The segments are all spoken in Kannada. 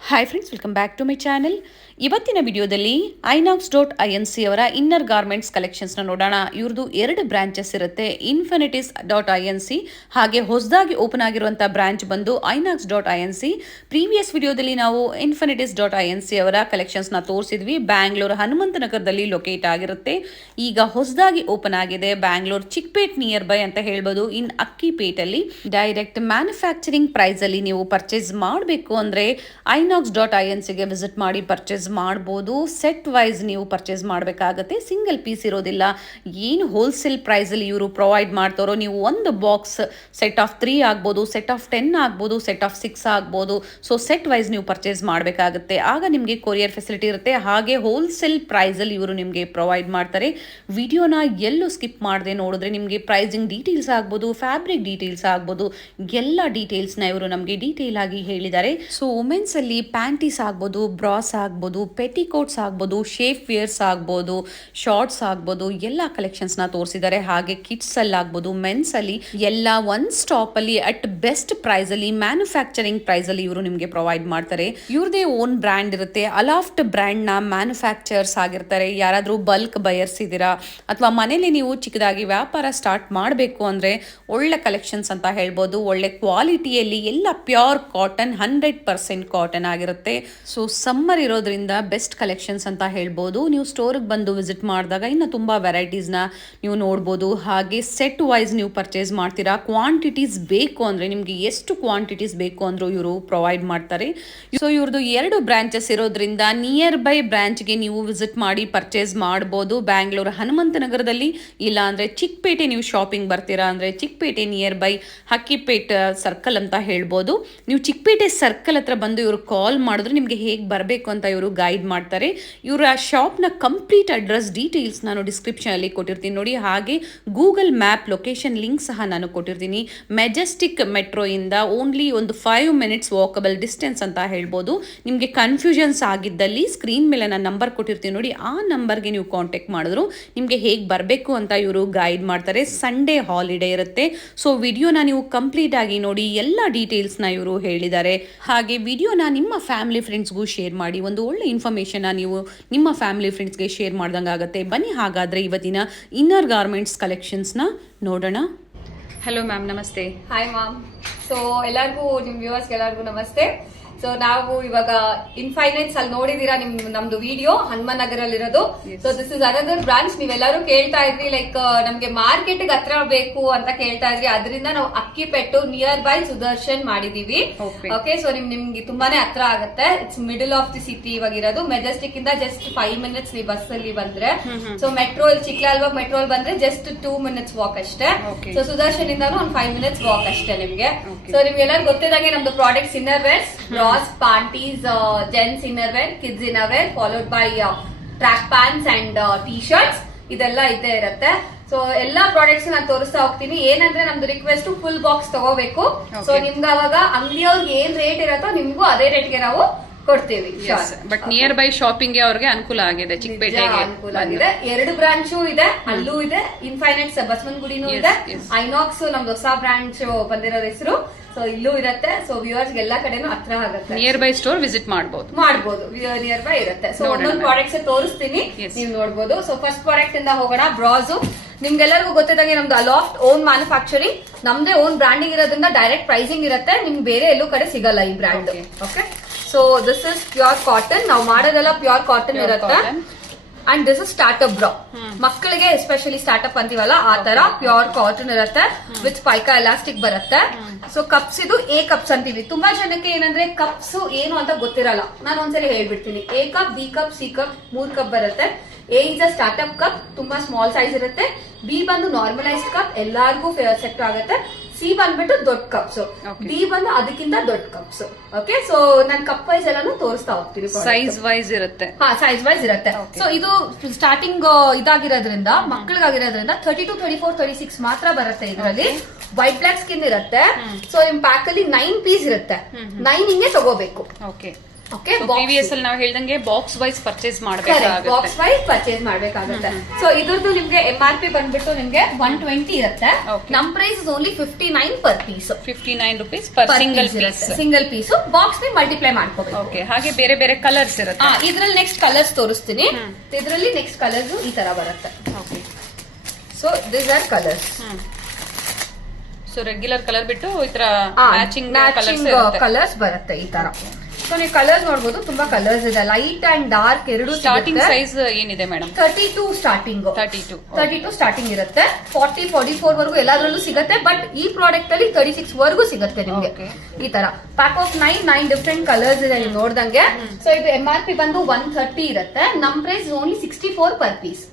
Hi friends, welcome back to my channel. ಇವತ್ತಿನ ವಿಡಿಯೋದಲ್ಲಿ INOX.inc ಅವರ ಇನ್ನರ್ ಗಾರ್ಮೆಂಟ್ಸ್ ಕಲೆಕ್ಷನ್ಸ್ನ ನೋಡೋಣ. ಇವ್ರದ್ದು 2 ಬ್ರಾಂಚಸ್ ಇರುತ್ತೆ, Infinities.inc ಹಾಗೆ ಹೊಸದಾಗಿ ಓಪನ್ ಆಗಿರುವಂಥ ಬ್ರಾಂಚ್ ಬಂದು INOX.inc. ಪ್ರೀವಿಯಸ್ ವಿಡಿಯೋದಲ್ಲಿ ನಾವು Infinities.inc ಅವರ ಕಲೆಕ್ಷನ್ಸ್ನ ತೋರಿಸಿದ್ವಿ. ಬ್ಯಾಂಗ್ಳೂರು ಹನುಮಂತನಗರದಲ್ಲಿ ಲೊಕೇಟ್ ಆಗಿರುತ್ತೆ. ಈಗ ಹೊಸದಾಗಿ ಓಪನ್ ಆಗಿದೆ ಬ್ಯಾಂಗ್ಳೂರ್ ಚಿಕ್ಪೇಟ್ ನಿಯರ್ ಬೈ ಅಂತ ಹೇಳ್ಬೋದು. ಇನ್ ಅಕ್ಕಿಪೇಟಲ್ಲಿ ಡೈರೆಕ್ಟ್ ಮ್ಯಾನುಫ್ಯಾಕ್ಚರಿಂಗ್ ಪ್ರೈಸಲ್ಲಿ ನೀವು ಪರ್ಚೇಸ್ ಮಾಡಬೇಕು ಅಂದರೆ INOX.inc ಗೆ ವಿಸಿಟ್ ಮಾಡಿ ಪರ್ಚೇಸ್ ಮಾಡ್ಬೋದು. ಸೆಟ್ ವೈಸ್ ನೀವು ಪರ್ಚೇಸ್ ಮಾಡಬೇಕಾಗತ್ತೆ, ಸಿಂಗಲ್ ಪೀಸ್ ಇರೋದಿಲ್ಲ. ಏನು ಹೋಲ್ಸೇಲ್ ಪ್ರೈಸಲ್ಲಿ ಇವರು ಪ್ರೊವೈಡ್ ಮಾಡ್ತಾರೋ, ನೀವು ಒಂದು ಬಾಕ್ಸ್ ಸೆಟ್ ಆಫ್ 3 ಆಗ್ಬೋದು, ಸೆಟ್ ಆಫ್ 10 ಆಗ್ಬೋದು, ಸೆಟ್ ಆಫ್ 6 ಆಗ್ಬೋದು. ಸೊ ಸೆಟ್ ವೈಸ್ ನೀವು ಪರ್ಚೇಸ್ ಮಾಡಬೇಕಾಗುತ್ತೆ, ಆಗ ನಿಮಗೆ ಕೊರಿಯರ್ ಫೆಸಿಲಿಟಿ ಇರುತ್ತೆ. ಹಾಗೆ ಹೋಲ್ಸೇಲ್ ಪ್ರೈಸಲ್ಲಿ ಇವರು ನಿಮಗೆ ಪ್ರೊವೈಡ್ ಮಾಡ್ತಾರೆ. ವಿಡಿಯೋನ ಎಲ್ಲೂ ಸ್ಕಿಪ್ ಮಾಡದೆ ನೋಡಿದ್ರೆ ನಿಮಗೆ ಪ್ರೈಸಿಂಗ್ ಡೀಟೇಲ್ಸ್ ಆಗ್ಬೋದು, ಫ್ಯಾಬ್ರಿಕ್ ಡೀಟೇಲ್ಸ್ ಆಗ್ಬೋದು, ಎಲ್ಲ ಡೀಟೇಲ್ಸ್ನ ಇವರು ನಮಗೆ ಡೀಟೇಲ್ ಆಗಿ ಹೇಳಿದ್ದಾರೆ. ಸೊ ವುಮೆನ್ಸ್ ಅಲ್ಲಿ ಪ್ಯಾಂಟೀಸ್ ಆಗ್ಬೋದು, ಬ್ರಾಸ್ ಆಗ್ಬೋದು, ಪೆಟಿಕೋಟ್ಸ್ ಆಗ್ಬೋದು, ಶೇಪ್ ವೇರ್ಸ್ ಆಗ್ಬೋದು, ಶಾರ್ಟ್ಸ್ ಆಗ್ಬೋದು, ಎಲ್ಲ ಕಲೆಕ್ಷನ್ಸ್ನ ತೋರಿಸಿದ್ದಾರೆ. ಹಾಗೆ ಕಿಡ್ಸ್ ಅಲ್ಲಿ ಆಗ್ಬೋದು, ಮೆನ್ಸ್ ಅಲ್ಲಿ ಎಲ್ಲ ಒನ್ ಸ್ಟಾಪ್ ಅಲ್ಲಿ ಅಟ್ ಬೆಸ್ಟ್ ಪ್ರೈಸ್ ಅಲ್ಲಿ ಮ್ಯಾನುಫ್ಯಾಕ್ಚರಿಂಗ್ ಪ್ರೈಸ್ ಅಲ್ಲಿ ಇವರು ನಿಮಗೆ ಪ್ರೊವೈಡ್ ಮಾಡ್ತಾರೆ. ಇವ್ರದೇ ಓನ್ ಬ್ರ್ಯಾಂಡ್ ಇರುತ್ತೆ. ಅಲಾಫ್ಟ್ ಬ್ರ್ಯಾಂಡ್ ನ ಮ್ಯಾನುಫ್ಯಾಕ್ಚರ್ಸ್ ಆಗಿರ್ತಾರೆ. ಯಾರಾದ್ರೂ ಬಲ್ಕ್ ಬಯರ್ಸ್ ಇದ್ದೀರಾ ಅಥವಾ ಮನೇಲಿ ನೀವು ಚಿಕ್ಕದಾಗಿ ವ್ಯಾಪಾರ ಸ್ಟಾರ್ಟ್ ಮಾಡಬೇಕು ಅಂದ್ರೆ ಒಳ್ಳೆ ಕಲೆಕ್ಷನ್ಸ್ ಅಂತ ಹೇಳ್ಬೋದು. ಒಳ್ಳೆ ಕ್ವಾಲಿಟಿಯಲ್ಲಿ ಎಲ್ಲ ಪ್ಯೂರ್ ಕಾಟನ್, 100% ಕಾಟನ್ ಆಗಿರುತ್ತೆ. ಸೊ ಸಮ್ಮರ್ ಇರೋದ್ರಿಂದ ಬೆಸ್ಟ್ ಕಲೆಕ್ಷನ್ಸ್ ಅಂತ ಹೇಳ್ಬೋದು. ನೀವು ಸ್ಟೋರ್ಗೆ ಬಂದು ವಿಸಿಟ್ ಮಾಡಿದಾಗ ಇನ್ನು ತುಂಬ ವೆರೈಟೀಸ್ನ ನೀವು ನೋಡ್ಬೋದು. ಹಾಗೆ ಸೆಟ್ ವೈಸ್ ನೀವು ಪರ್ಚೇಸ್ ಮಾಡ್ತೀರಾ, ಕ್ವಾಂಟಿಟೀಸ್ ಬೇಕು ಅಂದರೆ ನಿಮಗೆ ಎಷ್ಟು ಕ್ವಾಂಟಿಟೀಸ್ ಬೇಕು ಅಂದರೂ ಇವರು ಪ್ರೊವೈಡ್ ಮಾಡ್ತಾರೆ. ಸೊ ಇವ್ರದ್ದು 2 ಬ್ರಾಂಚಸ್ ಇರೋದ್ರಿಂದ ನಿಯರ್ ಬೈ ಬ್ರಾಂಚ್ಗೆ ನೀವು ವಿಸಿಟ್ ಮಾಡಿ ಪರ್ಚೇಸ್ ಮಾಡ್ಬೋದು. ಬ್ಯಾಂಗ್ಳೂರು ಹನುಮಂತನಗರದಲ್ಲಿ, ಇಲ್ಲ ಅಂದರೆ ಚಿಕ್ಕಪೇಟೆ ನೀವು ಶಾಪಿಂಗ್ ಬರ್ತೀರಾ ಅಂದರೆ ಚಿಕ್ಕಪೇಟೆ ನಿಯರ್ ಬೈ ಹಕ್ಕಿಪೇಟ್ ಸರ್ಕಲ್ ಅಂತ ಹೇಳ್ಬೋದು. ನೀವು ಚಿಕ್ಕಪೇಟೆ ಸರ್ಕಲ್ ಹತ್ರ ಬಂದು ಇವರು ಕಾಲ್ ಮಾಡಿದ್ರೆ ನಿಮಗೆ ಹೇಗೆ ಬರಬೇಕು ಅಂತ ಇವರು ಗೈಡ್ ಮಾಡ್ತಾರೆ. ಇವರ ಶಾಪ್ನ ಕಂಪ್ಲೀಟ್ ಅಡ್ರೆಸ್ ಡೀಟೇಲ್ಸ್ ನಾನು ಡಿಸ್ಕ್ರಿಪ್ಷನಲ್ಲಿ ಕೊಟ್ಟಿರ್ತೀನಿ ನೋಡಿ. ಹಾಗೆ ಗೂಗಲ್ ಮ್ಯಾಪ್ ಲೊಕೇಶನ್ ಲಿಂಕ್ ಸಹ ನಾನು ಕೊಟ್ಟಿರ್ತೀನಿ. ಮೆಜೆಸ್ಟಿಕ್ ಮೆಟ್ರೋ ಇಂದ ಓನ್ಲಿ ಒಂದು 5 ಮಿನಿಟ್ಸ್ ವಾಕಬಲ್ ಡಿಸ್ಟೆನ್ಸ್ ಅಂತ ಹೇಳ್ಬೋದು. ನಿಮಗೆ ಕನ್ಫ್ಯೂಷನ್ಸ್ ಆಗಿದ್ದಲ್ಲಿ ಸ್ಕ್ರೀನ್ ಮೇಲೆ ನಾನು ನಂಬರ್ ಕೊಟ್ಟಿರ್ತೀನಿ ನೋಡಿ, ಆ ನಂಬರ್ಗೆ ನೀವು ಕಾಂಟ್ಯಾಕ್ಟ್ ಮಾಡಿದ್ರು ನಿಮಗೆ ಹೇಗೆ ಬರಬೇಕು ಅಂತ ಇವರು ಗೈಡ್ ಮಾಡ್ತಾರೆ. ಸಂಡೇ ಹಾಲಿಡೇ ಇರುತ್ತೆ. ಸೊ ವಿಡಿಯೋನ ನೀವು ಕಂಪ್ಲೀಟ್ ಆಗಿ ನೋಡಿ, ಎಲ್ಲ ಡೀಟೇಲ್ಸ್ನ ಇವರು ಹೇಳಿದ್ದಾರೆ. ಹಾಗೆ ವಿಡಿಯೋನ ನಿಮ್ಮ ಫ್ಯಾಮಿಲಿ ಫ್ರೆಂಡ್ಸ್ಗೂ ಶೇರ್ ಮಾಡಿ. ಒಂದು ಒಳ್ಳೆ ಇನ್ಫಾರ್ಮೇಷನ್ನ ನೀವು ನಿಮ್ಮ ಫ್ಯಾಮಿಲಿ ಫ್ರೆಂಡ್ಸ್ಗೆ ಶೇರ್ ಮಾಡ್ದಂಗೆ ಆಗುತ್ತೆ. ಬನ್ನಿ ಹಾಗಾದರೆ ಇವತ್ತಿನ ಇನ್ನರ್ ಗಾರ್ಮೆಂಟ್ಸ್ ಕಲೆಕ್ಷನ್ಸ್ನ ನೋಡೋಣ. ಹಲೋ ಮ್ಯಾಮ್, ನಮಸ್ತೆ. Hi ma'am. ಸೊ ಎಲ್ಲರಿಗೂ, ನಿಮ್ ವ್ಯೂವರ್ಸ್ಗೆ ಎಲ್ಲರಿಗೂ ನಮಸ್ತೆ. ಸೊ ನಾವು ಇವಾಗ ಇನ್ಫೈನೈಟ್ಸ್ ಅಲ್ಲಿ ನೋಡಿದೀರಾ ನಮ್ದು ವಿಡಿಯೋ ಹನುಮನ್ ನಗರಲ್ಲಿ ಇರೋದು. So this is another branch. ನೀವೆಲ್ಲರೂ ಕೇಳ್ತಾ ಇದ್ರಿ ಲೈಕ್ ನಮ್ಗೆ ಮಾರ್ಕೆಟ್ ಹತ್ರ ಬೇಕು ಅಂತ ಕೇಳ್ತಾ ಇದ್ರಿ. ಅದರಿಂದ ನಾವು ಅಕ್ಕಿಪೆಟ್ಟು ನಿಯರ್ ಬೈ ಸುದರ್ಶನ್ ಮಾಡಿದೀವಿ. ಓಕೆ, ಸೊ ನಿಮ್ಗೆ ತುಂಬಾನೇ ಹತ್ರ ಆಗುತ್ತೆ. It's middle of the city ಇವಾಗ ಇರೋದು. ಮೆಜೆಸ್ಟಿಕ್ ಇಂದ ಜಸ್ಟ್ 5 ಮಿನಿಟ್ಸ್ ನೀವು ಬಸ್ ಅಲ್ಲಿ ಬಂದ್ರೆ. ಸೊ ಮೆಟ್ರೋ ಚಿಕ್ಕಲಾಲ್ಬಾಗ್ ಮೆಟ್ರೋ ಬಂದ್ರೆ ಜಸ್ಟ್ 2 ಮಿನಿಟ್ಸ್ ವಾಕ್ ಅಷ್ಟೇ. ಸೊ ಸುದರ್ಶನ್ ಇಂದಾನು ಒಂದು 5 ಮಿನಿಟ್ಸ್ ವಾಕ್ ಅಷ್ಟೇ ನಿಮ್ಗೆ. ಸೊ ನಿಮ್ಗೆಲ್ಲರೂ ಗೊತ್ತಿದಂಗೆ ನಮ್ದು products inner wares, brass, panties, gents innerwear, kids innerwear, followed by track pants and t-shirts. ಇದೆಲ್ಲ ಇದ್ದೇ ಇರುತ್ತೆ. ಸೊ ಎಲ್ಲಾ ಪ್ರಾಡಕ್ಟ್ಸ್ ನಾನು ತೋರಿಸ್ತಾ ಹೋಗ್ತೀನಿ. ಏನಂದ್ರೆ ನಮ್ದು ರಿಕ್ವೆಸ್ಟ್ ಫುಲ್ ಬಾಕ್ಸ್ ತಗೋಬೇಕು. ಸೊ ನಿಮ್ಗೆ ಅವಾಗ ಅಂಗಡಿಯವ್ರಿಗೆ ಏನ್ ರೇಟ್ ಇರತ್ತೋ ನಿಮ್ಗೂ ಅದೇ ರೇಟ್ಗೆ ನಾವು ಕೊಡ್ತೀವಿ. ಬಟ್ ನಿಯರ್ ಬೈ ಶಾಪಿಂಗ್ ಅವ್ರಿಗೆ ಅನುಕೂಲ ಆಗಿದೆ, ಚಿಕ್ಕಪೇಟೆಗೆ ಅನುಕೂಲ ಆಗಿದೆ. 2 ಬ್ರಾಂಚು ಇದೆ, ಅಲ್ಲೂ ಇದೆ. ಇನ್ಫೈನೈಟ್ಸ್ ಬಸವನಗುಡಿನೂ ಇದೆ. ಐನಾಕ್ಸ್ ನಮ್ದು ಹೊಸ ಬ್ರಾಂಚ್ ಬಂದಿರೋದ್ ಹೆಸರು. ಸೊ ಇಲ್ಲೂ ಇರುತ್ತೆ. ಸೊ ವ್ಯೂವರ್ಸ್ ಎಲ್ಲಾ ಕಡೆನೂ ಹತ್ರ ಆಗುತ್ತೆ. ನಿಯರ್ ಬೈ ಸ್ಟೋರ್ ವಿಸಿಟ್ ಮಾಡಬಹುದು. ನಿಯರ್ ಬೈ ಇರುತ್ತೆ. ಸೊ ಒಂದೊಂದು ಪ್ರಾಡಕ್ಟ್ಸ್ ತೋರಿಸ್ತೀನಿ, ನೀವು ನೋಡ್ಬೋದು. ಸೊ ಫಸ್ಟ್ ಪ್ರಾಡಕ್ಟ್ ಇಂದ ಹೋಗೋಣ. ಬ್ರಾಸು ನಿಮ್ಗೆಲ್ಲರಿಗೂ ಗೊತ್ತಿದ್ದಂಗೆ ನಮ್ದು ಅಲಾಫ್ಟ್ ಓನ್ ಮ್ಯಾನುಫ್ಯಾಕ್ಚರಿಂಗ್, ನಮ್ದೇ ಓನ್ ಬ್ರಾಂಡಿಂಗ್ ಇರೋದ್ರಿಂದ ಡೈರೆಕ್ಟ್ ಪ್ರೈಸಿಂಗ್ ಇರುತ್ತೆ. ನಿಮ್ಗೆ ಬೇರೆ ಎಲ್ಲೂ ಕಡೆ ಸಿಗಲ್ಲ ಈ brand. Okay, so this is pure cotton. ನಾವು ಮಾಡೋದೆಲ್ಲ ಪ್ಯೂರ್ ಕಾಟನ್ ಇರುತ್ತೆ. ಅಂಡ್ ದಿಸ್ ಇಸ್ ಸ್ಟಾರ್ಟ್ಅಪ್ ಬ್ರಾ. ಮಕ್ಕಳಿಗೆ ಎಸ್ಪೆಷಲಿ ಸ್ಟಾರ್ಟ್ಅಪ್ ಅಂತೀವಲ್ಲ ಆ ತರ ಪ್ಯೂರ್ ಕಾಟನ್ ಇರುತ್ತೆ. ವಿತ್ ಪೈಕಾ ಎಲಾಸ್ಟಿಕ್ ಬರುತ್ತೆ. ಸೊ ಕಪ್ಸ್ ಇದು ಎ ಕಪ್ಸ್ ಅಂತೀವಿ. ತುಂಬಾ ಜನಕ್ಕೆ ಏನಂದ್ರೆ ಕಪ್ಸ್ ಏನು ಅಂತ ಗೊತ್ತಿರಲ್ಲ. ನಾನು ಒಂದ್ಸಲಿ ಹೇಳ್ಬಿಡ್ತೀನಿ. A cup, B cup, C cup, 3 cup ಬರುತ್ತೆ. A is a startup cup, ತುಂಬಾ ಸ್ಮಾಲ್ ಸೈಜ್ ಇರುತ್ತೆ. ಬಿ ಬಂದು ನಾರ್ಮಲೈಸ್ಡ್ ಕಪ್, ಎಲ್ಲಾರ್ಗೂ ಸೆಟ್ ಆಗುತ್ತೆ. ಸಿ ಬಂದ್ಬಿಟ್ಟು ದೊಡ್ಡ ಕಪ್ಸ್, ಡಿ ಬಂದು ಅದಕ್ಕಿಂತ ದೊಡ್ಡ ಕಪ್ಸ್. ಓಕೆ, ಸೊ ನಾನು ಕಪ್ ವೈಸ್ ಎಲ್ಲಾನು ತೋರಿಸ್ತಾ ಹೋಗ್ತೀನಿ. ಸೈಜ್ ವೈಸ್ ಇರುತ್ತೆ. ಸೈಜ್ ವೈಸ್ ಇರುತ್ತೆ. ಸೊ ಇದು ಸ್ಟಾರ್ಟಿಂಗ್ ಇದಾಗಿರೋದ್ರಿಂದ, ಮಕ್ಕಳಿಗಾಗಿರೋದ್ರಿಂದ 32, 34, 36 ಮಾತ್ರ ಬರುತ್ತೆ. ಇದರಲ್ಲಿ ವೈಟ್ ಬ್ಲಾಕ್ ಸ್ಕಿನ್ ಇರುತ್ತೆ. ಸೊ ನಿಮ್ ಪ್ಯಾಕ್ ಅಲ್ಲಿ 9 ಪೀಸ್ ಇರುತ್ತೆ. 9 ಹಿಂಗೆ ತಗೋಬೇಕು. ಓಕೆ, ಓಕೆ ಪ್ರಿವಿಯಸ್ ಅಲ್ಲಿ ನಾವು ಹೇಳ್ದಂಗೆ ಬಾಕ್ಸ್ ವೈಸ್ ಪರ್ಚೇಸ್ ಮಾಡಬೇಕಾಗುತ್ತೆ. ಬಾಕ್ಸ್ ವೈಸ್ ಪರ್ಚೇಸ್ ಮಾಡ್ಬೇಕಾಗುತ್ತೆ. ಸೊ ಇದ್ರದ್ದು ನಿಮ್ಗೆ MRP ಬಂದ್ಬಿಟ್ಟು ನಿಮ್ಗೆ 120 ಇರುತ್ತೆ. ನಮ್ price is only 59 per piece. 59 rupees per single piece. Single piece box ನಿ ಮಲ್ಟಿಪ್ಲೈ ಮಾಡ್ಕೋಬೇಕು. ಓಕೆ, ಹಾಗೆ ಬೇರೆ ಬೇರೆ ಕಲರ್ಸ್ ಇರುತ್ತೆ. ಇದ್ರಲ್ಲಿ ನೆಕ್ಸ್ಟ್ ಕಲರ್ಸ್ ತೋರಿಸ್ತೀನಿ. ಇದ್ರಲ್ಲಿ ನೆಕ್ಸ್ಟ್ ಕಲರ್ಸ್ ಈ ತರ ಬರುತ್ತೆ. Okay, so this are colours. So regular colour ಬಿಟ್ಟು ಈ ತರ ಮ್ಯಾಚಿಂಗ್ ಕಲರ್ಸ್ ಬರುತ್ತೆ ಈ ತರ. ಸೊ ನೀವು ಕಲರ್ಸ್ ನೋಡಬಹುದು, ತುಂಬಾ ಕಲರ್ಸ್ ಇದೆ, ಲೈಟ್ ಅಂಡ್ ಡಾರ್ಕ್ ಎರಡು. ಸ್ಟಾರ್ಟಿಂಗ್ ಸೈಜ್ ಏನಿದೆ ಮೇಡಮ್? 32 ಸ್ಟಾರ್ಟಿಂಗ್. 32 ಸ್ಟಾರ್ಟಿಂಗ್ ಇರುತ್ತೆ. 40, 44 ವರೆಗೂ ಎಲ್ಲಾದ್ರಲ್ಲೂ ಸಿಗುತ್ತೆ. ಬಟ್ ಈ ಪ್ರಾಡಕ್ಟ್ ಅಲ್ಲಿ 36 ವರೆಗೂ ಸಿಗುತ್ತೆ ನಿಮ್ಗೆ. ಈ ತರ ಪ್ಯಾಕ್ ಆಫ್ 9 ಡಿಫ್ರೆಂಟ್ ಕಲರ್ಸ್ ಇದೆ ನೀವು ನೋಡ್ದಂಗೆ. ಸೊ ಇದು MRP ಬಂದು 130 ಇರುತ್ತೆ. ನಮ್ price only 64 per piece.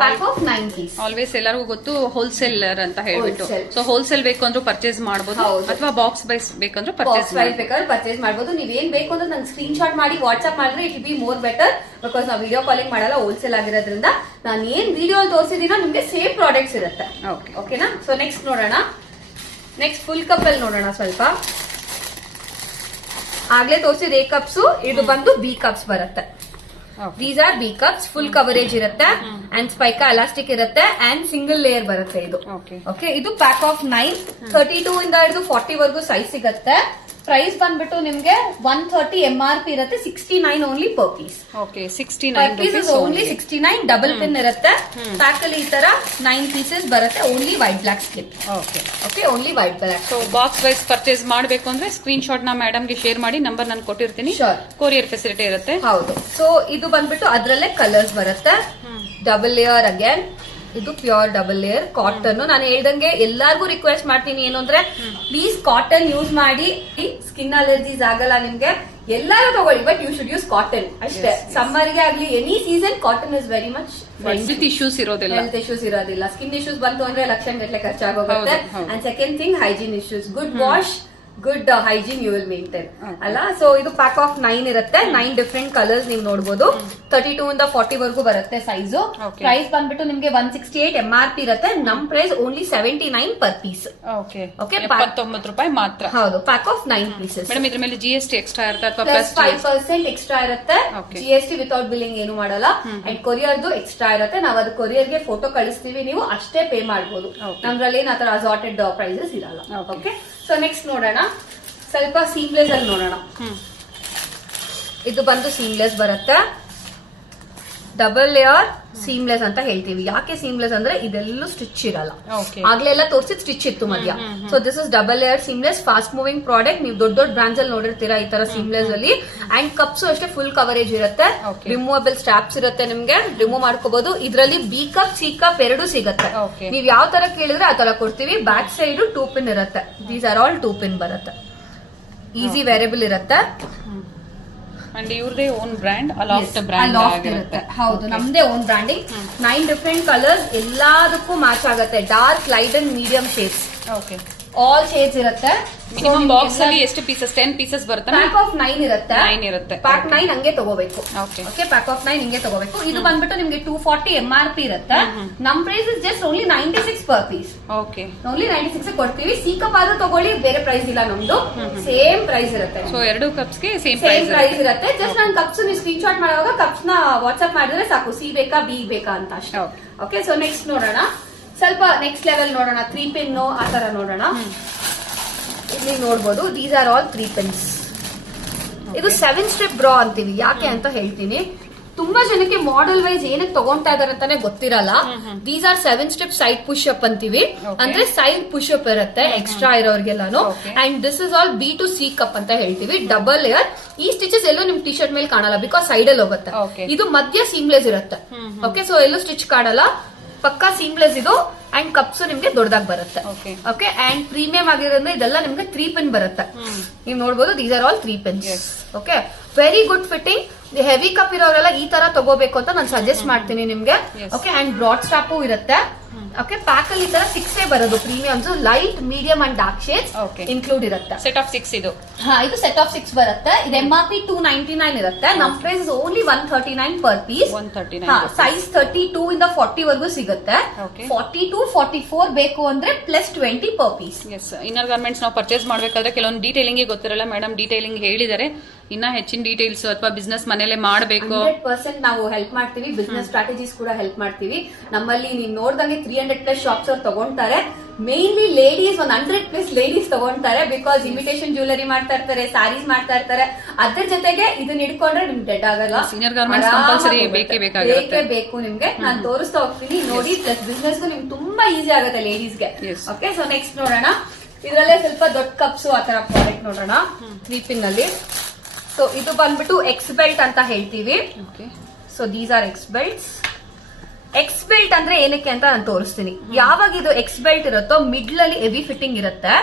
Pack of 9 piece. Always ಎಲ್ಲರಿಗೂ ಗೊತ್ತು ಹೋಲ್ಸೇಲರ್ ಅಂತ ಹೇಳ್ಬಿಟ್ಟು. ಸೊ ಹೋಲ್ಸೇಲ್ ಬೇಕು ಅಂದ್ರೂ ಪರ್ಚೇಸ್ ಮಾಡಬಹುದು, ಅಥವಾ ಬಾಕ್ಸ್ ವೈಸ್ ಬೇಕಂದ್ರೂ ಪರ್ಚೇಸ್ ಮಾಡಬಹುದು. ನೀವೇನ್ ಬೇಕು ಅಂದ್ರೆ ನಂಗೆ ಸ್ಕ್ರೀನ್ ಶಾಟ್ ಮಾಡಿ ವಾಟ್ಸ್ಆಪ್ ಮಾಡಿದ್ರೆ it be more better. Because ನಾವು ವಿಡಿಯೋ ಕಾಲಿಂಗ್ ಮಾಡಲ್ಲ, ಹೋಲ್ಸೇಲ್ ಆಗಿರೋದ್ರಿಂದ ನಾನು ಏನ್ ವಿಡಿಯೋ ತೋರಿಸಿದೀನೋ ನಿಮ್ಗೆ ಸೇಮ್ ಪ್ರಾಡಕ್ಟ್ಸ್ ಇರುತ್ತೆ. ಓಕೆನಾ? ಸೊ ನೆಕ್ಸ್ಟ್ ನೋಡೋಣ. ನೆಕ್ಸ್ಟ್ ಫುಲ್ ಕಪ್ ಅಲ್ಲಿ ನೋಡೋಣ. ಸ್ವಲ್ಪ ಆಗ್ಲೇ ತೋರಿಸಿದ A ಕಪ್ಸ್, ಇದು ಬಂದು B ಕಪ್ಸ್ ಬರುತ್ತೆ. These are B cups. Full coverage ಇರುತ್ತೆ ಅಂಡ್ ಸ್ಪೈಕಾ ಎಲಾಸ್ಟಿಕ್ ಇರುತ್ತೆ ಅಂಡ್ ಸಿಂಗಲ್ ಲೇಯರ್ ಬರುತ್ತೆ ಇದು. ಓಕೆ, ಇದು ಪ್ಯಾಕ್ ಆಫ್ 9. 32 ಇಂದ ಹಿಡಿದು 40 ವರೆಗೂ ಸೈಜ್ ಸಿಗುತ್ತೆ. ಪ್ರೈಸ್ ಬಂದ್ಬಿಟ್ಟು ನಿಮ್ಗೆ 130 MRP ಇರುತ್ತೆ. 69 only per piece. Okay, 69 pieces only 69. Double pin ಇರುತ್ತೆ. ಪ್ಯಾಕ್ ಅಲ್ಲಿ ಈ ತರ 9 ಪೀಸಸ್ ಬರುತ್ತೆ. Only white black skin. Okay, only white black. So box wise purchase ಮಾಡಬೇಕು ಅಂದ್ರೆ ಸ್ಕ್ರೀನ್ ಶಾಟ್ ನ ಮೇಡಮ್ ಗೆ ಶೇರ್ ಮಾಡಿ, ನಂಬರ್ ನಾನು ಕೊಟ್ಟಿರ್ತೀನಿ. ಕೊರಿಯರ್ ಫೆಸಿಲಿಟಿ ಇರುತ್ತೆ. ಹೌದು. ಸೊ ಇದು ಬಂದ್ಬಿಟ್ಟು ಅದ್ರಲ್ಲೇ ಕಲರ್ಸ್ ಬರುತ್ತೆ. Double layer again. ಇದು ಪ್ಯೂರ್ ಡಬಲ್ ಲೇಯರ್ ಕಾಟನ್. ನಾನು ಹೇಳ್ದಂಗೆ ಎಲ್ಲಾರ್ಗು ರಿಕ್ವೆಸ್ಟ್ ಮಾಡ್ತೀನಿ ಏನು ಅಂದ್ರೆ ಪ್ಲೀಸ್ ಕಾಟನ್ ಯೂಸ್ ಮಾಡಿ. ಸ್ಕಿನ್ ಅಲರ್ಜೀಸ್ ಆಗಲ್ಲ ನಿಮ್ಗೆ. ಎಲ್ಲಾರು ತಗೊಳ್ಳಿ, but you should use cotton ಅಷ್ಟೇ. ಸಮ್ಮರ್ ಗೆ ಆಗ್ಲಿ any season cotton is very much. Health issues ಇರೋದಿಲ್ಲ. ಸ್ಕಿನ್ ಇಶ್ಯೂಸ್ ಬಂತು ಅಂದ್ರೆ ಲಕ್ಷ ಗಟ್ಟಲೆ ಖರ್ಚಾಗೋಗುತ್ತೆ. And second thing hygiene issues. Good wash, good hygiene you will maintain ಅಲ್ಲ. ಸೊ ಇದು ಪ್ಯಾಕ್ ಆಫ್ 9 ಇರುತ್ತೆ. 9 ಡಿಫ್ರೆಂಟ್ ಕಲರ್ಸ್ ನೀವು ನೋಡಬಹುದು. 32 ಇಂದ 40 ವರೆಗೂ ಬರುತ್ತೆ ಸೈಜು. ಪ್ರೈಸ್ ಬಂದ್ಬಿಟ್ಟು ನಿಮ್ಗೆ 168 MRP ಇರುತ್ತೆ. ನಮ್ price only 79 per piece. Okay, 79 ರೂಪಾಯಿ ಮಾತ್ರ. ಹೌದು, ಪ್ಯಾಕ್ ಆಫ್ 9 ಪೀಸಸ್. ಮೇಡಮ್ ಇದ್ರ ಮೇಲೆ GST ಎಕ್ಸ್ಟ್ರಾ ಇರುತ್ತೆ ಅಥವಾ ಪ್ಲಸ್ 5% ಎಕ್ಸ್ಟ್ರಾ ಇರುತ್ತೆ. GST ವಿತೌಟ್ ಬಿಲ್ಲಿಂಗ್ ಏನು ಮಾಡಲ್ಲ. ಅಂಡ್ ಕೊರಿಯರ್ದು ಎಕ್ಸ್ಟ್ರಾ ಇರುತ್ತೆ. ನಾವು ಅದು ಕೊರಿಯರ್ಗೆ ಫೋಟೋ ಕಳಿಸ್ತೀವಿ, ನೀವು ಅಷ್ಟೇ ಪೇ ಮಾಡಬಹುದು. ನಮ್ರಲ್ಲಿ ಏನ್ ಆತರ ಅಸಾರ್ಟೆಡ್ ಪ್ರೈಸಸ್ ಇರಲ್ಲ. ಓಕೆ, ಸೊ ನೆಕ್ಸ್ಟ್ ನೋಡೋಣ. ಸ್ವಲ್ಪ ಸೀಮ್ಲೆಸ್ ಅಲ್ಲಿ ನೋಡೋಣ. ಇದು ಬಂದು ಸೀಮ್ಲೆಸ್ ಬರುತ್ತೆ. ಡಬಲ್ ಲೇಯರ್ ಸೀಮ್ಲೆಸ್ ಅಂತ ಹೇಳ್ತೀವಿ. ಯಾಕೆ ಸೀಮ್ಲೆಸ್ ಅಂದ್ರೆ ಇದೆಲ್ಲೂ ಸ್ಟಿಚ್ ಇರಲ್ಲ. ಆಗ್ಲೆಲ್ಲ ತೋರಿಸಿದ್ ಸ್ಟಿಚ್ ಇತ್ತು ಮಧ್ಯ. So this is double layer seamless, fast moving product. ನೀವು ದೊಡ್ಡ ದೊಡ್ಡ ಬ್ರಾಂಡ್ಸ್ ಅಲ್ಲಿ ನೋಡಿರ್ತೀರಾ ಈ ತರ ಸೀಮ್ಲೆಸ್ ಅಲ್ಲಿ. ಅಂಡ್ ಕಪ್ಸ್ ಅಷ್ಟೇ ಫುಲ್ ಕವರೇಜ್ ಇರುತ್ತೆ. ರಿಮೂವಬಲ್ ಸ್ಟ್ರಾಪ್ಸ್ ಇರುತ್ತೆ, ನಿಮ್ಗೆ ರಿಮೂವ್ ಮಾಡ್ಕೋಬಹುದು. ಇದರಲ್ಲಿ B ಕಪ್ C ಕಪ್ ಎರಡು ಸಿಗುತ್ತೆ. ನೀವ್ ಯಾವ ತರ ಕೇಳಿದ್ರೆ ಆ ತರ ಕೊಡ್ತೀವಿ. ಬ್ಯಾಕ್ ಸೈಡ್ 2 ಪಿನ್ ಇರುತ್ತೆ. ದೀಸ್ ಆರ್ ಆಲ್ 2 ಪಿನ್ ಬರುತ್ತೆ. ಈಸಿ ವೇರಿಯಬಲ್ ಇರುತ್ತೆ. ಅಂಡ್ ಇವ್ರದೇ ಓನ್ ಬ್ರ್ಯಾಂಡ್ ಅಲಾಫ್ಟ್ ಬ್ರ್ಯಾಂಡ್ ಆಗಿರುತ್ತೆ. ಹೌದು, ನಮ್ದೇ ಓನ್ ಬ್ರ್ಯಾಂಡಿಂಗ್. 9 ಡಿಫ್ರೆಂಟ್ ಕಲರ್ಸ್, ಎಲ್ಲದಕ್ಕೂ ಮ್ಯಾಚ್ ಆಗುತ್ತೆ. Dark, light and medium shades. Okay, all shades ಇರುತ್ತೆ. ಮಿನಿಮಮ್ ಬಾಕ್ಸ್ ಅಲ್ಲಿ ಎಷ್ಟು ಪೀಸಸ್? 10 ಪೀಸಸ್ ಬರುತ್ತೆ. ಪ್ಯಾಕ್ ಆಫ್ 9 ಇರುತ್ತೆ. 9 ಇರುತ್ತೆ. ಪ್ಯಾಕ್ 9 ಹಂಗೆ ತಗೋಬೇಕು. ಓಕೆ, ಪ್ಯಾಕ್ ಆಫ್ 9 ಹಿಂಗೆ ತಗೋಬೇಕು. ಇದು ಬಂದ್ಬಿಟ್ಟು ನಿಮ್ಗೆ 240 MRP ಇರುತ್ತೆ. ನಮ್ price is just only 96 per piece. Okay, only 96 ಕೊಡ್ತೀವಿ. C ಕಪ್ ಆದ್ರೂ ತಗೊಳ್ಳಿ, ಬೇರೆ ಪ್ರೈಸ್ ಇಲ್ಲ. ನಮ್ದು ಸೇಮ್ ಪ್ರೈಸ್ ಇರುತ್ತೆ. ಸೊ ಎರಡು ಕಪ್ಸ್ ಗೆ ಸೇಮ್ ಪ್ರೈಸ್ ಇರುತ್ತೆ. ಜಸ್ಟ್ ನಾನು ಕಪ್ಸ್ ನೀವು ಸ್ಕ್ರೀನ್ ಶಾಟ್ ಮಾಡುವಾಗ ಕಪ್ಸ್ ನ ವಾಟ್ಸ್ಆಪ್ ಮಾಡಿದ್ರೆ ಸಾಕು. C ಬೇಕಾ B ಬೇಕಾ ಅಂತ ಅಷ್ಟೇ. ಓಕೆ, ಸೊ ನೆಕ್ಸ್ಟ್ ನೋಡೋಣ. ಸ್ವಲ್ಪ ನೆಕ್ಸ್ಟ್ ಲೆವೆಲ್ ನೋಡೋಣ. 3 ಪಿನ್ ಆ ತರ ನೋಡೋಣ. ಇಲ್ಲಿ ನೋಡ್ಬೋದು, ದೀಸ್ ಆರ್ ಆಲ್ 3 ಪಿನ್ಸ್. ಇದು 7 ಸ್ಟ್ರಿಪ್ ಬ್ರಾ ಅಂತೀವಿ. ಯಾಕೆ ಅಂತ ಹೇಳ್ತೀನಿ. ತುಂಬಾ ಜನಕ್ಕೆ ಮಾಡೆಲ್ ವೈಸ್ ಏನಕ್ಕೆ ತಗೊಂತಾ ಇದಾರೆ ಅಂತಾನೆ ಗೊತ್ತಿರಲ್ಲ. These are 7 step side push up ಅಂತೀವಿ. ಅಂದ್ರೆ ಸೈಡ್ ಪುಷ್ ಅಪ್ ಇರುತ್ತೆ ಎಕ್ಸ್ಟ್ರಾ ಇರೋರ್ಗೆಲ್ಲಾನು. And this is all B to C cup ಅಂತ ಹೇಳ್ತೀವಿ. Double layer. ಈ ಸ್ಟಿಚಸ್ ಎಲ್ಲೂ ನಿಮ್ ಟಿ ಶರ್ಟ್ ಮೇಲೆ ಕಾಣಲ್ಲ, ಬಿಕಾಸ್ ಸೈಡ್ ಅಲ್ಲಿ ಹೋಗುತ್ತೆ. ಇದು ಮಧ್ಯ ಸೀಮ್ಲೆಸ್ ಇರುತ್ತೆ. ಓಕೆ, ಸೊ ಎಲ್ಲೂ ಸ್ಟಿಚ್ ಕಾಣಲ್ಲ, ಪಕ್ಕಾ ಸೀಮ್ಲೆಸ್ ಇದು. ಅಂಡ್ ಕಪ್ಸ್ ನಿಮ್ಗೆ ದೊಡ್ಡದಾಗಿ ಬರುತ್ತೆ. ಓಕೆ, ಅಂಡ್ ಪ್ರೀಮಿಯಂ ಆಗಿರೋದ್ರಿಂದ ಇದೆಲ್ಲ ನಿಮ್ಗೆ 3 ಪಿನ್ ಬರುತ್ತೆ. ನೀವು ನೋಡಬಹುದು, these are all 3 pins. Okay, very good fitting. Heavy cup ಇರೋರೆಲ್ಲ ಈ ತರ ತಗೋಬೇಕು ಅಂತ ನಾನು ಸಜೆಸ್ಟ್ ಮಾಡ್ತೀನಿ ನಿಮ್ಗೆ. ಓಕೆ, ಅಂಡ್ ಬ್ರಾಡ್ ಸ್ಟಾಪು ಇರುತ್ತೆ. ಓಕೆ ಪ್ಯಾಕ್ ಅಲ್ಲಿ ಈ ತರ 6 ಬರೋದು premiums light medium and dark shades include ಇರುತ್ತೆ. ಸೆಟ್ ಆಫ್ 6 ಇದು. ಇದು ಸೆಟ್ ಆಫ್ 6 ಬರುತ್ತೆ. ಇದು MRP 299 ಇರುತ್ತೆ. ನಮ್ price is only 139 per piece. 139. Size 32 ಇಂದ 40 ವರೆಗೂ ಸಿಗುತ್ತೆ. 42 44 ಬೇಕು ಅಂದ್ರೆ plus 20 per piece. Yes, inner garments ನಾವು ಪರ್ಚೇಸ್ ಮಾಡ್ಬೇಕಾದ್ರೆ ಕೆಲವೊಂದು ಡೀಟೇಲಿಂಗ್ ಗೊತ್ತಿರಲ್ಲ ಮೇಡಮ್, ಡೀಟೇಲಿಂಗ್ ಹೇಳಿದ್ದಾರೆ. ಇನ್ನ ಹೆಚ್ಚಿನ ಡೀಟೇಲ್ಸ್ ಅಥವಾ ಬಿಸ್ನೆಸ್ ಮನೇಲೆ ಮಾಡಬೇಕು 100% ನಾವು ಹೆಲ್ಪ್ ಮಾಡ್ತೀವಿ. ಬಿಸ್ನೆಸ್ ಸ್ಟ್ರಾಟಜೀಸ್ ಕೂಡ ಹೆಲ್ಪ್ ಮಾಡ್ತೀವಿ. ನಮ್ಮಲ್ಲಿ ನೀವು ನೋಡ್ದಂಗೆ 300+ ಶಾಪ್ಸ್ ಅವ್ರು ತಗೊಂತಾರೆ. ಮೇನ್ಲಿ ಲೇಡೀಸ್ 100+ ಲೇಡೀಸ್ ತಗೊಂತಾರೆ. ಬಿಕಾಸ್ ಇಮಿಟೇಷನ್ ಜ್ಯುವೆಲರಿ ಮಾಡ್ತಾ ಇರ್ತಾರೆ, ಸ್ಯಾರೀಸ್ ಮಾಡ್ತಾ ಇರ್ತಾರೆ. ಅದ್ರ ಜೊತೆಗೆ ಇದನ್ನ ಇಟ್ಕೊಂಡ್ರೆ ನಿಮ್ಗೆ ಡೆಡ್ ಆಗಲ್ಲ. ಸೀನಿಯರ್ ಗಾರ್ಮೆಂಟ್ಸ್ ಕಂಪಲ್ಸರಿ ಬೇಕೇ ಬೇಕು ನಿಮ್ಗೆ. ನಾನು ತೋರಿಸ್ತಾ ಹೋಗ್ತೀನಿ ನೋಡಿ. ಪ್ಲಸ್ ಬಿಸ್ನೆಸ್ ನಿಮ್ಗೆ ತುಂಬಾ ಈಸಿ ಆಗುತ್ತೆ ಲೇಡೀಸ್ಗೆ. ಓಕೆ, ಸೊ ನೆಕ್ಸ್ಟ್ ನೋಡೋಣ. ಇದರಲ್ಲೇ ಸ್ವಲ್ಪ ದೊಡ್ಡ ಕಪ್ಸ್ ಆತರ ಪ್ರಾಡಕ್ಟ್ ನೋಡೋಣ. 3 ಪಿನ್ ಅಲ್ಲಿ. ಸೊ ಇದು ಬಂದ್ಬಿಟ್ಟು ಎಕ್ಸ್ ಬೆಲ್ಟ್ ಅಂತ ಹೇಳ್ತೀವಿ. So these R X belts. X belt ಅಂದ್ರೆ ಏನಕ್ಕೆ ಅಂತ ನಾನು ತೋರಿಸ್ತೀನಿ. ಯಾವಾಗ ಇದು ಎಕ್ಸ್ ಬೆಲ್ಟ್ ಇರುತ್ತೋ ಮಿಡ್ಲ್ ಅಲ್ಲಿ ಹೆವಿ ಫಿಟ್ಟಿಂಗ್ ಇರುತ್ತೆ.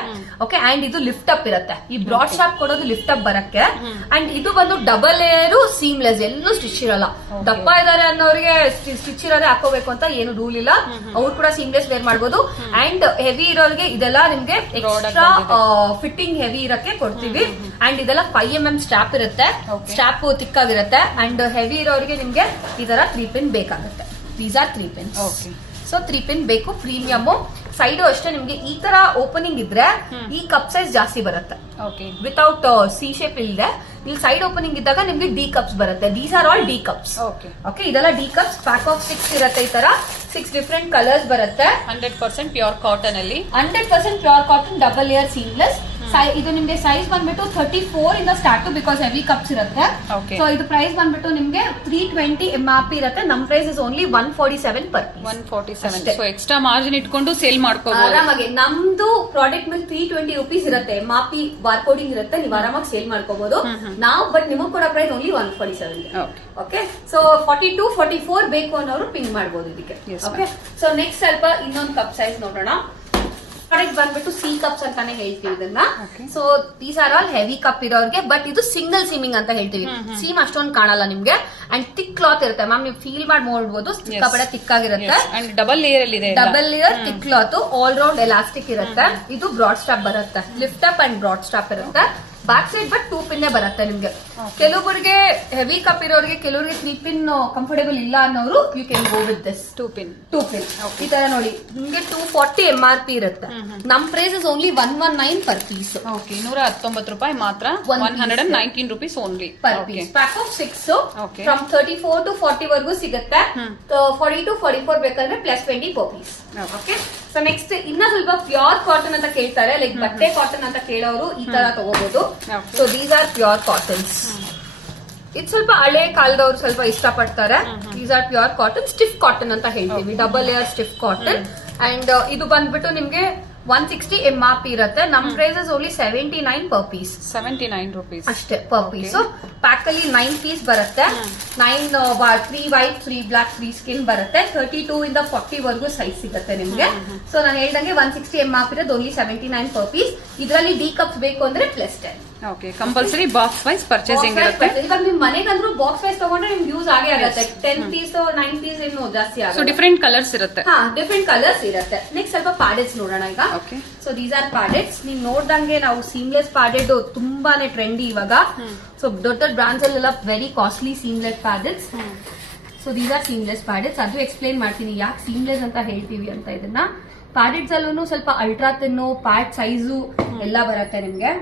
ಓಕೆ, ಅಂಡ್ ಇದು ಲಿಫ್ಟ್ ಅಪ್ ಇರುತ್ತೆ. ಈ ಬ್ರಾಡ್ ಶಾಪ್ ಕೊಡೋದು ಲಿಫ್ಟ್ ಅಪ್ ಬರಕ್ಕೆ. ಅಂಡ್ ಇದು ಬಂದು ಡಬಲ್ ಲೇಯರ್ ಸೀಮ್ಲೆಸ್, ಎಲ್ಲೂ ಸ್ಟಿಚ್ ಇರಲ್ಲ. ದಪ್ಪ ಇದಾರೆ ಅನ್ನೋರಿಗೆ ಸ್ಟಿಚ್ ಇರೋದೇ ಹಾಕೋಬೇಕು ಅಂತ ಏನು ರೂಲ್ ಇಲ್ಲ. ಅವ್ರು ಕೂಡ ಸೀಮ್ಲೆಸ್ ವೇರ್ ಮಾಡ್ಬೋದು. ಅಂಡ್ ಹೆವಿ ಇರೋರಿಗೆ ಇದೆಲ್ಲ ನಿಮ್ಗೆ ಎಕ್ಸ್ಟ್ರಾ ಫಿಟ್ಟಿಂಗ್ ಹೆವಿ ಇರಕ್ಕೆ ಕೊಡ್ತೀವಿ. ಅಂಡ್ ಇದೆಲ್ಲ 5mm ಸ್ಟ್ರಾಪ್ ಇರುತ್ತೆ. ಸ್ಟ್ರಾಪ್ ತಿಕ್ಕಾಗಿರುತ್ತೆ. ಅಂಡ್ ಹೆವಿ ಇರೋರಿಗೆ ನಿಮ್ಗೆ ಈ ತರ 3 ಪಿನ್ ಬೇಕಾಗುತ್ತೆ. These are 3 pins. So 3 pin ಬೇಕು. ಪ್ರೀಮಿಯಮ್ ಸೈಡ್ ಅಷ್ಟೇ ನಿಮ್ಗೆ ಈ ತರ ಓಪನಿಂಗ್ ಇದ್ರೆ ಈ ಕಪ್ ಸೈಜ್ ಜಾಸ್ತಿ ಬರುತ್ತೆ. ವಿತೌಟ್ ಸಿ ಶೇಪ್ ಇಲ್ಲದೆ ಇಲ್ಲಿ ಸೈಡ್ ಓಪನಿಂಗ್ ಇದ್ದಾಗ ನಿಮ್ಗೆ ಡಿ ಕಪ್ಸ್ ಬರುತ್ತೆ. These are all D cups. Okay, ಇದೆಲ್ಲ ಡಿ ಕಪ್ಸ್. ಪ್ಯಾಕ್ ಆಫ್ 6 ಇರುತ್ತೆ. ಈ ತರ 6 ಡಿಫ್ರೆಂಟ್ ಕಲರ್ಸ್ ಬರುತ್ತೆ. 100% ಪ್ಯೂರ್ ಕಾಟನ್ ಅಲ್ಲಿ. 100% pure cotton, double layer seamless. ಇದು ನಿಮ್ಗೆ ಸೈಜ್ ಬಂದ್ಬಿಟ್ಟು 34 ಇಂದ ಸ್ಟಾರ್ಟ್ ಬಿಕಾಸ್ ಹೆವಿ ಕಪ್ಸ್ ಇರುತ್ತೆ. ಸೊ ಇದು ಪ್ರೈಸ್ ಬಂದ್ಬಿಟ್ಟು ನಿಮ್ಗೆ 320 MRP ಇರುತ್ತೆ. ನಮ್ price is only 147 per piece. 147. So extra margin ಇಟ್ಕೊಂಡು ಸೇಲ್ ಮಾಡ್ಕೋಬಹುದು ಆರಾಮಾಗಿ. ನಮ್ದು ಪ್ರಾಡಕ್ಟ್ ಮೇಲೆ 320 ರೂಪೀಸ್ ಇರುತ್ತೆ. MRP ಬಾರ್ಕೋಡಿಂಗ್ ಇರುತ್ತೆ. ನೀವು ಆರಾಮಾಗಿ ಸೇಲ್ ಮಾಡ್ಕೋಬಹುದು. ನಾವು ಬಟ್ ನಿಮಗ್ ಕೊಡೋ ಪ್ರೈಸ್ ಓನ್ಲಿ 147. ಓಕೆ, ಸೊ 42 44 ಬೇಕು ಅನ್ನೋರು ಪಿನ್ ಮಾಡಬಹುದು ಇದಕ್ಕೆ. ಓಕೆ, ಸೊ ನೆಕ್ಸ್ಟ್ ಸ್ವಲ್ಪ ಇನ್ನೊಂದು ಕಪ್ ಸೈಜ್ ನೋಡೋಣ. ಪ್ರಾಡಕ್ಟ್ ಬಂದ್ಬಿಟ್ಟು ಸಿ ಕಪ್ಸ್ ಅಂತಾನೆ ಹೇಳ್ತೀವಿ ಇದನ್ನ. So these are all heavy cup ಇರೋರಿಗೆ. ಬಟ್ ಇದು ಸಿಂಗಲ್ ಸೀಮಿಂಗ್ ಅಂತ ಹೇಳ್ತೀವಿ. ಸೀಮ್ ಅಷ್ಟೊಂದು ಕಾಣಲ್ಲ ನಿಮ್ಗೆ. ಅಂಡ್ ಥಿಕ್ ಕ್ಲಾತ್ ಇರುತ್ತೆ ಮ್ಯಾಮ್. ನೀವು ಫೀಲ್ ಮಾಡಿ ನೋಡ್ಬೋದು. ಸಿಕ್ಕಾಪಟ್ಟೆ ಥಿಕ್ ಆಗಿರುತ್ತೆ. ಡಬಲ್ ಲೇಯರ್ ಅಲ್ಲಿ ಇದೆ. Double layer thick cloth, all round elastic ಇರುತ್ತೆ. ಇದು ಬ್ರಾಡ್ ಸ್ಟಾಪ್ ಬರುತ್ತೆ. Lift up and broad strap ಇರುತ್ತೆ. ಬ್ಯಾಕ್ ಸೈಡ್ ಬಟ್ 2 ಪಿನ್ ಬರುತ್ತೆ ನಿಮ್ಗೆ. ಕೆಲವೊಬ್ಬರಿಗೆ ಹೆವಿ ಕಪ್ ಇರೋರಿಗೆ, ಕೆಲವರಿಗೆ 3 ಪಿನ್ ಕಂಫರ್ಟೇಬಲ್ ಇಲ್ಲ ಅನ್ನೋರು you can go with this 2 pin. ಈ ತರ ನೋಡಿ ನಿಮ್ಗೆ 240 MRP ಇರುತ್ತೆ. ನಮ್ price is only 119 per piece. 119 ರೂಪಾಯಿ ಮಾತ್ರ. 119 rupees only per piece. Pack of 6 from 34 to 40 ವರೆಗೂ ಸಿಗುತ್ತೆ. 40 to 44 ಬೇಕಾದ್ರೆ plus 20 per piece. Okay, so next ಇನ್ನ ಸ್ವಲ್ಪ ಪ್ಯೂರ್ ಕಾಟನ್ ಅಂತ ಕೇಳ್ತಾರೆ. ಲೈಕ್ ಬಟ್ಟೆ ಕಾಟನ್ ಅಂತ ಕೇಳೋರು ಈ ತರ ತಗೋಬಹುದು. So these are pure cottons. ಇದು ಸ್ವಲ್ಪ ಹಳೆ ಕಾಲದವ್ರು ಸ್ವಲ್ಪ ಇಷ್ಟಪಡ್ತಾರೆ. These are pure cotton. Stiff cotton ಅಂತ ಹೇಳ್ತೀವಿ. Double layer stiff cotton. And ಇದು ಬಂದ್ಬಿಟ್ಟು ನಿಮ್ಗೆ 160 MRP ಇರುತ್ತೆ. ನಮ್ price is only 79 per piece. 79 rupees ಅಷ್ಟೇ ಪರ್ ಪೀಸ್. ಪ್ಯಾಕ್ ಅಲ್ಲಿ 9 ಪೀಸ್ ಬರುತ್ತೆ. 9 3 ವೈಟ್ 3 ಬ್ಲಾಕ್ 3 ಸ್ಕಿನ್ ಬರುತ್ತೆ. 32 ಇಂದ 40 ವರೆಗೂ ಸೈಜ್ ಸಿಗುತ್ತೆ ನಿಮ್ಗೆ. ಸೊ ನಾನು ಹೇಳ್ದಂಗೆ 160 MRP ಇರೋದು ಓನ್ಲಿ 79 ಪರ್ ಪೀಸ್. ಇದರಲ್ಲಿ ಡಿ ಕಪ್ಸ್ ಬೇಕು ಅಂದ್ರೆ plus 10. Okay, compulsory box wise purchasing ಇರುತ್ತೆ. ಇವಾಗ ನಿಮ್ ಮನೆಗಂದ್ರೂ ಬಾಕ್ಸ್ ವೈಸ್ ತಗೊಂಡ್ರೆ ನಿಮ್ಗೆ ಯೂಸ್ ಆಗೇ ಆಗುತ್ತೆ. 10 ಪೀಸ್ 9 ಪೀಸ್ ಏನು ಜಾಸ್ತಿ ಆಗುತ್ತೆ. ಸೊ ಡಿಫರೆಂಟ್ ಕಲರ್ಸ್ ಇರುತ್ತೆ. ಡಿಫರೆಂಟ್ ಕಲರ್ಸ್ ಇರುತ್ತೆ. ನೆಕ್ಸ್ಟ್ ಸ್ವಲ್ಪ ಪ್ಯಾಡೆಟ್ಸ್ ನೋಡೋಣ ಈಗ. So these are paddeds. ನೀವು ನೋಡ್ದಂಗೆ ನಾವು ಸೀಮ್ಲೆಸ್ ಪ್ಯಾಡೆಡ್ ತುಂಬಾನೇ ಟ್ರೆಂಡಿ ಇವಾಗ. ಸೊ ದೊಡ್ಡ ದೊಡ್ಡ ಬ್ರಾಂಡ್ಸ್ ಅಲ್ಲೆಲ್ಲ very costly seamless paddeds. So these are seamless paddeds. ಅದು ಎಕ್ಸ್ಪ್ಲೇನ್ ಮಾಡ್ತೀನಿ ಯಾಕೆ ಸೀಮ್ಲೆಸ್ ಅಂತ ಹೇಳ್ತೀವಿ ಅಂತ. ಇದನ್ನ ಪ್ಯಾಡೆಟ್ಸ್ ಅಲ್ಲೂ ಸ್ವಲ್ಪ ಅಲ್ಟ್ರಾ ತಿನ್ನು ಪ್ಯಾಡ್ ಸೈಜು ಎಲ್ಲ ಬರುತ್ತೆ ನಿಮ್ಗೆ.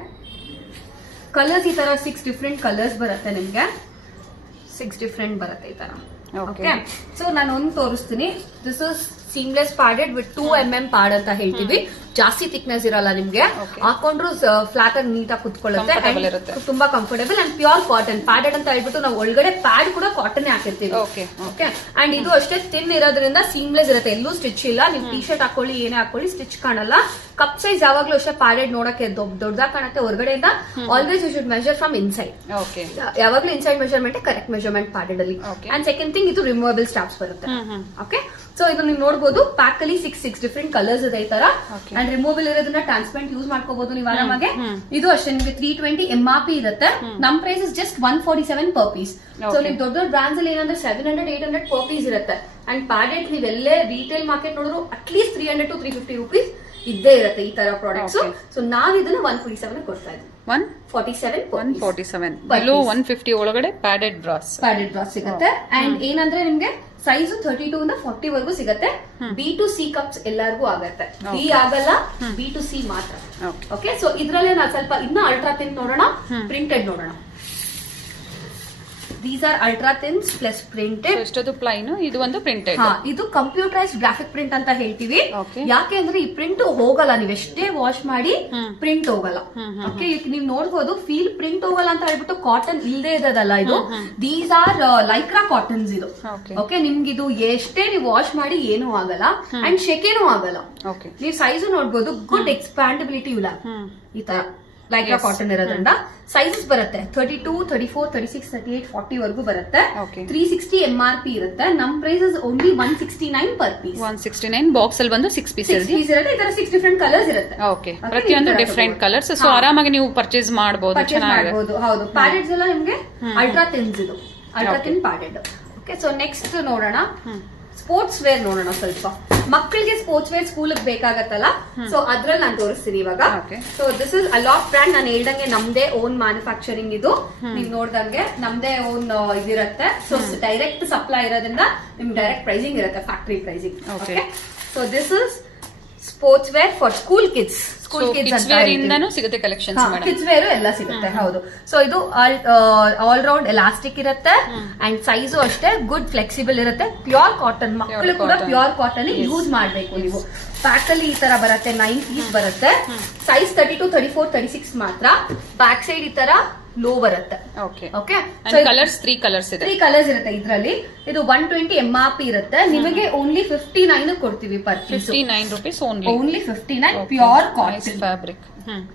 ಕಲರ್ಸ್ ಈ ತರ 6 ಡಿಫ್ರೆಂಟ್ ಕಲರ್ಸ್ ಬರುತ್ತೆ ನಿಮ್ಗೆ. 6 ಡಿಫ್ರೆಂಟ್ ಬರುತ್ತೆ ಈ ತರ. ಓಕೆ, ಸೊ ನಾನು ಒಂದು ತೋರಿಸ್ತೀನಿ. This is seamless padded with 2 mm pad ಅಂತ ಹೇಳ್ತೀವಿ. ಜಾಸ್ತಿ ಥಿಕ್ನೆಸ್ ಇರಲ್ಲ ನಿಮ್ಗೆ. ಹಾಕೊಂಡ್ರು ಫ್ಲಾಟ್ ಆಗಿ ನೀಟ್ ಆಗಿ ಕುತ್ಕೊಳ್ಳುತ್ತೆ. ತುಂಬಾ comfortable and pure cotton. Padded ಅಂತ ಹೇಳ್ಬಿಟ್ಟು ನಾವು ಒಳಗಡೆ ಪ್ಯಾಡ್ ಕೂಡ ಕಾಟನ್ ಹಾಕಿರ್ತೀವಿ. ಓಕೆ, ಅಂಡ್ ಇದು ಅಷ್ಟೇ ತಿನ್ ಇರೋದ್ರಿಂದ ಸೀಮ್ಲೆಸ್ ಇರುತ್ತೆ. ಎಲ್ಲೂ ಸ್ಟಿಚ್ ಇಲ್ಲ. ನೀವು ಟಿ ಶರ್ಟ್ ಹಾಕೊಳ್ಳಿ ಏನೇ ಹಾಕೊಳ್ಳಿ ಸ್ಟಿಚ್ ಕಾಣಲ್ಲ. ಕಪ್ ಸೈಜ್ ಯಾವಾಗ್ಲೂ ಅಷ್ಟೇ ಪ್ಯಾಡೆಡ್ ನೋಡಕ್ಕೆ ದೊಡ್ಡದಾಗ ಕಾಣುತ್ತೆ ಹೊರಗಡೆಯಿಂದ. Always you should measure from inside. ಯಾವಾಗ್ಲೂ inside measurement correct measurement padded ಅಲ್ಲಿ. ಅಂಡ್ ಸೆಕೆಂಡ್ ಥಿಂಗ್ ಇದು ರಿಮೂವಬಲ್ ಸ್ಟಾಪ್ಸ್ ಬರುತ್ತೆ. ಓಕೆ, ಸೊ ಇದು ನೀವು ನೋಡಬಹುದು. ಪ್ಯಾಕ್ ಅಲ್ಲಿ 6 ಡಿಫರೆಂಟ್ ಕಲರ್ಸ್ ಇದೆ ಈ ತರ. ಅಂಡ್ ರಿಮೂವಬಲ್ ಇರೋದನ್ನ ಟ್ರಾನ್ಸ್ಪರೆಂಟ್ ಯೂಸ್ ಮಾಡ್ಕೋಬಹುದು ನೀವು ಆರಾಮಾಗೆ. ಇದು ಅಷ್ಟೇ ನಿಮಗೆ 320 MRP ಇರುತ್ತೆ. ನಮ್ price is just 147 per piece. So ನೀವು ದೊಡ್ಡ ದೊಡ್ಡ ಬ್ರಾಂಡ್ಸ್ ಅಲ್ಲಿ ಏನಂದ್ರೆ 700 800 ಪರ್ ಪೀಸ್ ಇರುತ್ತೆ. ಅಂಡ್ ಪ್ಯಾಡೆಡ್ ನೀವೆಲ್ಲೇ ರಿಟೇಲ್ ಮಾರ್ಕೆಟ್ ನೋಡಿದ್ರು ಅಟ್ಲೀಸ್ಟ್ 300 to 350 ರುಪೀಸ್ ಇದ್ದೇ ಇರುತ್ತೆ ಈ ತರ ಪ್ರಾಡಕ್ಟ್ಸ್. ಸೊ ನಾವ್ ಇದನ್ನ 147 ಕೊಡ್ತಾ ಇದ್ವಿ. 147 ಬಿಲೋ 150 ಒಳಗಡೆ ಪ್ಯಾಡೆಡ್ ಬ್ರಾಸ್ ಸಿಗುತ್ತೆ. ಅಂಡ್ ಏನಂದ್ರೆ ನಿಮ್ಗೆ ಸೈಜ್ 32 ಇಂದ 40 ವರೆಗೂ ಸಿಗುತ್ತೆ. B2C ಕಪ್ಸ್ ಎಲ್ಲರಿಗೂ ಆಗತ್ತೆ, ಬಿ ಆಗಲ್ಲ, B2C ಮಾತ್ರ. ಓಕೆ, ಸೊ ಇದ್ರಲ್ಲೇ ನಾವು ಸ್ವಲ್ಪ ಇನ್ನ ಅಲ್ಟ್ರಾ ಥಿನ್ ನೋಡೋಣ, ಪ್ರಿಂಟೆಡ್ ನೋಡೋಣ. These are ultra thins plus printed. ಎಷ್ಟದು ಪ್ಲೈನ್, ಇದು ಒಂದು ಪ್ರಿಂಟೆಡ್. ಇದು ಕಂಪ್ಯೂಟರೈಸ್ಡ್ ಗ್ರಾಫಿಕ್ ಪ್ರಿಂಟ್ ಅಂತ ಹೇಳ್ತೀವಿ. ಯಾಕೆ ಅಂದ್ರೆ ಈ ಪ್ರಿಂಟ್ ಹೋಗಲ್ಲ, ನೀವ್ ಎಷ್ಟೇ ವಾಶ್ ಮಾಡಿ ಪ್ರಿಂಟ್ ಹೋಗಲ್ಲ. ಓಕೆ, ನೀವ್ ನೋಡ್ಬೋದು ಫೀಲ್ ಪ್ರಿಂಟ್ ಹೋಗಲ್ಲ ಅಂತ ಹೇಳ್ಬಿಟ್ಟು ಕಾಟನ್ ಇಲ್ದೇ ಇರೋದಲ್ಲ ಇದು. ದೀಸ್ ಆರ್ ಲೈಕ್ರಾ ಕಾಟನ್ಸ್ ಇದು. ಓಕೆ, ನಿಮ್ಗೆ ಇದು ಎಷ್ಟೇ ನೀವು ವಾಶ್ ಮಾಡಿ ಏನೂ ಆಗಲ್ಲ ಅಂಡ್ ಶೆಕೆನೂ ಆಗಲ್ಲ. ನೀವು ಸೈಜ್ ನೋಡ್ಬೋದು, ಗುಡ್ ಎಕ್ಸ್ಪ್ಯಾಂಡಬಿಲಿಟಿ ಇಲ್ಲ ಈ ತರ ಲೈಕ್ರಾ ಕಾಟನ್ ಇರೋದ್ರಿಂದ. ಸೈಜಸ್ ಬರುತ್ತೆ 32, 34, 36, 38, 40 ವರೆಗೂ ಬರುತ್ತೆ. 360 MRP ಇರುತ್ತೆ. ನಮ್ prices only 169 per piece. 169 box ಅಲ್ಲಿ ಬಂದು 6 ಪೀಸ್ ಇರುತ್ತೆ. ಇದರ 6 ಡಿಫರೆಂಟ್ ಕಲರ್ಸ್ ಇರುತ್ತೆ. ಓಕೆ, ಪ್ರತಿಯೊಂದು ಡಿಫರೆಂಟ್ ಕಲರ್ಸ್. ಸೊ ಆರಾಮಾಗಿ ನೀವು ಪರ್ಚೇಸ್ ಮಾಡಬಹುದು. ಹೌದು, ಪ್ಯಾಡೆಡ್ಸ್ ಎಲ್ಲ ನಿಮ್ಗೆ ಅಲ್ಟ್ರಾ ಥಿನ್ಸ್ ಇದು, ultra thin padded. Okay, so next ನೋಡೋಣ ಸ್ಪೋರ್ಟ್ಸ್ ವೇರ್ ನೋಡೋಣ. ಸ್ವಲ್ಪ ಮಕ್ಕಳಿಗೆ ಸ್ಪೋರ್ಟ್ಸ್ ವೇರ್ ಸ್ಕೂಲ್ ಬೇಕಾಗತ್ತಲ್ಲ, ಸೊ ಅದ್ರಲ್ಲಿ ನಾನು ತೋರಿಸ್ತೀನಿ ಇವಾಗ. So this is a lot brand. ನಾನು ಹೇಳ್ದಂಗೆ ನಮ್ದೇ ಓನ್ ಮ್ಯಾನುಫ್ಯಾಕ್ಚರಿಂಗ್ ಇದು. ನೀವ್ ನೋಡ್ದಂಗೆ ನಮ್ದೇ ಓನ್ ಇದಿರುತ್ತೆ. ಸೊ ಡೈರೆಕ್ಟ್ ಸಪ್ಲೈ ಇರೋದ್ರಿಂದ ನಿಮ್ಗೆ ಡೈರೆಕ್ಟ್ ಪ್ರೈಸಿಂಗ್ ಇರುತ್ತೆ, factory pricing. Okay, so this is sports wear for school kids. ಸಿಗುತ್ತೆ ಕಲೆಕ್ಷನ್, ಕಿಡ್ಸ್ ವೇರ್ ಎಲ್ಲ ಸಿಗುತ್ತೆ. ಹೌದು, ಸೊ ಇದು ಆಲ್ ರೌಂಡ್ ಎಲಾಸ್ಟಿಕ್ ಇರುತ್ತೆ ಅಂಡ್ ಸೈಜು ಅಷ್ಟೇ ಗುಡ್ ಫ್ಲೆಕ್ಸಿಬಲ್ ಇರುತ್ತೆ. ಪ್ಯೂರ್ ಕಾಟನ್, ಮಕ್ಕಳು ಕೂಡ ಪ್ಯೂರ್ ಕಾಟನ್ ಯೂಸ್ ಮಾಡ್ಬೇಕು ನೀವು. ಪ್ಯಾಕ್ ಅಲ್ಲಿ ಈ ತರ ಬರುತ್ತೆ, 9 ಪೀಸ್ ಬರುತ್ತೆ. ಸೈಜ್ 32, 34, 36 ಮಾತ್ರ. ಬ್ಯಾಕ್ ಸೈಡ್ ಈ ತರ ಲೋ ಬರುತ್ತೆ. ಓಕೆ, ಕಲರ್ಸ್ 3 ಕಲರ್ಸ್ ಇದೆ. 3 ಕಲರ್ಸ್ ಇರುತ್ತೆ ಇದರಲ್ಲಿ. ಇದು 120 MRP ಇರುತ್ತೆ. ನಿಮಗೆ ಓನ್ಲಿ 59 ಕೊಡ್ತೀವಿ per piece. 59 rupees only 59. Pure cotton fabric,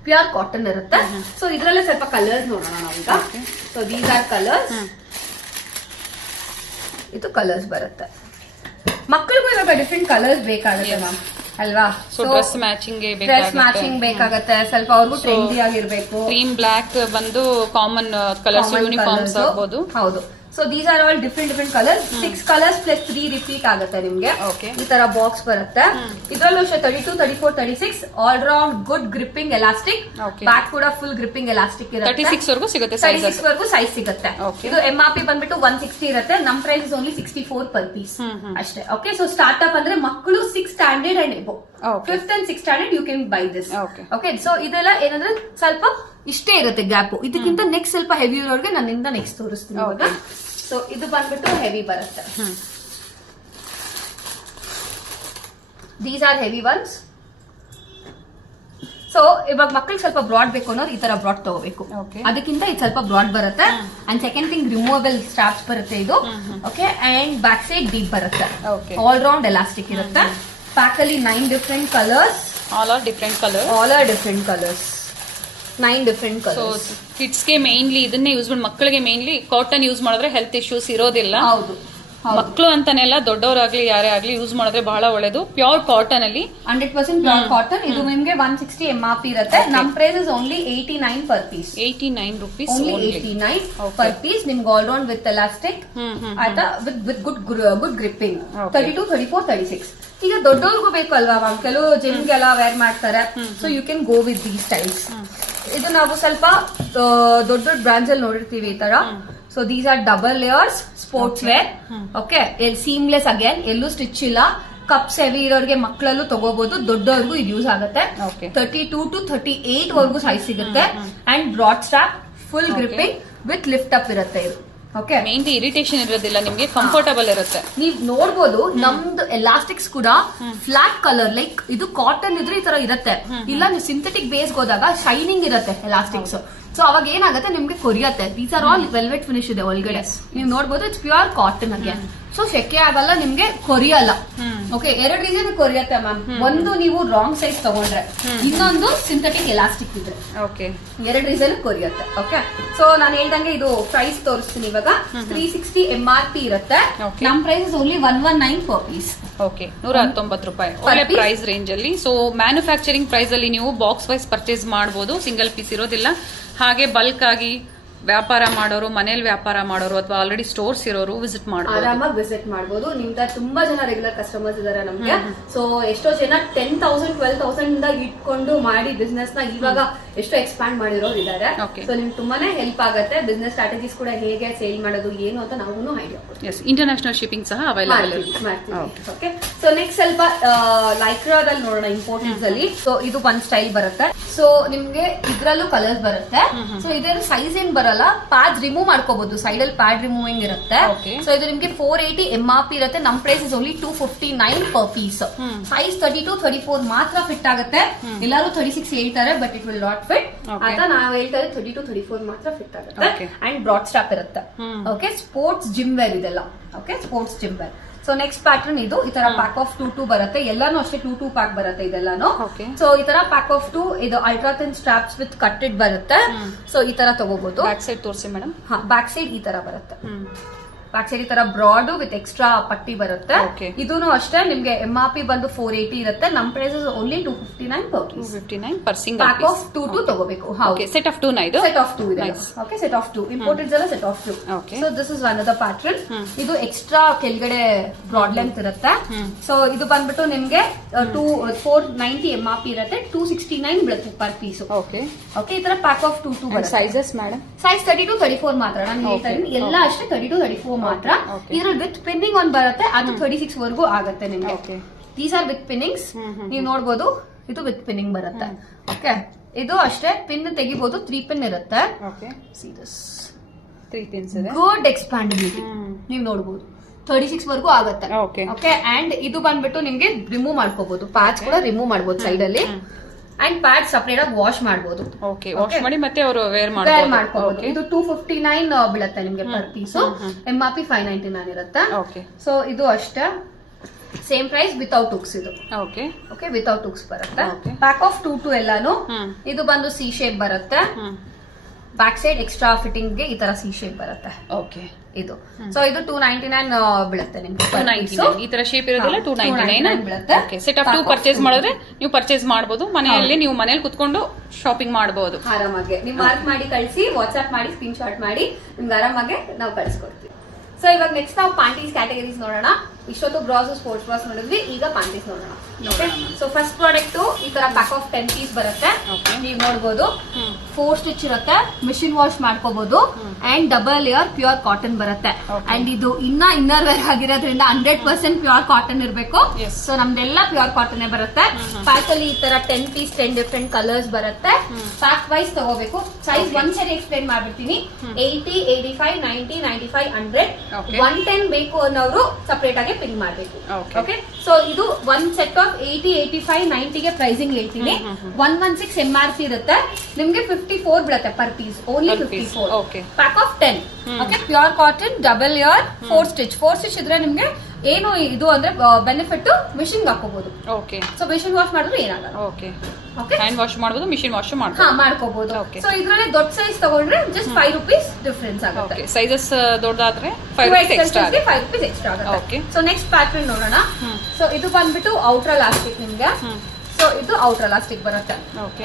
pure cotton ಇರುತ್ತೆ. ಸೊ ಇದ್ರಲ್ಲೇ ಸ್ವಲ್ಪ ಕಲರ್ಸ್ ನೋಡೋಣ ನಾವೀಗ. So these are colours. ಇದು ಕಲರ್ಸ್ ಬರುತ್ತೆ. ಮಕ್ಕಳಿಗೂ ಇವಾಗ ಡಿಫ್ರೆಂಟ್ ಕಲರ್ಸ್ ಬೇಕಾಗುತ್ತೆ ಮ್ಯಾಮ್, ಅಲ್ವಾ? ಸೊ ಡ್ರೆಸ್ ಮ್ಯಾಚಿಂಗ್ ಬೇಕಾಗತ್ತೆ. ಸ್ವಲ್ಪ ಅವ್ರಿಗೂ ಟ್ರೆಂಡಿ ಆಗಿರ್ಬೇಕು. ಕ್ರೀಮ್ ಬ್ಲಾಕ್ ಬಂದು ಕಾಮನ್ ಕಲರ್ಸ್, ಯೂನಿಫಾರ್ಮ್ಸ್ ಆಗ್ಬೋದು. ಹೌದು, so these are all different colours. 6 colours plus 3 repeat ಆಗುತ್ತೆ ನಿಮ್ಗೆ. ಈ ತರ ಬಾಕ್ಸ್ ಬರುತ್ತೆ. ಇದ್ರಲ್ಲೂ 32, 34, 36 all round good gripping elastic. Back ಕೂಡ ಫುಲ್ ಗ್ರಿಪ್ಪಿಂಗ್ ಎಲಾಸ್ಟಿಕ್ ಇರುತ್ತೆ. 36 ವರೆಗೂ ಸಿಗುತ್ತೆ, 36 ವರೆಗೂ ಸೈಜ್ ಸಿಗುತ್ತೆ. ಇದು MRP ಬಂದ್ಬಿಟ್ಟು 160 ಇರುತ್ತೆ. ನಮ್ price is only 64 per piece ಅಷ್ಟೇ. ಓಕೆ, ಸೊ ಸ್ಟಾರ್ಟ್ಅಪ್ ಅಂದ್ರೆ ಮಕ್ಕಳು 6th standard and above, 5th and 6th standard you can buy this. Okay, so ಇದೆಲ್ಲ ಏನಂದ್ರೆ ಸ್ವಲ್ಪ ಇಷ್ಟೇ ಇರುತ್ತೆ ಗ್ಯಾಪ್. ಇದಕ್ಕಿಂತ ನೆಕ್ಸ್ಟ್ ಸ್ವಲ್ಪ ಹೆವಿ ಇರೋರ್ಗೆ ನನ್ನಿಂದ ನೆಕ್ಸ್ಟ್ ತೋರಿಸ್ತೀನಿ ಇವಾಗ. ಸೊ ಇದು ಬಂದ್ಬಿಟ್ಟು ಹೆವಿ ಬರುತ್ತೆ. These are heavy once. So ಇವಾಗ ಮಕ್ಕಳಿಗೆ ಸ್ವಲ್ಪ ಬ್ರಾಡ್ ಬೇಕು ಅನ್ನೋದು ಈ ತರ ಬ್ರಾಡ್ ತಗೋಬೇಕು. ಅದಕ್ಕಿಂತ ಇದು ಸ್ವಲ್ಪ ಬ್ರಾಡ್ ಬರುತ್ತೆ. And second thing removable straps ಬರುತ್ತೆ ಇದು. Okay, and back side deep ಬರುತ್ತೆ. ಆಲ್ ರೌಂಡ್ ಎಲಾಸ್ಟಿಕ್ ಇರುತ್ತೆ. ಪ್ಯಾಕ್ ಅಲ್ಲಿ 9 different colours. All are different colours. 9 different colours. Kids ಗೆ ಮೇನ್ಲಿ ಇದನ್ನೇ ಯೂಸ್ ಮಾಡಿ, ಮಕ್ಕಳಿಗೆ ಮೇನ್ಲಿ ಕಾಟನ್ ಯೂಸ್ ಮಾಡಿದ್ರೆ ಹೆಲ್ತ್ ಇಶ್ಯೂಸ್ ಇರೋದಿಲ್ಲ. ಹೌದು, ಮಕ್ಕಳು ಅಂತಾನೆಲ್ಲ ದೊಡ್ಡವರಾಗ್ಲಿ ಯಾರೇ ಆಗ್ಲಿ ಯೂಸ್ ಮಾಡಿದ್ರೆ ಬಹಳ ಒಳ್ಳೇದು. ಪ್ಯೂರ್ ಕಾಟನ್ ಅಲ್ಲಿ 100% ಪ್ಯೂರ್ ಕಾಟನ್. ಇದು ನಿಮ್ಗೆ 160 MRP ಇರುತ್ತೆ. ನಮ್ price is only 89 per piece. 89 rupees. Only 89 per piece. ನಿಮ್ಗೆ ಆಲ್ ರೌಂಡ್ ವಿತ್ ಎಲಾಸ್ಟಿಕ್ ಆಯ್ತಾ, ವಿತ್ ಗುಡ್ ಗ್ರಿಪ್ಪಿಂಗ್. 32, 34, 36. ಈಗ ದೊಡ್ಡವ್ರಿಗೂ ಬೇಕು ಅಲ್ವಾ ಮ್ಯಾಮ್, ಕೆಲವು ಜಿಮ್ಗೆಲ್ಲ ವೇರ್ ಮಾಡ್ತಾರೆ. So you can go with these styles. ಇದು ನಾವು ಸ್ವಲ್ಪ ದೊಡ್ಡ ಬ್ರಾಂಡ್ಸ್ ಅಲ್ಲಿ ನೋಡಿರ್ತೀವಿ ಈ ತರ. So these are double layers sports wear. Okay, seamless again, ಎಲ್ಲೂ ಸ್ಟಿಚ್ ಇಲ್ಲ. ಕಪ್ಸ್ ಹೆವಿ ಇರೋರಿಗೆ ಮಕ್ಕಳಲ್ಲೂ ತಗೋಬಹುದು, ದೊಡ್ಡವ್ರಿಗೂ ಇದು ಯೂಸ್ ಆಗುತ್ತೆ. 32 to 38 ವರೆಗೂ ಸೈಜ್ ಸಿಗುತ್ತೆ. And broad strap, full gripping with lift up ಇರುತ್ತೆ ಇದು. ಓಕೆ, ಮೇನ್ಲಿ ಇರಿಟೇಷನ್ ಇರೋದಿಲ್ಲ, ನಿಮ್ಗೆ ಕಂಫರ್ಟಬಲ್ ಇರುತ್ತೆ. ನೀವ್ ನೋಡ್ಬೋದು ನಮ್ದು ಎಲಾಸ್ಟಿಕ್ಸ್ ಕೂಡ ಫ್ಲಾಟ್ ಕಲರ್, ಲೈಕ್ ಇದು ಕಾಟನ್ ಇದ್ರೆ ಈ ತರ ಇರುತ್ತೆ. ಇಲ್ಲ ನೀವು ಸಿಂಥೆಟಿಕ್ ಬೇಸ್ ಹೋದಾಗ ಶೈನಿಂಗ್ ಇರುತ್ತೆ ಎಲಾಸ್ಟಿಕ್ಸ್. ಸೊ ಅವಾಗ ಏನಾಗುತ್ತೆ ನಿಮ್ಗೆ ಕೊರಿಯತ್ತೆ. These are all velvet finish ಇದೆ ಒಳಗಡೆ. ನೀವು ನೋಡ್ಬೋದು ಇಟ್ಸ್ ಪ್ಯೂರ್ ಕಾಟನ್ ಅಗೆ. ಸೊ ಶೆಕೆ ಆಗಲ್ಲ, ನಿಮ್ಗೆ ಕೊರಿಯಲ್ಲ. ಓಕೆ, 2 ರೀಸನ್ ಕೊರಿಯತ್ತೆ ಮ್ಯಾಮ್. ಒಂದು ನೀವು ರಾಂಗ್ ಸೈಜ್ ತಗೊಂಡ್ರೆ, ಇನ್ನೊಂದು ಸಿಂಥೆಟಿಕ್ ಎಲಾಸ್ಟಿಕ್ ಇದ್ರೆ. ಓಕೆ, 2 ರೀಸನ್ ಕೊರಿಯತ್ತೆ. ಓಕೆ, ಸೊ ನಾನು ಹೇಳ್ದಂಗೆ ಇದು ಪ್ರೈಸ್ ತೋರಿಸ್ತೀನಿ ಇವಾಗ. 360 MRP ಇರುತ್ತೆ. ನಮ್ price only 119 per piece. Okay, 119 ರೂಪಾಯಿ ಒಳ್ಳೆ ಪ್ರೈಸ್ ರೇಂಜ್ ಅಲ್ಲಿ. ಸೊ ಮ್ಯಾನುಫ್ಯಾಕ್ಚರಿಂಗ್ ಪ್ರೈಸ್ ಅಲ್ಲಿ ನೀವು ಬಾಕ್ಸ್ ವೈಸ್ ಪರ್ಚೇಸ್ ಮಾಡಬಹುದು, ಸಿಂಗಲ್ ಪೀಸ್ ಇರೋದಿಲ್ಲ. ಹಾಗೆ ಬಲ್ಕ್ ಆಗಿ ವ್ಯಾಪಾರ ಮಾಡೋರು, ಮನೇಲಿ ವ್ಯಾಪಾರ ಮಾಡೋರು ಅಥವಾ ಆಲ್ರೆಡಿ ಸ್ಟೋರ್ಸ್ ಇರೋರು ವಿಸಿಟ್ ಮಾಡಬಹುದು, ಆರಾಮಾಗಿ ವಿಸಿಟ್ ಮಾಡಬಹುದು. ನಿಮ್ದ ತುಂಬಾ ಜನ ರೆಗ್ಯುಲರ್ ಕಸ್ಟಮರ್ಸ್ ಇದಾರೆ ನಮ್ಗೆ. ಸೊ ಎಷ್ಟೋ ಜನ 10,000 12,000 ಇಂದ ಇಟ್ಕೊಂಡು ಮಾಡಿ ಬಿಸ್ನೆಸ್ ನ ಇವಾಗ ಎಷ್ಟೋ ಎಕ್ಸ್ಪ್ಯಾಂಡ್ ಮಾಡಿರೋರು ಇದಾರೆ. ಸೊ ನಿಮ್ಗೆ ತುಂಬಾನೇ ಹೆಲ್ಪ್ ಆಗುತ್ತೆ. ಬಿಸ್ನೆಸ್ ಸ್ಟ್ರಾಟಜೀಸ್ ಕೂಡ ಹೇಗೆ ಸೇಲ್ ಮಾಡೋದು ಏನು ಅಂತ ನಾವು ಐಡಿಯಾ ಕೊಡ್ತೀವಿ. ಇಂಟರ್ನ್ಯಾಷನಲ್ ಶಿಪ್ಪಿಂಗ್ ಸಹ ಅವೈಲೇಬಲ್ ಇದೆ. ಓಕೆ, ಸೊ ನೆಕ್ಸ್ಟ್ ಸ್ವಲ್ಪ ಲೈಕ್ರಾದಲ್ಲಿ ನೋಡೋಣ, ಇಂಪೋರ್ಟೆನ್ಸ್ ಅಲ್ಲಿ. ಸೊ ಇದು ಒಂದ್ ಸ್ಟೈಲ್ ಬರುತ್ತೆ. ಸೊ ನಿಮ್ಗೆ ಇದ್ರಲ್ಲೂ ಕಲರ್ಸ್ ಬರುತ್ತೆ. ಸೊ ಇದ್ರ ಸೈಜ್ ಏನ್ ಬರಲ್ಲ, ಪ್ಯಾಡ್ ರಿಮೂವ್ ಮಾಡ್ಕೋಬಹುದು. ಸೈಡ್ ಅಲ್ಲಿ ಪ್ಯಾಡ್ ರಿಮೂವಿಂಗ್ ಇರುತ್ತೆ. ಸೊ ಇದು ನಿಮ್ಗೆ 480 MRP ಇರುತ್ತೆ. ನಮ್ price is only 259 per piece. Size 32 34 ಮಾತ್ರ ಫಿಟ್ ಆಗುತ್ತೆ. ಎಲ್ಲರೂ 36 ಹೇಳ್ತಾರೆ, but it will not fit. ಆತ ನಾವು ಹೇಳ್ತಾರೆ 32 34 ಮಾತ್ರ ಫಿಟ್ ಆಗುತ್ತೆ. ಅಂಡ್ ಬ್ರಾಡ್ ಸ್ಟ್ರಾಪ್ ಇರುತ್ತೆ. ಓಕೆ, ಸ್ಪೋರ್ಟ್ಸ್ ಜಿಮ್ ವೇರ್ ಇದೆಲ್ಲ. Okay, sports gym wear. So next pattern ಇದು. ಈ ತರ ಪ್ಯಾಕ್ ಆಫ್ 2 ಬರುತ್ತೆ. ಎಲ್ಲಾನು ಅಷ್ಟೇ 2 ಪ್ಯಾಕ್ ಬರುತ್ತೆ ಇದೆಲ್ಲಾನು. ಸೊ ಈ ತರ ಪ್ಯಾಕ್ ಆಫ್ 2 ಇದು ಅಲ್ಟ್ರಾ ಥಿನ್ ಸ್ಟ್ರಾಪ್ಸ್ ವಿತ್ ಕಟ್ಟೆಡ್ ಬರುತ್ತೆ. ಸೊ ಈ ತರ ತಗೋಬಹುದು. ಬ್ಯಾಕ್ ಸೈಡ್ ತೋರಿಸಿ ಮೇಡಮ್. ಬ್ಯಾಕ್ ಸೈಡ್ ಈ ತರ ಬರುತ್ತೆ. ಬ್ಯಾಕ್ ಸೈಡ್ ಈ ತರ ಬ್ರಾಡ್ ವಿತ್ ಎಕ್ಸ್ಟ್ರಾ ಪಟ್ಟಿ ಬರುತ್ತೆ. ಇದೂನು ಅಷ್ಟೇ ನಿಮ್ಗೆ MRP ಬಂದು 480 ಇರುತ್ತೆ. ನಮ್ price only 259 per single pack of 2 ತಗೋಬೇಕು. ಸೆಟ್ ಆಫ್ 2 ನ ಇದು. ಸೆಟ್ ಆಫ್ 2 ಇದೆ. ಓಕೆ, ಸೆಟ್ ಆಫ್ 2 ಇಂಪೋರ್ಟೆಡ್ ಎಲ್ಲ set of 2. So this is one of the pattern. ಇದು ಎಕ್ಸ್ಟ್ರಾ ಕೆಳಗಡೆ ಬ್ರಾಡ್ ಲೆಂತ್ ಇರುತ್ತೆ. ಸೊ ಇದು ಬಂದ್ಬಿಟ್ಟು ನಿಮ್ಗೆ 490 MRP ಇರುತ್ತೆ. 269 ಬೀಳುತ್ತೆ ಪರ್ ಪೀಸ್. ಓಕೆ, ಈ ತರ ಪ್ಯಾಕ್ ಆಫ್ 2 ಬರುತ್ತೆ. ಸೈಜಸ್ ಮೇಡಮ್ ಸೈಜ್ 32 34 ಮಾತ್ರ. ನಾನು ಹೇಳ್ತಾ ಇದ್ದೀನಿ ಎಲ್ಲ ಅಷ್ಟೇ 32 34 ಮಾತ್ರ. ಇದ್ರಲ್ಲಿ ವಿತ್ ಪಿನ್ನಿಂಗ್ ಒಂದ್ ಬರುತ್ತೆ, ಅದು 36 ವರ್ಗೂ ಆಗುತ್ತೆ ನಿಮ್ಗೆ. These are with pinnings. ನೀವು ನೋಡ್ಬೋದು, ಇದು ವಿತ್ ಪಿನ್ನಿಂಗ್ ಬರುತ್ತೆ. ಓಕೆ, ಇದು ಅಷ್ಟೇ ಪಿನ್ ತೆಗಿಬಹುದು. 3 ಪಿನ್ ಇರುತ್ತೆ. ಗುಡ್ ಎಕ್ಸ್ಪ್ಯಾಂಡಬಿಲಿಟಿ. ನೀವು ನೋಡ್ಬೋದು 36 ವರ್ಗೂ ಆಗುತ್ತೆ. ಓಕೆ, ಅಂಡ್ ಇದು ಬಂದ್ಬಿಟ್ಟು ನಿಮ್ಗೆ ರಿಮೂವ್ ಮಾಡ್ಕೋಬಹುದು. ಪ್ಯಾಚ್ ಕೂಡ ರಿಮೂವ್ ಮಾಡಬಹುದು ಸೈಡ್ ಅಲ್ಲಿ. ಅಂಡ್ ಪ್ಯಾಡ್ ಸಪರೇಟ್ ಆಗಿ ವಾಶ್ ಮಾಡಬಹುದು. ವಾಶ್ ಮಾಡಿ ಮತ್ತೆ ಅವರು ವೇರ್ ಮಾಡ್ಕೋಬಹುದು. ಇದು 259 ಬೀಳುತ್ತೆ ನಿಮ್ಗೆ ಪರ್ ಪೀಸ್. MRP 599 ಇರುತ್ತೆ. ಸೊ ಇದು ಅಷ್ಟೇ ಸೇಮ್ ಪ್ರೈಸ್ ವಿತೌಟ್ ಹುಕ್ಸ್. ಇದು ಓಕೆ, ವಿತೌಟ್ ಹುಕ್ಸ್ ಬರುತ್ತೆ. ಪ್ಯಾಕ್ ಆಫ್ 2 ಎಲ್ಲಾನು. ಇದು ಬಂದು ಸಿ ಶೇಪ್ ಬರುತ್ತೆ. ಬ್ಯಾಕ್ ಸೈಡ್ ಎಕ್ಸ್ಟ್ರಾ ಫಿಟ್ಟಿಂಗ್ ಗೆ ಈ ತರ ಸಿ ಶೇಪ್ ಬರುತ್ತೆ. ಓಕೆ, ಇದು ಸೊ ಇದು 299 ಬೀಳುತ್ತೆ ನಿಮ್ಗೆ. 299 ಈ ತರ ಶೇಪ್ ಇರೋದಿಲ್ಲ. 299 ಬೀಳುತ್ತೆ. ಸೆಟ್ ಆಫ್ 2 ಪರ್ಚೇಸ್ ಮಾಡಿದ್ರೆ ನೀವು ಪರ್ಚೇಸ್ ಮಾಡಬಹುದು. ಮನೆಯಲ್ಲಿ ನೀವು ಮನೇಲಿ ಕುತ್ಕೊಂಡು ಶಾಪಿಂಗ್ ಮಾಡಬಹುದು ಆರಾಮಾಗಿ. ನೀವು ಮಾರ್ಕ್ ಮಾಡಿ ಕಳಿಸಿ, ವಾಟ್ಸ್ಆಪ್ ಮಾಡಿ ಸ್ಕ್ರೀನ್ ಶಾಟ್ ಮಾಡಿ, ನಿಮ್ಗೆ ಆರಾಮಾಗಿ ನಾವು ಕಳಿಸ್ಕೊಡ್ತೀವಿ. ಸೊ ಇವಾಗ ನೆಕ್ಸ್ಟ್ ನಾವು ಪ್ಯಾಂಟೀಸ್ ಕ್ಯಾಟಗರೀಸ್ ನೋಡೋಣ. ಇಷ್ಟೊತ್ತು ಬ್ರಾಸ್ ಸ್ಪೋರ್ಟ್ಸ್ ಬ್ರಾಸ್ ನೋಡಿದ್ವಿ, ಈಗ ಪ್ಯಾಂಟೀಸ್ ನೋಡೋಣ. ಸೊ ಫಸ್ಟ್ ಪ್ರಾಡಕ್ಟ್ ಈ ತರ ಪ್ಯಾಕ್ ಆಫ್ 10 ಪೀಸ್ ಬರುತ್ತೆ. ನೀವು ನೋಡಬಹುದು 4 ಸ್ಟಿಚ್ ಇರುತ್ತೆ. ಮಿಷಿನ್ ವಾಶ್ ಮಾಡ್ಕೋಬಹುದು. And double layer pure cotton ಬರುತ್ತೆ. ಅಂಡ್ ಇದು ಇನ್ನರ್ ವೇರ್ ಆಗಿರೋದ್ರಿಂದ 100% ಪ್ಯೂರ್ ಕಾಟನ್ ಇರಬೇಕು. ಸೊ ನಮ್ದೆಲ್ಲ ಪ್ಯೂರ್ ಕಾಟನ್ ಬರುತ್ತೆ. ಪ್ಯಾಕ್ ಅಲ್ಲಿ ಈ ತರ 10 ಪೀಸ್ 10 ಡಿಫ್ರೆಂಟ್ ಕಲರ್ಸ್ ಬರುತ್ತೆ. ಪ್ಯಾಕ್ ವೈಸ್ ತಗೋಬೇಕು. ಸೈಜ್ ಒಂದ್ಸರಿ ಎಕ್ಸ್ಪ್ಲೇನ್ ಮಾಡ್ಬಿಡ್ತೀನಿ. 80 85 90 95 100 110 ಬೇಕು ಅನ್ನೋರು ಸಪರೇಟ್ ಆಗಿ ಪಿನ್ ಮಾಡಬೇಕು. ಓಕೆ, ಸೊ ಇದು ಒಂದ್ ಸೆಟ್ ಆಫ್ 80 85 90 ಗೆ ಪ್ರೈಸಿಂಗ್ ಹೇಳ್ತೀನಿ. 116 MRP ಇರುತ್ತೆ. ನಿಮ್ಗೆ 54 ಬೀಳುತ್ತೆ per piece. Only 54. Pack of 10. Okay, pure cotton double layer 4 stitch ಇದ್ರೆ ನಿಮ್ಗೆ ಏನು ಇದು ಅಂದ್ರೆ ಬೆನಿಫಿಟ್ ಮಿಷಿನ್ ಹಾಕೋಬಹುದು. ಸೊ ಮಿಷಿನ್ ವಾಶ್ ಮಾಡಿದ್ರೆ ಏನಾಗಲ್ಲ. ಹ್ಯಾಂಡ್ ವಾಶ್ ಮಾಡಬಹುದು, ಮಿಷಿನ್ ವಾಶ್ ಮಾಡ್ಕೋಬಹುದು. ಸೊ ಇದ್ರಲ್ಲಿ ದೊಡ್ಡ ಸೈಜ್ ತಗೊಂಡ್ರೆ ಜಸ್ಟ್ 5 ರೂಪೀಸ್ ಡಿಫರೆನ್ಸ್ ಆಗುತ್ತೆ. ಸೈಜಸ್ ದೊಡ್ಡದಾದ್ರೆ 5 ರೂಪೀಸ್ ಎಕ್ಸ್ಟ್ರಾ ಆಗುತ್ತೆ. ಸೊ ನೆಕ್ಸ್ಟ್ ಪ್ಯಾಟರ್ನ್ ನೋಡೋಣ. ಸೊ ಇದು ಬಂದ್ಬಿಟ್ಟು ಔಟರ್ ಎಲಾಸ್ಟಿಕ್ ನಿಮ್ಗೆ. ಸೊ ಇದು ಔಟರ್ ಎಲಾಸ್ಟಿಕ್ ಬರುತ್ತೆ.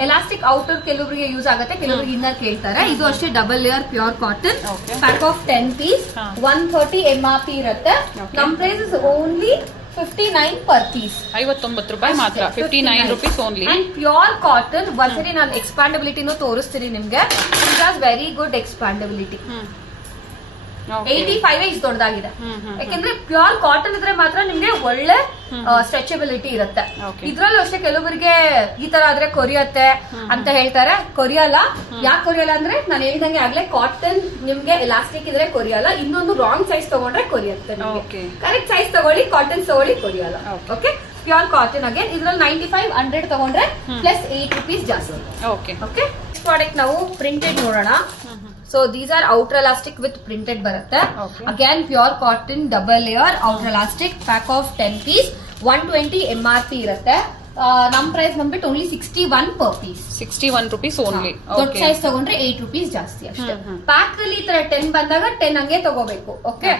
ಎಲಾಸ್ಟಿಕ್ ಔಟರ್ ಕೆಲವರಿಗೆ ಯೂಸ್ ಆಗುತ್ತೆ, ಕೆಲವರಿಗೆ ಇನ್ನರ್ ಕೇಳ್ತಾರೆ. ಇದು ಅಷ್ಟೇ double layer pure cotton. Pack of 10 piece 130 MRP ಇರುತ್ತೆ. ನಮ್ price is only 59 per piece. 59 ರೂಪಾಯಿ ಮಾತ್ರ. 59 rupees only. And pure cotton. ಒಂದ್ಸರಿ ನಾನು ಎಕ್ಸ್ಪ್ಯಾಂಡಬಿಲಿಟಿನೂ ತೋರಿಸ್ತೀನಿ ನಿಮ್ಗೆ. It has very good expandability. 85 ಇಷ್ಟು ದೊಡ್ಡದಾಗಿದೆ. ಯಾಕಂದ್ರೆ ಪ್ಯೂರ್ ಕಾಟನ್ ಇದ್ರೆ ಮಾತ್ರ ನಿಮ್ಗೆ ಒಳ್ಳೆ ಸ್ಟ್ರೆಚಬಿಲಿಟಿ ಇರುತ್ತೆ. ಇದ್ರಲ್ಲೂ ಅಷ್ಟೇ ಕೆಲವರಿಗೆ ಈ ತರ ಆದ್ರೆ ಕೊರಿಯತ್ತೆ ಅಂತ ಹೇಳ್ತಾರೆ. ಕೊರಿಯಲ್ಲ. ಯಾಕೆ ಕೊರಿಯಲ್ಲ ಅಂದ್ರೆ ನಾನು ಹೇಳ್ದಂಗೆ ಆಗ್ಲೇ ಕಾಟನ್ ನಿಮ್ಗೆ ಎಲಾಸ್ಟಿಕ್ ಇದ್ರೆ ಕೊರಿಯಲ್ಲ. ಇನ್ನೊಂದು ರಾಂಗ್ ಸೈಜ್ ತಗೊಂಡ್ರೆ ಕೊರಿಯತ್ತೆ. ಕರೆಕ್ಟ್ ಸೈಜ್ ತಗೊಳ್ಳಿ, ಕಾಟನ್ ತಗೊಳ್ಳಿ, ಕೊರಿಯಲ್ಲ. Okay, pure cotton again. ಇದ್ರಲ್ಲಿ 95 100 ತಗೊಂಡ್ರೆ ಪ್ಲಸ್ 8 ರೂಪೀಸ್ ಜಾಸ್ತಿ. ಓಕೆ, ನೆಕ್ಸ್ಟ್ ಪ್ರಾಡಕ್ಟ್ ನಾವು ಪ್ರಿಂಟೆಡ್ ನೋಡೋಣ. So these are outer elastic with printed ಬರುತ್ತೆ. Again pure cotton double layer outer elastic. Pack of 10 piece 120 MRP ಇರುತ್ತೆ. ನಮ್ ಪ್ರೈಸ್ ಬಂದ್ಬಿಟ್ಟು only 61 per piece. 61 rupees only. ದೊಡ್ಡ ಸೈಜ್ ತಗೊಂಡ್ರೆ 8 ರೂಪೀಸ್ ಜಾಸ್ತಿ ಅಷ್ಟೇ. ಪ್ಯಾಕ್ ಅಲ್ಲಿ ಈ ತರ 10 ಬಂದಾಗ 10 ಹಂಗೆ ತಗೋಬೇಕು. ಓಕೆ,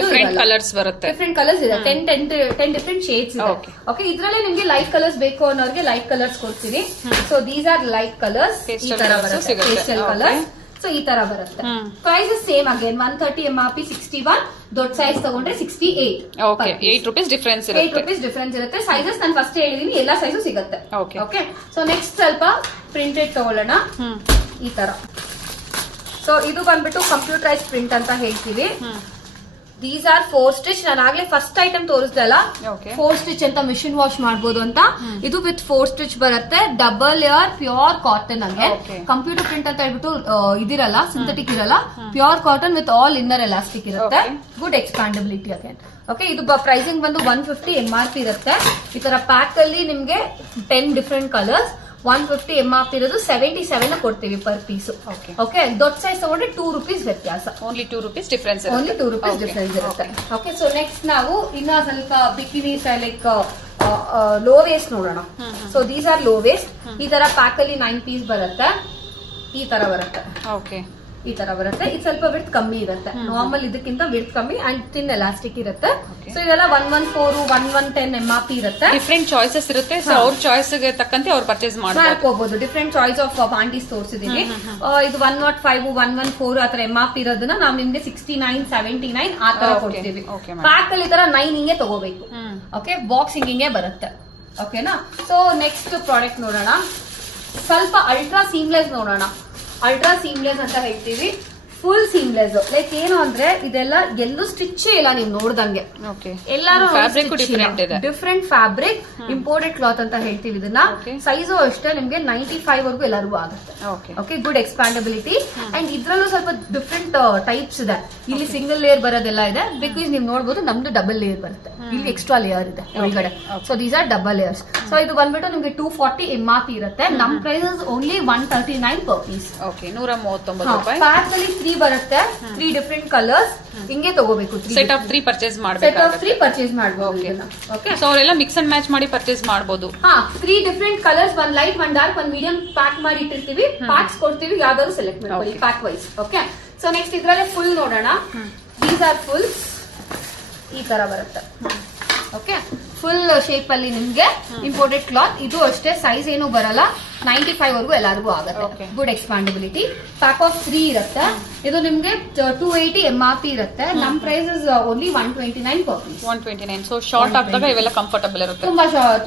ಡಿಫರೆಂಟ್ ಕಲರ್ಸ್ ಬರುತ್ತೆ. ಡಿಫರೆಂಟ್ ಕಲರ್ಸ್ ಇದೆ. 10 ಡಿಫರೆಂಟ್ ಶೇಡ್ಸ್ ಇದೆ. ಓಕೆ, ಇದ್ರಲ್ಲೇ ನಿಮ್ಗೆ ಲೈಟ್ ಕಲರ್ಸ್ ಬೇಕು ಅನ್ನೋರಿಗೆ ಲೈಟ್ ಕಲರ್ಸ್ ಕೊಡ್ತೀನಿ. So these R light colours. ಈ ತರ ಬರುತ್ತೆ ಪೇಸ್ಟಲ್ ಕಲರ್ಸ್. ಸೊ ಈ ತರ ಬರುತ್ತೆ. ಪ್ರೈಸ್ ಸೇಮ್ ಅಗೇನ್ 130 MRP 61, ದೊಡ್ಡ ಸೈಜ್ ತಗೊಂಡ್ರೆ 68. ಓಕೆ, 8 ರೂಪೀಸ್ ಡಿಫರೆನ್ಸ್ ಇರುತ್ತೆ. 8 ರೂಪೀಸ್ ಡಿಫರೆನ್ಸ್ ಇರುತ್ತೆ. ಸೈಜಸ್ ನಾನು ಫಸ್ಟ್ ಹೇಳಿದೀನಿ, ಎಲ್ಲಾ ಸೈಜು ಸಿಗುತ್ತೆ. ಓಕೆ ಓಕೆ, ಸೊ ನೆಕ್ಸ್ಟ್ ಸ್ವಲ್ಪ ಪ್ರಿಂಟೆಡ್ ತಗೊಳ್ಳೋಣ. ಈ ತರ. ಸೊ ಇದು ಬಂದ್ಬಿಟ್ಟು ಕಂಪ್ಯೂಟರೈಸ್ ಪ್ರಿಂಟ್ ಅಂತ ಹೇಳ್ತೀವಿ. These are 4 stitch. ನಾನು ಆಗ್ಲೇ ಫಸ್ಟ್ ಐಟಮ್ ತೋರಿಸ್ದೆ ಅಲ್ಲ, 4 ಸ್ಟಿಚ್ ಅಂತ ಮಿಷಿನ್ ವಾಶ್ ಮಾಡಬಹುದು ಅಂತ. ಇದು ವಿತ್ 4 ಸ್ಟಿಚ್ ಬರುತ್ತೆ. Double layer pure cotton. ಹಂಗೆ ಕಂಪ್ಯೂಟರ್ ಪ್ರಿಂಟ್ ಅಂತ ಹೇಳ್ಬಿಟ್ಟು ಇದಿರಲ್ಲ, ಸಿಂಥೆಟಿಕ್ ಇರಲ್ಲ, pure cotton with all inner elastic ಇರುತ್ತೆ. Good expandability again. ಓಕೆ, ಇದು ಪ್ರೈಸಿಂಗ್ ಬಂದು 150 MRP ಇರುತ್ತೆ. ಈ ತರ ಪ್ಯಾಕ್ ಅಲ್ಲಿ ನಿಮ್ಗೆ 10 ಡಿಫ್ರೆಂಟ್ ಕಲರ್ಸ್. 150 MRP ಇರೋದು 77 ಕೊಡ್ತೀವಿ ಪರ್ ಪೀಸ್. ಓಕೆ, ದೊಡ್ಡ ಸೈಜ್ ತಗೊಂಡ್ರೆ 2 ರೂಪೀಸ್ ವ್ಯತ್ಯಾಸ. Only 2 rupees difference. Only 2 rupees difference ಇರುತ್ತೆ. ಓಕೆ, ಸೊ ನೆಕ್ಸ್ಟ್ ನಾವು ಇನ್ನ ಸ್ವಲ್ಪ ಬಿಕಿನಿ ಲೈಕ್ ಲೋ ವೇಸ್ಟ್ ನೋಡೋಣ. So these R low waste. ಈ ತರ ಪ್ಯಾಕ್ ಅಲ್ಲಿ 9 ಪೀಸ್ ಬರುತ್ತೆ. ಈ ತರ ಬರುತ್ತೆ. ಓಕೆ, ಈ ತರ ಬರುತ್ತೆ. ಇದು ಸ್ವಲ್ಪ ವಿಡ್ತ್ ಕಮ್ಮಿ ಇರುತ್ತೆ. ನಾರ್ಮಲ್ ಇದಕ್ಕಿಂತ ವಿಡ್ತ್ ಕಮ್ಮಿ ಅಂಡ್ ಥಿನ್ ಎಲಾಸ್ಟಿಕ್ ಇರುತ್ತೆ. ಸೊ ಇದೆಲ್ಲ 114, 110 MRP ಇರುತ್ತೆ. ಡಿಫರೆಂಟ್ ಚಾಯ್ಸಸ್ ಇರುತ್ತೆ. ಸೊ ಅವ್ರ ಚಾಯ್ಸ್ ಗೆ ತಕ್ಕಂತೆ ಅವ್ರು ಪರ್ಚೇಸ್ ಮಾಡ್ಕೋಬಹುದು. ಡಿಫರೆಂಟ್ ಚಾಯ್ಸ್ ಆಫ್ ಪ್ಯಾಂಟೀಸ್ ತೋರಿಸಿದೀವಿ. ಇದು 105, 114 ಆತರ MRP ಇರೋದನ್ನ ನಾವು ನಿಮ್ಗೆ 69, 79 ಆ ತರ ಕೊಡ್ತೀವಿ. ಪ್ಯಾಕ್ ಅಲ್ಲಿ ತರ 9 ಹಿಂಗೆ ತಗೋಬೇಕು. ಓಕೆ, ಬಾಕ್ಸ್ ಹಿಂಗೆ ಬರುತ್ತೆ. ಓಕೆನಾ? ಸೊ ನೆಕ್ಸ್ಟ್ ಪ್ರಾಡಕ್ಟ್ ನೋಡೋಣ. ಸ್ವಲ್ಪ ಅಲ್ಟ್ರಾ ಸೀಮ್ಲೆಸ್ ನೋಡೋಣ. ಅಲ್ಟ್ರಾ ಸೀಮ್ಲೆಸ್ ಅಂತ ಹೇಳ್ತೀವಿ. ಫುಲ್ ಸೀಮ್ಲೆಸ್ ಲೈಕ್ ಏನು ಅಂದ್ರೆ ಇದೆಲ್ಲ ಎಲ್ಲೂ ಸ್ಟಿಚ್ ಇಲ್ಲ ನೀವು ನೋಡ್ದಂಗೆ. ಎಲ್ಲಾರು ಡಿಫ್ರೆಂಟ್ ಫ್ಯಾಬ್ರಿಕ್, ಇಂಪೋರ್ಟೆಡ್ ಕ್ಲಾತ್ ಅಂತ ಹೇಳ್ತೀವಿ ಇದನ್ನ. ಸೈಜು ಅಷ್ಟೇ ನಿಮ್ಗೆ 95 ವರ್ಗೂ ಎಲ್ಲರಿಗೂ ಆಗುತ್ತೆ. Okay, good expandability. ಅಂಡ್ ಇದ್ರಲ್ಲೂ ಸ್ವಲ್ಪ ಡಿಫ್ರೆಂಟ್ ಟೈಪ್ಸ್ ಇದೆ. ಇಲ್ಲಿ ಸಿಂಗಲ್ ಲೇಯರ್ ಬರೋದೆಲ್ಲ ಇದೆ. ಬಿಕಾಸ್ ನೀವು ನೋಡಬಹುದು ನಮ್ದು ಡಬಲ್ ಲೇಯರ್ ಬರುತ್ತೆ. ಇಲ್ಲಿ ಎಕ್ಸ್ಟ್ರಾ ಲೇಯರ್ ಇದೆ ಒಳಗಡೆ. So these are double layers. So ಇದು ಬಂದ್ಬಿಟ್ಟು ನಿಮ್ಗೆ 240 MRP ಇರುತ್ತೆ. ನಮ್ ಪ್ರೈಸಸ್ ಓನ್ಲಿ 139 per piece. 139 ರೂಪಾಯಿ. ಪ್ಯಾಕ್ ಅಲ್ಲಿ 3 ಬರುತ್ತೆ. 3 ಡಿಫರೆಂಟ್ ಕಲರ್ಸ್. ಹಿಂಗೆ ತಗೋಬೇಕು. ಸೆಟ್ ಆಫ್ 3 ಪರ್ಚೇಸ್ ಮಾಡಬೇಕು. ಸೆಟ್ ಆಫ್ 3 ಪರ್ಚೇಸ್ ಮಾಡಬಹುದು. ಓಕೆ, ಸೊ ಅವರೆಲ್ಲ ಮಿಕ್ಸ್ ಅಂಡ್ ಮ್ಯಾಚ್ ಮಾಡಿ ಪರ್ಚೇಸ್ ಮಾಡಬಹುದು. 3 different colours, 1 light, 1 dark, 1 medium pack ಮಾಡಿ ಇಟ್ಟಿರ್ತೀವಿ. ಪ್ಯಾಕ್ಸ್ ಕೊಡ್ತೀವಿ, ಯಾವ್ದಾದ್ರು ಸೆಲೆಕ್ಟ್ ಮಾಡ್ಕೊಳ್ಳಿ pack wise. Okay, so next ಇದ್ರಲ್ಲೇ ಫುಲ್ ನೋಡೋಣ. These are full. ಈ ತರ ಬರುತ್ತೆ. ಓಕೆ, ಫುಲ್ ಶೇಪ್ ಅಲ್ಲಿ ನಿಮ್ಗೆ ಇಂಪೋರ್ಟೆಡ್ ಕ್ಲಾತ್. ಇದು ಅಷ್ಟೇ, ಸೈಜ್ ಏನು ಬರಲ್ಲ. 95 ವರ್ಗೂ ಎಲ್ಲರಿಗೂ ಆಗುತ್ತೆ. ಗುಡ್ ಎಕ್ಸ್ಪಾಂಡಬಿಲಿಟಿ. ಪ್ಯಾಕ್ ಆಫ್ 3 ಇರುತ್ತೆ. ಇದು ನಿಮ್ಗೆ 280 MRP ಇರುತ್ತೆ. ನಮ್ prices only 129 per piece. 129. So short ಆದಾಗ ಇವೆಲ್ಲ ಕಂಫರ್ಟಬಲ್ ಇರುತ್ತೆ.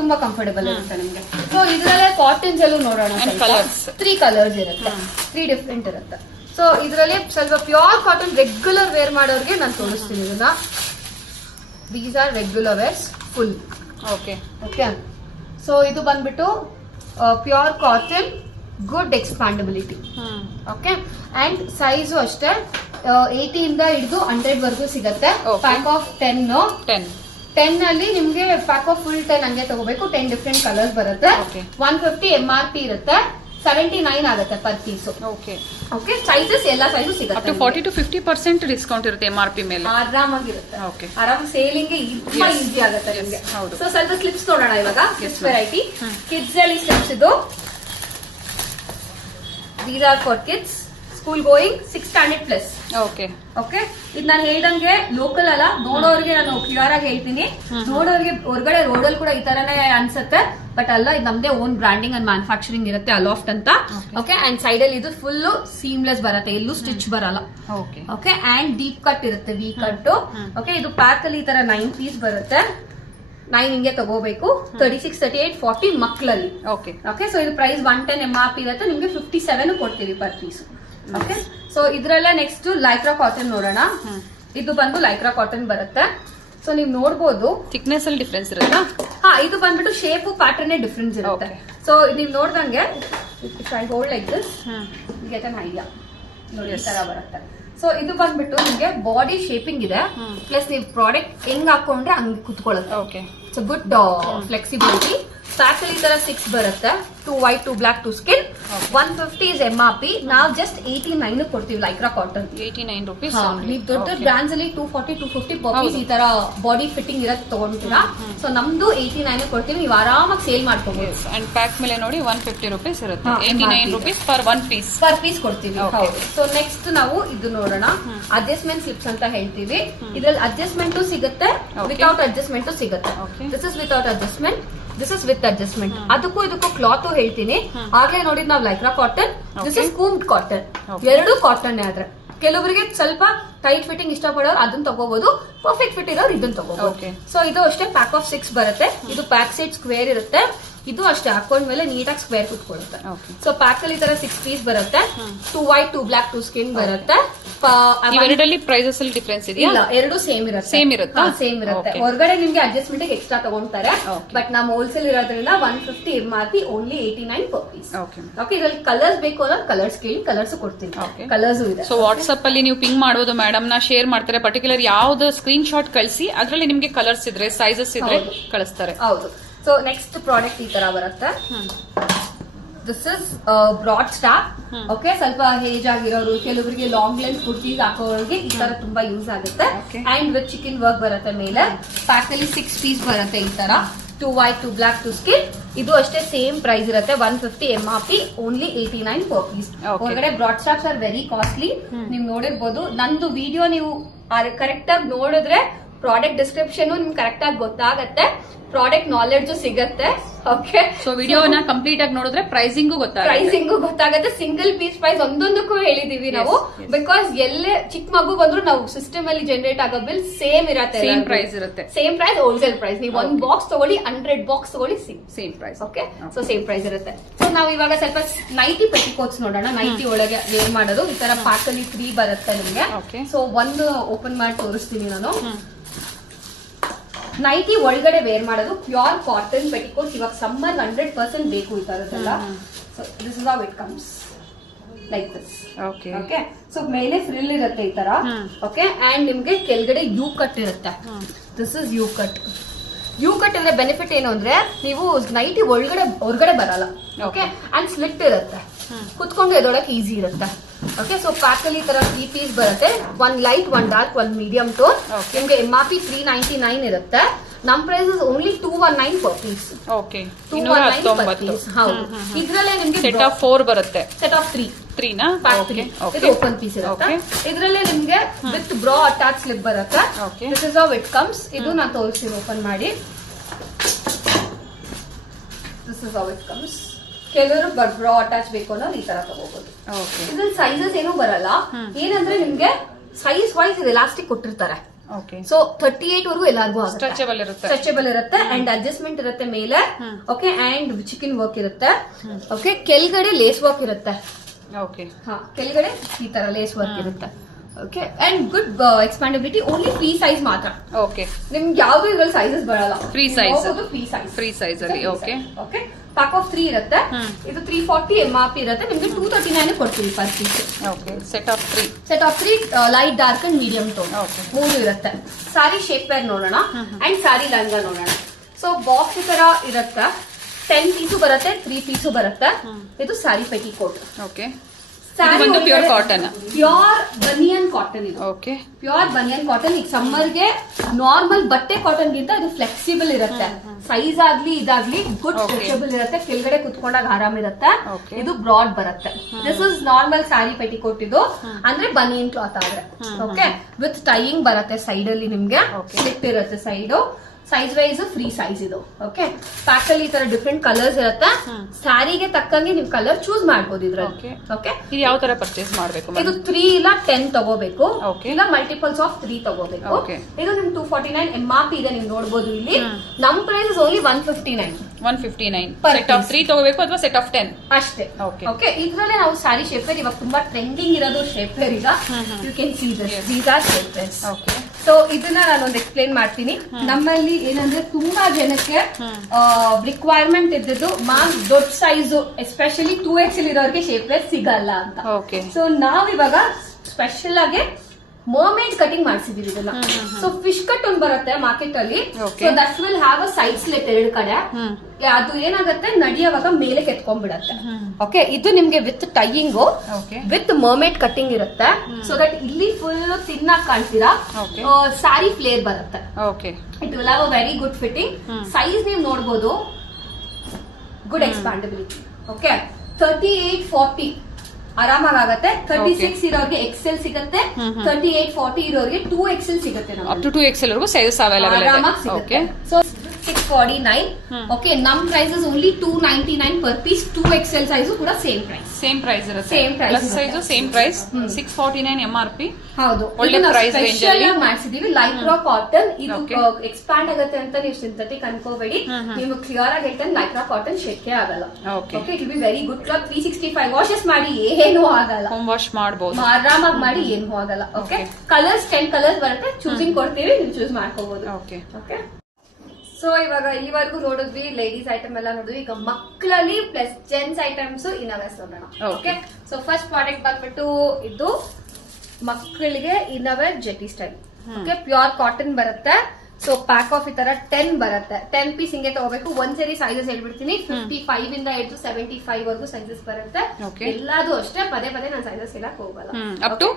ತುಂಬಾ ಕಂಫರ್ಟಬಲ್ ಇರುತ್ತೆ ನಿಮ್ಗೆ. ಸೊ ಇದ್ರಲ್ಲೇ ಕಾಟನ್ಸ್ ಎಲ್ಲೂ ನೋಡೋಣ. 3 ಕಲರ್ಸ್ ಇರುತ್ತೆ. 3 ಡಿಫ್ರೆಂಟ್ ಇರುತ್ತೆ. ಸೊ ಇದ್ರಲ್ಲಿ ಸ್ವಲ್ಪ ಪ್ಯೂರ್ ಕಾಟನ್ ರೆಗ್ಯುಲರ್ ವೇರ್ ಮಾಡೋರ್ಗೆ ನಾನು ತೋರಿಸ್ತೀನಿ ಇದನ್ನ. These are regular wears full. Okay, so ಇದು ಬಂದ್ಬಿಟ್ಟು pure cotton, good expandability. Okay, and size ಅಷ್ಟೇ 80 ಇಂದ ಹಿಡಿದು 100 ವರ್ಗೂ ಸಿಗುತ್ತೆ. ಪ್ಯಾಕ್ ಆಫ್ 10 ಅಲ್ಲಿ ನಿಮ್ಗೆ ಪ್ಯಾಕ್ ಆಫ್ ಫುಲ್ 10 ಹಂಗೆ ತಗೋಬೇಕು. 10 ಡಿಫರೆಂಟ್ ಕಲರ್ಸ್ ಬರುತ್ತೆ. 150 MRP ಇರುತ್ತೆ. 79 ಆಗುತ್ತೆ ಪರ್ ಪೀಸ್. ಓಕೆ, ಸೈಜಸ್ ಎಲ್ಲ ಸೈಜು ಸಿಗುತ್ತೆ. 40 to 50% ಡಿಸ್ಕೌಂಟ್ ಇರುತ್ತೆ MRP ಮೇಲೆ. ಆರಾಮಾಗಿರುತ್ತೆ. ಆರಾಮ ಸೇಲಿಂಗ್ ತುಂಬಾ ಈಸಿ ಆಗುತ್ತೆ ನಿಮ್ಗೆ. ಸೊ ಸ್ವಲ್ಪ ಸ್ಲಿಪ್ಸ್ ನೋಡೋಣ ಇವಾಗ. Kids variety. ಕಿಡ್ಸ್ ಅಲ್ಲಿ ಸ್ಲಿಪ್ಸ್ ಇದು. These are for kids, school going 6 standard plus. Okay, ಇದು ನಾನು ಹೇಳ್ದಂಗೆ ಲೋಕಲ್ ಅಲ್ಲ, ನೋಡೋರ್ಗೆ ನಾನು ಕ್ಲಿಯರ್ ಆಗಿ ಹೇಳ್ತೀನಿ. ನೋಡೋರ್ಗೆ ಹೊರಗಡೆ ರೋಡಲ್ಲಿ ಕೂಡ ಈ ತರನೇ ಅನ್ಸುತ್ತೆ, ಬಟ್ ಅಲ್ಲ, ಇದು ನಮ್ದೇ ಓನ್ ಬ್ರಾಂಡಿಂಗ್ ಅಂಡ್ ಮ್ಯಾನುಫ್ಯಾಕ್ಚರಿಂಗ್ ಇರುತ್ತೆ ಅಲಾಫ್ಟ್ ಅಂತ. ಓಕೆ, ಅಂಡ್ ಸೈಡ್ ಅಲ್ಲಿ ಇದು ಫುಲ್ ಸೀಮ್ಲೆಸ್ ಬರುತ್ತೆ, ಎಲ್ಲೂ ಸ್ಟಿಚ್ ಬರಲ್ಲ. ಓಕೆ, ಅಂಡ್ ಡೀಪ್ ಕಟ್ ಇರುತ್ತೆ, ವಿ ಕಟ್. ಓಕೆ, ಇದು ಪ್ಯಾಕ್ ಅಲ್ಲಿ ಈ ತರ 9 ಪೀಸ್ ಬರುತ್ತೆ. 9 ಹಿಂಗೆ ತಗೋಬೇಕು. 36, 38, 40 ಮಕ್ಕಳಲ್ಲಿ. ಓಕೆ, ಸೊ ಇದು ಪ್ರೈಸ್ 110 MRP ಇರುತ್ತೆ. ನಿಮ್ಗೆ 57 ಕೊಡ್ತೀವಿ ಪರ್ ಪೀಸ್. ಓಕೆ, ಸೊ ಇದ್ರಲ್ಲೇ ನೆಕ್ಸ್ಟ್ ಲೈಕ್ರಾ ಕಾಟನ್ ನೋಡೋಣ. ಇದು ಬಂದು ಲೈಕ್ರಾ ಕಾಟನ್ ಬರುತ್ತೆ. ಸೊ ನೀವು ನೋಡಬಹುದು ಥಿಕ್ನೆಸ್ ಅಲ್ಲಿ ಡಿಫರೆನ್ಸ್ ಇರುತ್ತಾ? ಇದು ಬಂದ್ಬಿಟ್ಟು ಶೇಪ್ ಪ್ಯಾಟರ್ನ್ ಡಿಫರೆನ್ಸ್ ಇರುತ್ತೆ. ಸೊ ನೀವು ನೋಡ್ದಂಗೆ hold like this, get an idea ನೋಡಿ, ಈ ತರ ಬರುತ್ತೆ. ಸೊ ಇದು ಬಂದ್ಬಿಟ್ಟು ನಿಮ್ಗೆ ಬಾಡಿ ಶೇಪಿಂಗ್ ಇದೆ, ಪ್ಲಸ್ ನೀವು ಪ್ರಾಡಕ್ಟ್ ಹೆಂಗ್ ಹಾಕೊಂಡ್ರೆ ಹಂಗೆ ಕುತ್ಕೊಳ್ಳುತ್ತೆ. So good flexibility. ಪ್ಯಾಕ್ ಅಲ್ಲಿ ಈ ತರ 6 ಬರುತ್ತೆ. 2 white, 2 black, 2 skin. 150 is MRP. ನಾವು ಜಸ್ಟ್ 89 ಕೊಡ್ತೀವಿ ಲೈಕ್ರಾ ಕಾಟನ್. 89 ರೂಪೀಸ್. ನೀವು ದೊಡ್ಡ ಬ್ರಾಂಡ್ಸ್ ಅಲ್ಲಿ 240, 250 ಪರ್ಪೀಸ್ ಈ ತರ ಬಾಡಿ ಫಿಟ್ಟಿಂಗ್ ಇರೋದು ತಗೊಂತೀರಾ. ಸೊ ನಮ್ದು 89 ಕೊಡ್ತೀವಿ, ನೀವು ಆರಾಮಾಗಿ ಸೇಲ್ ಮಾಡ್ಕೋಬಹುದು. ಅಂಡ್ ಪ್ಯಾಕ್ ಮೇಲೆ ನೋಡಿ 150 ರೂಪೀಸ್ ಇರುತ್ತೆ. 89 rupees per 1 piece. Per piece ಕೊಡ್ತೀವಿ. ಸೊ ನೆಕ್ಸ್ಟ್ ನಾವು ಇದು ನೋಡೋಣ. ಅಡ್ಜಸ್ಟ್ಮೆಂಟ್ ಸ್ಲಿಪ್ಸ್ ಅಂತ ಹೇಳ್ತೀವಿ. ಇದ್ರಲ್ಲಿ ಅಡ್ಜಸ್ಟ್ಮೆಂಟ್ ಸಿಗುತ್ತೆ, ವಿತೌಟ್ ಅಡ್ಜಸ್ಟ್ಮೆಂಟ್ ಸಿಗುತ್ತೆ. This is without adjustment. This is with adjustment. ಅದಕ್ಕೂ ಇದಕ್ಕೂ ಕ್ಲಾತ್ ಹೇಳ್ತೀನಿ. ಆಗ್ಲೇ ನೋಡಿದ್ ನಾವು lycra cotton, this is combed cotton. ಎರಡು ಕಾಟನ್ ಆದ್ರೆ ಕೆಲವರಿಗೆ ಸ್ವಲ್ಪ ಟೈಟ್ ಫಿಟ್ಟಿಂಗ್ ಇಷ್ಟಪಡೋರು ಅದನ್ನ ತಗೋಬಹುದು, ಪರ್ಫೆಕ್ಟ್ ಫಿಟ್ ಇರೋರು ಇದನ್ನ ತಗೋಬಹುದು. ಸೊ ಇದು ಅಷ್ಟೇ ಪ್ಯಾಕ್ ಆಫ್ 6 ಬರುತ್ತೆ. ಇದು ಪ್ಯಾಕ್ ಸೈಡ್ ಸ್ಕ್ವೇರ್ ಇರುತ್ತೆ. ಇದು ಅಷ್ಟೇ ಹಾಕೊಂಡ್ಮೇಲೆ ನೀಟಾಗಿ ಸ್ಕ್ವೇರ್ ಕುತ್ಕೊಳ್ಳುತ್ತೆ. ಸೊ ಪ್ಯಾಕ್ ಅಲ್ಲಿ ಈ ತರ 6 ಪೀಸ್ ಬರುತ್ತೆ. 2 ವೈಟ್ 2 ಬ್ಲಾಕ್ 2 ಸ್ಕಿನ್ ಬರುತ್ತೆ. ಇವೆರಡರಲ್ಲಿ ಪ್ರೈಸಸ್ ಅಲ್ಲಿ ಡಿಫರೆನ್ಸ್ ಇದೆಯಾ? ಇಲ್ಲ, ಎರಡು ಸೇಮ್ ಇರುತ್ತೆ. ಸೇಮ್ ಇರುತ್ತೆ. ಹೊರಗಡೆ ನಿಮ್ಗೆ ಅಡ್ಜಸ್ಟ್ಮೆಂಟ್ ಎಕ್ಸ್ಟ್ರಾ ತಗೊಂತಾರೆ. ಬಟ್ ನಮ್ಮ ಹೋಲ್ಸೇಲ್ ಇರೋದ್ರಿಂದ 150 MRP, only 89 per piece. Okay, ಇದ್ರಲ್ಲಿ ಕಲರ್ಸ್ ಬೇಕು ಅನ್ನೋ ಕಲರ್ಸ್ ಕೇಳಿ ಕಲರ್ಸ್ ಕೊಡ್ತೀನಿ. ಕಲರ್ಸ್ ಇದೆ. ಸೊ ವಾಟ್ಸ್ಆಪ್ ಅಲ್ಲಿ ನೀವು ಪಿಂಗ್ ಮಾಡೋದು ಮೇಡಮ್ ನ ಶೇರ್ ಮಾಡ್ತಾರೆ. ಪರ್ಟಿಕ್ಯುಲರ್ ಯಾವ್ದು ಸ್ಕ್ರೀನ್ ಶಾಟ್ ಕಳಿಸಿ ಅದ್ರಲ್ಲಿ ನಿಮ್ಗೆ ಕಲರ್ಸ್ ಇದ್ರೆ ಸೈಜಸ್ ಇದ್ರೆ ಕಳಿಸ್ತಾರೆ. ಹೌದು. ಸೊ ನೆಕ್ಸ್ಟ್ ಪ್ರಾಡಕ್ಟ್ ಈ ತರ ಬರುತ್ತೆ. This is broad strap. Okay, ಸ್ವಲ್ಪ ಏಜ್ ಆಗಿರೋರು, ಕೆಲವರಿಗೆ ಲಾಂಗ್ ಲೆಂತ್ ಕುರ್ತೀಸ್ ಹಾಕೋರಿಗೆ ಈ ತರ ತುಂಬಾ ಯೂಸ್ ಆಗುತ್ತೆ. ಅಂಡ್ ವಿತ್ ಚಿಕನ್ ವರ್ಕ್ ಬರುತ್ತೆ ಮೇಲೆ. ಪ್ಯಾಕ್ ಅಲ್ಲಿ 6 ಪೀಸ್ ಬರುತ್ತೆ ಈ ತರ. 2 ವೈಟ್ 2 ಬ್ಲಾಕ್ 2 ಸ್ಕಿನ್. ಇದು ಅಷ್ಟೇ ಸೇಮ್ ಪ್ರೈಸ್ ಇರುತ್ತೆ. 150 MRP, ಓನ್ಲಿ 89 per piece. ಹೊರಗಡೆ broad straps are very costly. ನೀವು ನೋಡಿರ್ಬೋದು. ನಂದು ವಿಡಿಯೋ ನೀವು ಕರೆಕ್ಟ್ ಆಗಿ ನೋಡಿದ್ರೆ ಪ್ರಾಡಕ್ಟ್ ಡಿಸ್ಕ್ರಿಪ್ಷನ್ ನಿಮ್ಗೆ ಕರೆಕ್ಟ್ ಆಗಿ ಗೊತ್ತಾಗತ್ತೆ, ಪ್ರಾಡಕ್ಟ್ ನಾಲೆಡ್ಜ್ ಸಿಗತ್ತೆ. ಓಕೆ, ಸೊ ವಿಡಿಯೋನ ಕಂಪ್ಲೀಟ್ ಆಗಿ ನೋಡಿದ್ರೆ ಪ್ರೈಸಿಂಗು ಗೊತ್ತಾಗತ್ತೆ. ಸಿಂಗಲ್ ಪೀಸ್ ಪ್ರೈಸ್ ಒಂದೊಂದಕ್ಕೂ ಹೇಳಿದೀವಿ ನಾವು. ಬಿಕಾಸ್ ಎಲ್ಲೇ ಚಿಕ್ಕ ಮಗು ಬಂದ್ರು ನಾವು ಸಿಸ್ಟಮ್ ಅಲ್ಲಿ ಜನರೇಟ್ ಆಗೋ ಬಿಲ್ ಸೇಮ್ ಇರತ್ತೆ. ಸೇಮ್ ಪ್ರೈಸ್ ಇರುತ್ತೆ. Same price, wholesale price. ನೀವು 1 ಬಾಕ್ಸ್ ತಗೊಳ್ಳಿ, 100 ಬಾಕ್ಸ್ ತಗೊಳ್ಳಿ, same price. Okay, so same price ಇರುತ್ತೆ. ಸೊ ನಾವು ಇವಾಗ ಸ್ವಲ್ಪ ನೈಟಿ ಪೆಟಿಕೋಟ್ಸ್ ನೋಡೋಣ. ನೈಟಿ ಒಳಗೆ ವೇರ್ ಮಾಡೋದು ಈ ತರ ಪ್ಯಾಕ್ ಅಲ್ಲಿ 3 ಬರುತ್ತೆ ನಿಮ್ಗೆ. ಸೊ ಒಂದು ಓಪನ್ ಮಾಡಿ ತೋರಿಸ್ತೀನಿ ನಾನು. ನೈಟಿ ಒಳಗಡೆ ವೇರ್ ಮಾಡೋದು ಪ್ಯೂರ್ ಕಾಟನ್ ಪೆಟಿಕೋಟ್ಸ್. ಇವಾಗ ಸಮ್ಮರ್ 100% ಬೇಕು ಈ ತರದೆಲ್ಲ. So this is how it comes, like this. Okay, so ಮೇಲೆ ಫ್ರಿಲ್ ಇರುತ್ತೆ ಈ ತರ. ಓಕೆ, ಅಂಡ್ ನಿಮ್ಗೆ ಕೆಳಗಡೆ ಯು ಕಟ್ ಇರುತ್ತೆ. This is U cut. U cut ಅಂದ್ರೆ ಬೆನಿಫಿಟ್ ಏನು ಅಂದ್ರೆ ನೀವು ನೈಟಿ ಹೊರಗಡೆ ಬರಲ್ಲ. ಓಕೆ, ಅಂಡ್ ಸ್ಲಿಟ್ ಇರುತ್ತೆ, ಕುತ್ಕೊಂಡು ಎದೊಳಕ್ ಈಸಿ ಇರುತ್ತೆ. ಓಕೆ, ಸೊ ಪ್ಯಾಕ್ ಅಲ್ಲಿ ಈ ತರ 3 ಪೀಸ್ ಬರುತ್ತೆ. 1 ಲೈಟ್ 1 ಡಾರ್ಕ್ 1 ಮೀಡಿಯಂ ಟೋನ್. ನಿಮ್ಗೆ MRP 399 ಇರುತ್ತೆ. ನಮ್ price only 219 per piece. Okay, 219 per piece. ಹೌದು. ಇದ್ರಲ್ಲೇ ನಿಮ್ಗೆ ಸೆಟ್ ಆಫ್ 4 ಬರುತ್ತೆ. ಸೆಟ್ ಆಫ್ 3 ನಾ ಇದು ಓಪನ್ ಪೀಸ್ ಇರುತ್ತೆ. ಇದ್ರಲ್ಲೇ ನಿಮ್ಗೆ ವಿತ್ ಬ್ರಾ ಅಟ್ಯಾಚ್ ಸ್ಲಿಪ್ ಬರುತ್ತೆ. This is how it comes. ಇದು ನಾನು ತೋರಿಸ್ತೀನಿ ಓಪನ್ ಮಾಡಿ. This is how it comes. ಕೆಲವರು ಬ್ರಾ ಅಟ್ಯಾಚ್ ಬೇಕು ಅನ್ನೋರು ಈ ತರ ತಗೋಬಹುದು. ಇದ್ರಲ್ಲಿ ಸೈಜಸ್ ಏನೂ ಬರಲ್ಲ. ಏನಂದ್ರೆ ನಿಮ್ಗೆ ಸೈಜ್ ವೈಸ್ ಎಲಾಸ್ಟಿಕ್ ಕೊಟ್ಟಿರ್ತಾರೆ. ಸೊ 38 ವರೆಗೂ ಎಲ್ಲಾರ್ಗು ಸ್ಟ್ರೆಚಬಲ್ ಇರುತ್ತೆ. ಅಂಡ್ ಅಡ್ಜಸ್ಟ್ಮೆಂಟ್ ಇರುತ್ತೆ ಮೇಲೆ. ಓಕೆ, ಅಂಡ್ ಚಿಕನ್ ವರ್ಕ್ ಇರುತ್ತೆ. ಓಕೆ, ಕೆಳಗಡೆ ಲೇಸ್ ವರ್ಕ್ ಇರುತ್ತೆ. ಕೆಳಗಡೆ ಈ ತರ ಲೇಸ್ ವರ್ಕ್ ಇರುತ್ತೆ. Okay, and good expandability. Only free size ಮಾತ್ರ. ಓಕೆ, ನಿಮ್ಗೆ ಯಾವ್ದು ಇದ್ರಲ್ಲಿ ಸೈಜಸ್ ಬರಲ್ಲ. ಫ್ರೀ ಸೈಜ್ ಅಲ್ಲಿ. ಓಕೆ, ಓಕೆ, ಪ್ಯಾಕ್ ಆಫ್ 3 ಇರುತ್ತೆ. ಇದು 340 MRP ಇರುತ್ತೆ. ನಿಮ್ಗೆ 239 ಕೊಡ್ತೀವಿ per piece. Okay, set of 3 light dark and medium tone 3 ಇರುತ್ತೆ. ಸಾರಿ ಶೇಪ್ ವೇರ್ ನೋಡೋಣ ಅಂಡ್ ಸಾರಿ ಲಂಗ ನೋಡೋಣ. ಸೊ ಬಾಕ್ಸ್ ಈ ತರ ಇರುತ್ತೆ. 10 ಪೀಸು ಬರುತ್ತೆ, 3 ಪೀಸು ಬರುತ್ತೆ. ಇದು sari petticoat. Okay, pure cotton, pure banian cotton. ಇದು ಓಕೆ, ಪ್ಯೂರ್ ಬನಿಯನ್ ಕಾಟನ್. ಈಗ ಸಮ್ಮರ್ಗೆ ನಾರ್ಮಲ್ ಬಟ್ಟೆ ಕಾಟನ್ ಗಿಂತ ಇದು ಫ್ಲೆಕ್ಸಿಬಲ್ ಇರುತ್ತೆ. ಸೈಜ್ ಆಗ್ಲಿ ಇದಾಗ್ಲಿ ಗುಡ್ ಸ್ಟ್ರೆಚಬಲ್ ಇರುತ್ತೆ. ಕೆಳಗಡೆ ಕುತ್ಕೊಂಡಾಗ ಆರಾಮ್ ಇರುತ್ತೆ. ಇದು ಬ್ರಾಡ್ ಬರುತ್ತೆ. This is normal sari petticoat. ಇದು ಅಂದ್ರೆ ಬನಿಯನ್ ಕ್ಲಾತ್ ಆದ್ರೆ. ಓಕೆ, ವಿತ್ ಟೈಯಿಂಗ್ ಬರುತ್ತೆ. ಸೈಡ್ ಅಲ್ಲಿ ನಿಮ್ಗೆ ಸ್ಲಿಟ್ ಇರುತ್ತೆ. Side size wise free size ಇದು. ಓಕೆ, ಪ್ಯಾಕ್ ಅಲ್ಲಿ ಈ ತರ ಡಿಫ್ರೆಂಟ್ ಕಲರ್ಸ್ ಇರುತ್ತೆ. ಸ್ಯಾರಿಗೆ ತಕ್ಕಂಗೆ ನೀವು ಕಲರ್ ಚೂಸ್ ಮಾಡಬಹುದು ಇದ್ರಲ್ಲಿ. ಓಕೆ, ಇದು ಯಾವ ತರ ಪರ್ಚೇಸ್ ಮಾಡಬೇಕು? ಇದು 3 ಇಲ್ಲ 10 ತಗೋಬೇಕು, ಇಲ್ಲ ಮಲ್ಟಿಪಲ್ಸ್ ಆಫ್ 3 ತಗೋಬೇಕು. ಇದು ನಿಮ್ 249 MRP ಇದೆ. ನೀವು ನೋಡಬಹುದು ಇಲ್ಲಿ. ನಮ್ ಪ್ರೈಸ್ ಓನ್ಲಿ 159. ಸೆಟ್ ಆಫ್ 3 ತಗೋಬೇಕು ಅಥವಾ ಸೆಟ್ ಆಫ್ 10 ಅಷ್ಟೇ. ಓಕೆ, ಇದ್ರಲ್ಲೇ ನಾವು ಸ್ಯಾರಿ ಶೇಪ್ ವೇರ್ ಇವಾಗ ತುಂಬಾ ಟ್ರೆಂಡಿಂಗ್ ಇರೋದು ಶೇಪ್ ವೇರ್. ಈಗ you can see these are shape wears. So ಇದನ್ನ ನಾನೊಂದು ಎಕ್ಸ್ಪ್ಲೇನ್ ಮಾಡ್ತೀನಿ. ನಮ್ಮಲ್ಲಿ ಏನಂದ್ರೆ ತುಂಬಾ ಜನಕ್ಕೆ ರಿಕ್ವೈರ್ಮೆಂಟ್ ಇದ್ದದ್ದು ಮ್ಯಾಮ್ ದೊಡ್ಡ ಸೈಜ್ ಎಸ್ಪೆಷಲಿ 2XL ಇರೋರಿಗೆ ಶೇಪ್ ವೇರ್ ಸಿಗಲ್ಲ ಅಂತ. ಸೊ ನಾವಿವಾಗ ಸ್ಪೆಷಲ್ ಆಗಿ ಮರ್ಮೇಡ್ ಕಟಿಂಗ್ ಮಾಡಿಸಿದೀವಿ ಇದನ್ನ. ಸೊ ಫಿಶ್ ಕಟ್ ಒಂದ್ ಬರುತ್ತೆ ಮಾರ್ಕೆಟ್ ಅಲ್ಲಿ. So that will have a side slit 2 ಕಡೆ. ಅದು ಏನಾಗುತ್ತೆ ನಡಿಯುವಾಗ ಮೇಲೆ ಕೆತ್ಕೊಂಡ್ಬಿಡತ್ತೆ. ಓಕೆ, ಇದು ನಿಮ್ಗೆ ವಿತ್ ಟೈಯಿಂಗ್ ವಿತ್ ಮರ್ಮೇಡ್ ಕಟಿಂಗ್ ಇರುತ್ತೆ. ಸೊ ದಟ್ ಇಲ್ಲಿ ಫುಲ್ ತಿನ್ನಾಗಿ ಕಾಣ್ತೀರಾ. ಸ್ಯಾರಿ ಫ್ಲೇರ್ ಬರುತ್ತೆ. It will have a very good fitting. Size ನೀವು ನೋಡಬಹುದು. Good expandability. ಓಕೆ, 38-40 ಆರಾಮಾಗತ್ತೆ. 36 ಇರೋರಿಗೆ XL ಸಿಗುತ್ತೆ. 38-40 ಇರೋರಿಗೆ 2XL ಸಿಗುತ್ತೆ. ಅಪ್ ಟು 2XL ವರೆಗೂ ಸೈಜಸ್ ಅವೈಲೇಬಲ್ ಇದೆ. ಸೊ 649. ಓಕೆ ನಮ್ price is only 299 per piece. 2XL size ಕೂಡ ಸೇಮ್ ಪ್ರೈಸ್ ಇರುತ್ತೆ. Same price plus size same price 649 MRP. ಹೌದು, ಒಳ್ಳೆ ಪ್ರೈಸ್ ರೇಂಜ್ ಅಲ್ಲಿ ಮಾಡಿಸಿದೀವಿ. ಲೈಕ್ರಾ ಕಾಟನ್ ಇದು ಎಕ್ಸ್ಪ್ಯಾಂಡ್ ಆಗುತ್ತೆ ಅಂತ ನೀವು ಸಿಂಥೆಟಿಕ್ ಅನ್ಕೋಬೇಡಿ. ನೀವು ಕ್ಲಿಯರ್ ಆಗಿ ಹೇಳ್ತೇನೆ, ಲೈಕ್ರಾ ಕಾಟನ್ ಶೆಕೆ ಆಗಲ್ಲ. Okay, it will be very good cloth. 365 washes ಮಾಡಿ ಏನೂ ಆಗಲ್ಲ. ಹೋಮ್ ವಾಶ್ ಮಾಡಬಹುದು, ಆರಾಮಾಗಿ ಮಾಡಿ ಏನೂ ಆಗಲ್ಲ. ಓಕೆ, ಕಲರ್ಸ್ 10 ಕಲರ್ಸ್ ಬರುತ್ತೆ. ಚೂಸಿಂಗ್ ಕೊಡ್ತೀವಿ, ನೀವು ಚೂಸ್ ಮಾಡ್ಕೋಬಹುದು. ಓಕೆ. ಸೊ ಇವಾಗ ಇಲ್ಲಿವರೆಗೂ ನೋಡಿದ್ವಿ ಲೇಡೀಸ್ ಐಟಮ್ ಎಲ್ಲ ನೋಡಿದ್ವಿ. ಈಗ ಮಕ್ಕಳಲ್ಲಿ ಪ್ಲಸ್ ಜೆಂಟ್ಸ್ ಐಟಮ್ಸ್ ಇನ್ನವೇರ್ಸ್ ನೋಡೋಣ. ಓಕೆ, ಸೊ ಫಸ್ಟ್ ಪ್ರಾಡಕ್ಟ್ ಬಂದ್ಬಿಟ್ಟು ಇದು ಮಕ್ಕಳಿಗೆ ಇನ್ನವೇರ್ ಜೆಟಿ ಸ್ಟೈಲ್. ಓಕೆ, ಪ್ಯೂರ್ ಕಾಟನ್ ಬರುತ್ತೆ. ಸೊ ಪ್ಯಾಕ್ ಆಫ್ ಈ ತರ 10 ಬರುತ್ತೆ. 10 ಪೀಸ್ ಹಿಂಗೆ ತಗೋಬೇಕು. ಒಂದ್ಸರಿ ಸೈಜಸ್ ಹೇಳ್ಬಿಡ್ತೀನಿ. 55 ಇಂದ ಹಿಡಿದು 75 ವರೆಗೂ ಸೈಜಸ್ ಬರುತ್ತೆ. ಎಲ್ಲಾದು ಅಷ್ಟೇ, ಪದೇ ಪದೇ ನಾನು ಸೈಜಸ್ ಹೇಳಕ್ ಹೋಗಲ್ಲ. Up to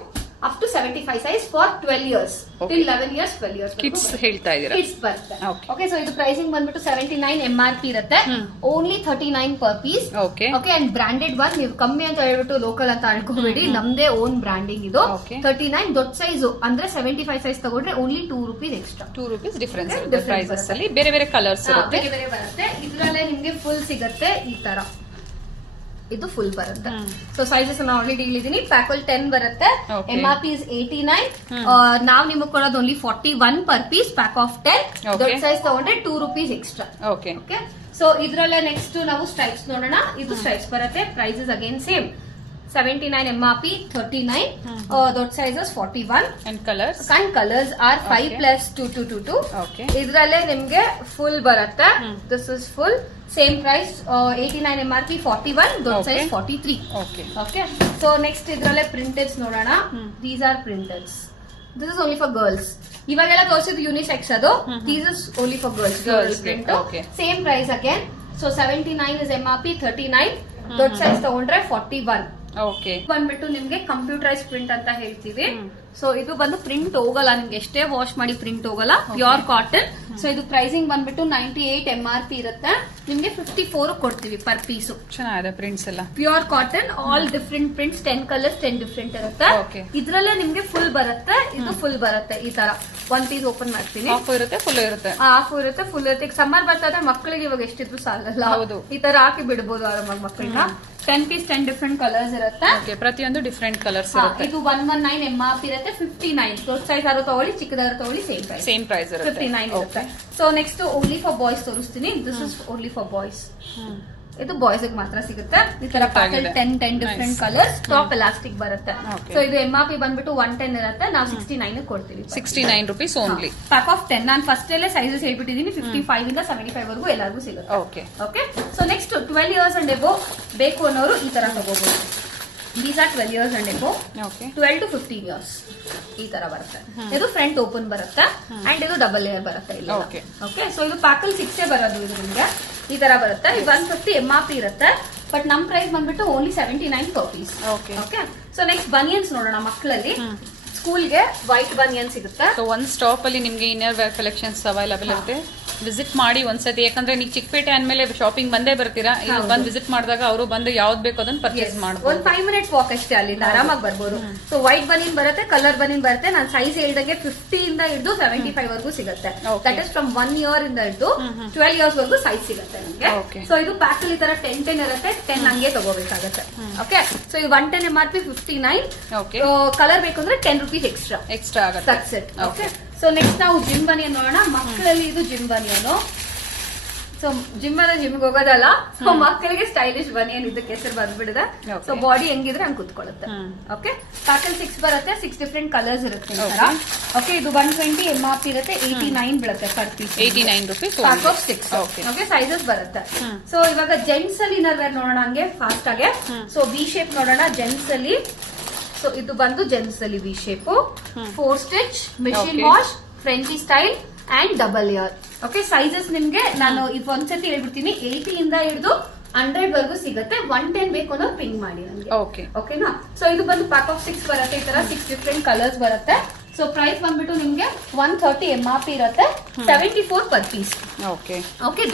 75 size for 12 years till 11 years 12 years kids ಹೇಳ್ತಾ ಇದೀರಾ. ಕಿಡ್ಸ್ ಬರುತ್ತೆ. ಓಕೆ, ಸೊ ಇದು ಪ್ರೈಸಿಂಗ್ ಬಂದ್ಬಿಟ್ಟು 79 MRP ಇರುತ್ತೆ. Only 39 per piece. Okay, and branded one. ನೀವು ಕಮ್ಮಿ ಅಂತ ಹೇಳ್ಬಿಟ್ಟು ಲೋಕಲ್ ಅಂತ ಅನ್ಕೋಬೇಡಿ, ನಮ್ದೇ ಓನ್ ಬ್ರಾಂಡಿಂಗ್ ಇದು. 39 ದೊಡ್ಡ ಸೈಜ್ ಅಂದ್ರೆ 75 ಸೈಜ್ ತಗೊಂಡ್ರೆ only 2 rupees extra. 2 rupees difference ಇರುತ್ತೆ ಪ್ರೈಸಸ್ ಅಲ್ಲಿ. ಬೇರೆ ಬೇರೆ ಕಲರ್ಸ್ ಇರುತ್ತೆ, ಬೇರೆ ಬೇರೆ ಬರುತ್ತೆ. ಇದ್ರಲ್ಲೇ ನಿಮ್ಗೆ ಫುಲ್ ಸಿಗುತ್ತೆ ಈ ತರ. ಇದು ಫುಲ್ ಬರುತ್ತೆ. ಸೊ ಸೈಜಸ್ ನಾನು ಆಲ್ರೆಡಿ ಹೇಳಿದೀನಿ. ಪ್ಯಾಕ್ ಅಲ್ಲಿ 10 ಬರುತ್ತೆ. MRP is 89. ನಾವು ನಿಮಗೆ ಕೊಡೋದು only 41 per piece. Pack of 10. ದೊಡ್ಡ ಸೈಜ್ ತಗೊಂಡ್ರೆ 2 ರೂಪೀಸ್ ಎಕ್ಸ್ಟ್ರಾ. ಓಕೆ, ಸೊ ಇದ್ರಲ್ಲೇ ನೆಕ್ಸ್ಟ್ ನಾವು ಸ್ಟ್ರೈಪ್ಸ್ ನೋಡೋಣ. ಇದು ಸ್ಟ್ರೈಪ್ಸ್ ಬರುತ್ತೆ. Prices again same. 79 MRP, 39. ದೊಡ್ಡ ಸೈಜಸ್ 41. ಅಂಡ್ ಕಲರ್ಸ್ ಆರ್ 5 ಪ್ಲಸ್ 2 ಇದ್ರಲ್ಲೇ ನಿಮ್ಗೆ ಫುಲ್ ಬರುತ್ತೆ. This is full same price. 89 MRP, 41. ದೊಡ್ಡ ಸೈಜ್ 43. ಓಕೆ, ಸೊ ನೆಕ್ಸ್ಟ್ ಇದ್ರಲ್ಲೇ ಪ್ರಿಂಟೆಡ್ಸ್ ನೋಡೋಣ. These are printeds. This is only for girls. ಇವಾಗೆಲ್ಲ ತೋರಿಸಿದ್ದು ಯೂನಿಸೆಕ್ಸ್ ಅದು. These is only for girls print. Same price again. So 79 is MRP, 39. ದೊಡ್ಡ ಸೈಜ್ ತಗೊಂಡ್ರೆ 41. ಓಕೆ, ಬಂದ್ಬಿಟ್ಟು ನಿಮ್ಗೆ ಕಂಪ್ಯೂಟರೈಸ್ ಪ್ರಿಂಟ್ ಅಂತ ಹೇಳ್ತೀವಿ. ಸೊ ಇದು ಬಂದು ಪ್ರಿಂಟ್ ಹೋಗಲ್ಲ, ನಿಮ್ಗೆ ಎಷ್ಟೇ ವಾಶ್ ಮಾಡಿ ಪ್ರಿಂಟ್ ಹೋಗಲ್ಲ. Pure cotton. ಸೊ ಇದು ಪ್ರೈಸಿಂಗ್ ಬಂದ್ಬಿಟ್ಟು 98 MRP ಇರುತ್ತೆ. ನಿಮ್ಗೆ 54 ಕೊಡ್ತೀವಿ ಪರ್ ಪೀಸ್. ಚೆನ್ನಾಗಿದೆ ಪ್ರಿಂಟ್ಸ್ ಎಲ್ಲ. Pure cotton, all different prints, 10 colours 10 different ಇರುತ್ತೆ. ಇದ್ರಲ್ಲೇ ನಿಮ್ಗೆ ಫುಲ್ ಬರುತ್ತೆ. ಇದು ಫುಲ್ ಬರುತ್ತೆ ಈ ತರ. 1 ಪೀಸ್ ಓಪನ್ ಮಾಡ್ತೀನಿ. ಹಾಫ್ ಇರುತ್ತೆ, ಫುಲ್ ಇರುತ್ತೆ. ಫುಲ್ ಇರುತ್ತೆ. ಈಗ ಸಮ್ಮರ್ ಬರ್ತದೆ, ಮಕ್ಕಳಿಗೆ ಇವಾಗ ಎಷ್ಟಿದ್ರು ಸಾಲಲ್ಲ. ಈ ತರ ಹಾಕಿ ಬಿಡಬಹುದು ಆರಾಮಾಗಿ ಮಕ್ಕಳನ್ನ. 10 ಪೀಸ್ 10 ಡಿಫ್ರೆಂಟ್ ಕಲರ್ಸ್ ಇರುತ್ತೆ. ಪ್ರತಿಯೊಂದು ಡಿಫ್ರೆಂಟ್ ಕಲರ್ಸ್ ಇರುತ್ತೆ. ಇದು 119 MRP ಇರುತ್ತೆ. 59. ದೊಡ್ಡ ಸೈಜ್ ಆದ್ರೂ ತಗೊಳ್ಳಿ, ಚಿಕ್ಕದಾದ್ರೂ ತಗೊಳ್ಳಿ, ಸೇಮ್ ಪ್ರೈಸ್ ಇರುತ್ತೆ. 59 ಇರುತ್ತೆ. So next only for boys ತೋರಿಸ್ತೀನಿ. This is only for boys. ಇದು ಬಾಯ್ಸ್ ಮಾತ್ರ ಸಿಗುತ್ತೆ. ಈ ತರ packet 10 different colours. Top elastic ಬರುತ್ತೆ. ಸೊ ಇದು MRP ಬಂದ್ಬಿಟ್ಟು 110 ಇರುತ್ತೆ. ನಾವು 69 ಕೊಡ್ತೀವಿ. 69 ರೂಪೀಸ್ ಓನ್ಲಿ. Pack of 10. ನಾನು ಫಸ್ಟ್ ಅಲ್ಲೇ ಸೈಜಸ್ ಹೇಳ್ಬಿಟ್ಟಿದ್ದೀನಿ. 55 ಇಂದ 75 ವರೆಗೂ ಎಲ್ಲರಿಗೂ ಸಿಗುತ್ತೆ. Okay, so next 12 years and above ಬೇಕು ಅನ್ನೋರು ಈ ತರ ತಗೋಬಹುದು. These are 12 years and above. 12 to 15 years. ಈ ತರ ಬರುತ್ತೆ. ಇದು ಫ್ರಂಟ್ ಓಪನ್ ಬರುತ್ತೆ. ಅಂಡ್ ಇದು ಡಬಲ್ ಲೇಯರ್ ಬರುತ್ತೆ ಇಲ್ಲಿ. ಓಕೆ, ಸೊ ಇದು ಪ್ಯಾಕಲ್ 6 ಬರೋದು. ಇದು ನಿಮ್ಗೆ ಈ ತರ ಬರುತ್ತೆ. 150 MRP ಇರುತ್ತೆ. ಬಟ್ ನಮ್ ಪ್ರೈಸ್ ಬಂದ್ಬಿಟ್ಟು only 79 per piece. Okay, so next banians ನೋಡೋಣ. ಮಕ್ಕಳಲ್ಲಿ ಸ್ಕೂಲ್ಗೆ ವೈಟ್ ಬನಿಯನ್ ಸಿಗುತ್ತೆ. ಸೊ ಒಂದ್ ಸ್ಟಾಪ್ ಅಲ್ಲಿ ನಿಮ್ಗೆ ಇನ್ನರ್ ವೇರ್ ಕಲೆಕ್ಷನ್ಸ್ ಅವೈಲೇಬಲ್ ಇರುತ್ತೆ. ವಿಸಿಟ್ ಮಾಡಿ ಒಂದ್ಸತಿ. ಯಾಕಂದ್ರೆ ನೀವು ಚಿಕ್ಕಪೇಟೆ ಅಂದ್ಮೇಲೆ ಶಾಪಿಂಗ್ ಬಂದೇ ಬರ್ತೀರಾ. ಇಲ್ಲಿ ಬಂದು ವಿಸಿಟ್ ಮಾಡಿದಾಗ ಅವರು ಬಂದು ಯಾವ್ದು ಬೇಕು ಅದನ್ನ ಪರ್ಚೇಸ್ ಮಾಡಬಹುದು. ಒಂದು 5 ಮಿನಿಟ್ ವಾಕ್ ಅಷ್ಟೇ, ಅಲ್ಲಿಂದ ಆರಾಮಾಗಿ ಬರ್ಬೋದು. ಸೊ ವೈಟ್ ಬನಿಯನ್ ಬರುತ್ತೆ, ಕಲರ್ ಬನಿಯನ್ ಬರುತ್ತೆ. ನಾನು ಸೈಜ್ ಹೇಳಿದಾಗೆ 50 ಇಂದ ಹಿಡಿದು 75 ವರೆಗೂ ಸಿಗುತ್ತೆ. ದಟ್ ಇಸ್ ಫ್ರಮ್ 1 ಇಯರ್ ಇಂದ ಹಿಡಿದು 12 ಇಯರ್ಸ್ ವರೆಗೂ ಸೈಜ್ ಸಿಗುತ್ತೆ ನಿಮಗೆ. ಸೊ ಇದು ಪ್ಯಾಕ್ ಅಲ್ಲಿ ತರ 10 ಇರುತ್ತೆ. 10 ಹಂಗೆ ತಗೋಬೇಕಾಗುತ್ತೆ. ಓಕೆ, ಸೊ ಇದು 110 MRP, 59. ಕಲರ್ ಬೇಕು ಅಂದ್ರೆ 10 ರೂಪೀಸ್ ಎಕ್ಸ್ಟ್ರಾ ಆಗುತ್ತೆ. ಓಕೆ, ಸೊ ನೆಕ್ಸ್ಟ್ ನಾವು ಜಿಮ್ ಬನಿಯನ್ ನೋಡೋಣ. ಮಕ್ಕಳಲ್ಲಿ ಇದು ಜಿಮ್ ಬನಿಯನು. ಸೊ ಜಿಮ್ ಜಿಮ್ಗೆ ಹೋಗೋದಲ್ಲ, ಸೊ ಮಕ್ಕಳಿಗೆ ಸ್ಟೈಲಿಶ್ ಬನಿಯನ್. ಇದಕ್ಕೆ ಹೆಸರು ಬಂದ್ಬಿಡಿದೆ. ಸೊ ಬಾಡಿ ಹೆಂಗಿದ್ರೆ ಹಂಗೆ ಕುತ್ಕೊಳ್ಳುತ್ತೆ. ಓಕೆ, ಪ್ಯಾಕಲ್ 6 ಬರುತ್ತೆ. 6 ಡಿಫ್ರೆಂಟ್ ಕಲರ್ಸ್ ಇರುತ್ತೆ. ಓಕೆ, ಇದು 120 MRP ಇರುತ್ತೆ. 89 ಬೀಳುತ್ತೆ per piece. 89 rupees. Pack of 6. Okay, sizes ಬರುತ್ತೆ. ಸೊ ಇವಾಗ ಜೆಂಟ್ಸ್ ಅಲ್ಲಿ ಇನ್ನರ್ ವೇರ್ ನೋಡೋಣ ಹಂಗೆ ಫಾಸ್ಟ್ ಆಗಿ. ಸೊ ವಿ ಶೇಪ್ ನೋಡೋಣ ಜೆಂಟ್ಸ್ ಅಲ್ಲಿ. ಸೊ ಇದು ಬಂದು ಜೆಂಟ್ಸ್ ಅಲ್ಲಿ V shape, 4 stitch, machine wash, frenchie style and double ear. Okay, sizes ನಿಮ್ಗೆ ನಾನು ಒಂದ್ಸತಿ ಹೇಳ್ಬಿಡ್ತೀನಿ. 80 ಇಂದ ಹಿಡಿದು 100 ವರೆಗೂ ಸಿಗುತ್ತೆ. 110 ಬೇಕು ಅನ್ನೋ ಪಿಂಗ್ ಮಾಡಿ ನನಗೆ. ಓಕೆನಾ. ಸೊ ಇದು ಬಂದು ಪ್ಯಾಕ್ ಆಫ್ 6 ಬರುತ್ತೆ. ಈ ತರ 6 ಡಿಫ್ರೆಂಟ್ ಕಲರ್ಸ್ ಬರುತ್ತೆ. ಸೊ ಪ್ರೈಸ್ ಬಂದ್ಬಿಟ್ಟು ನಿಮ್ಗೆ 130 MRP ಇರುತ್ತೆ. 74 ಪರ್ ಪೀಸ್. ಓಕೆ,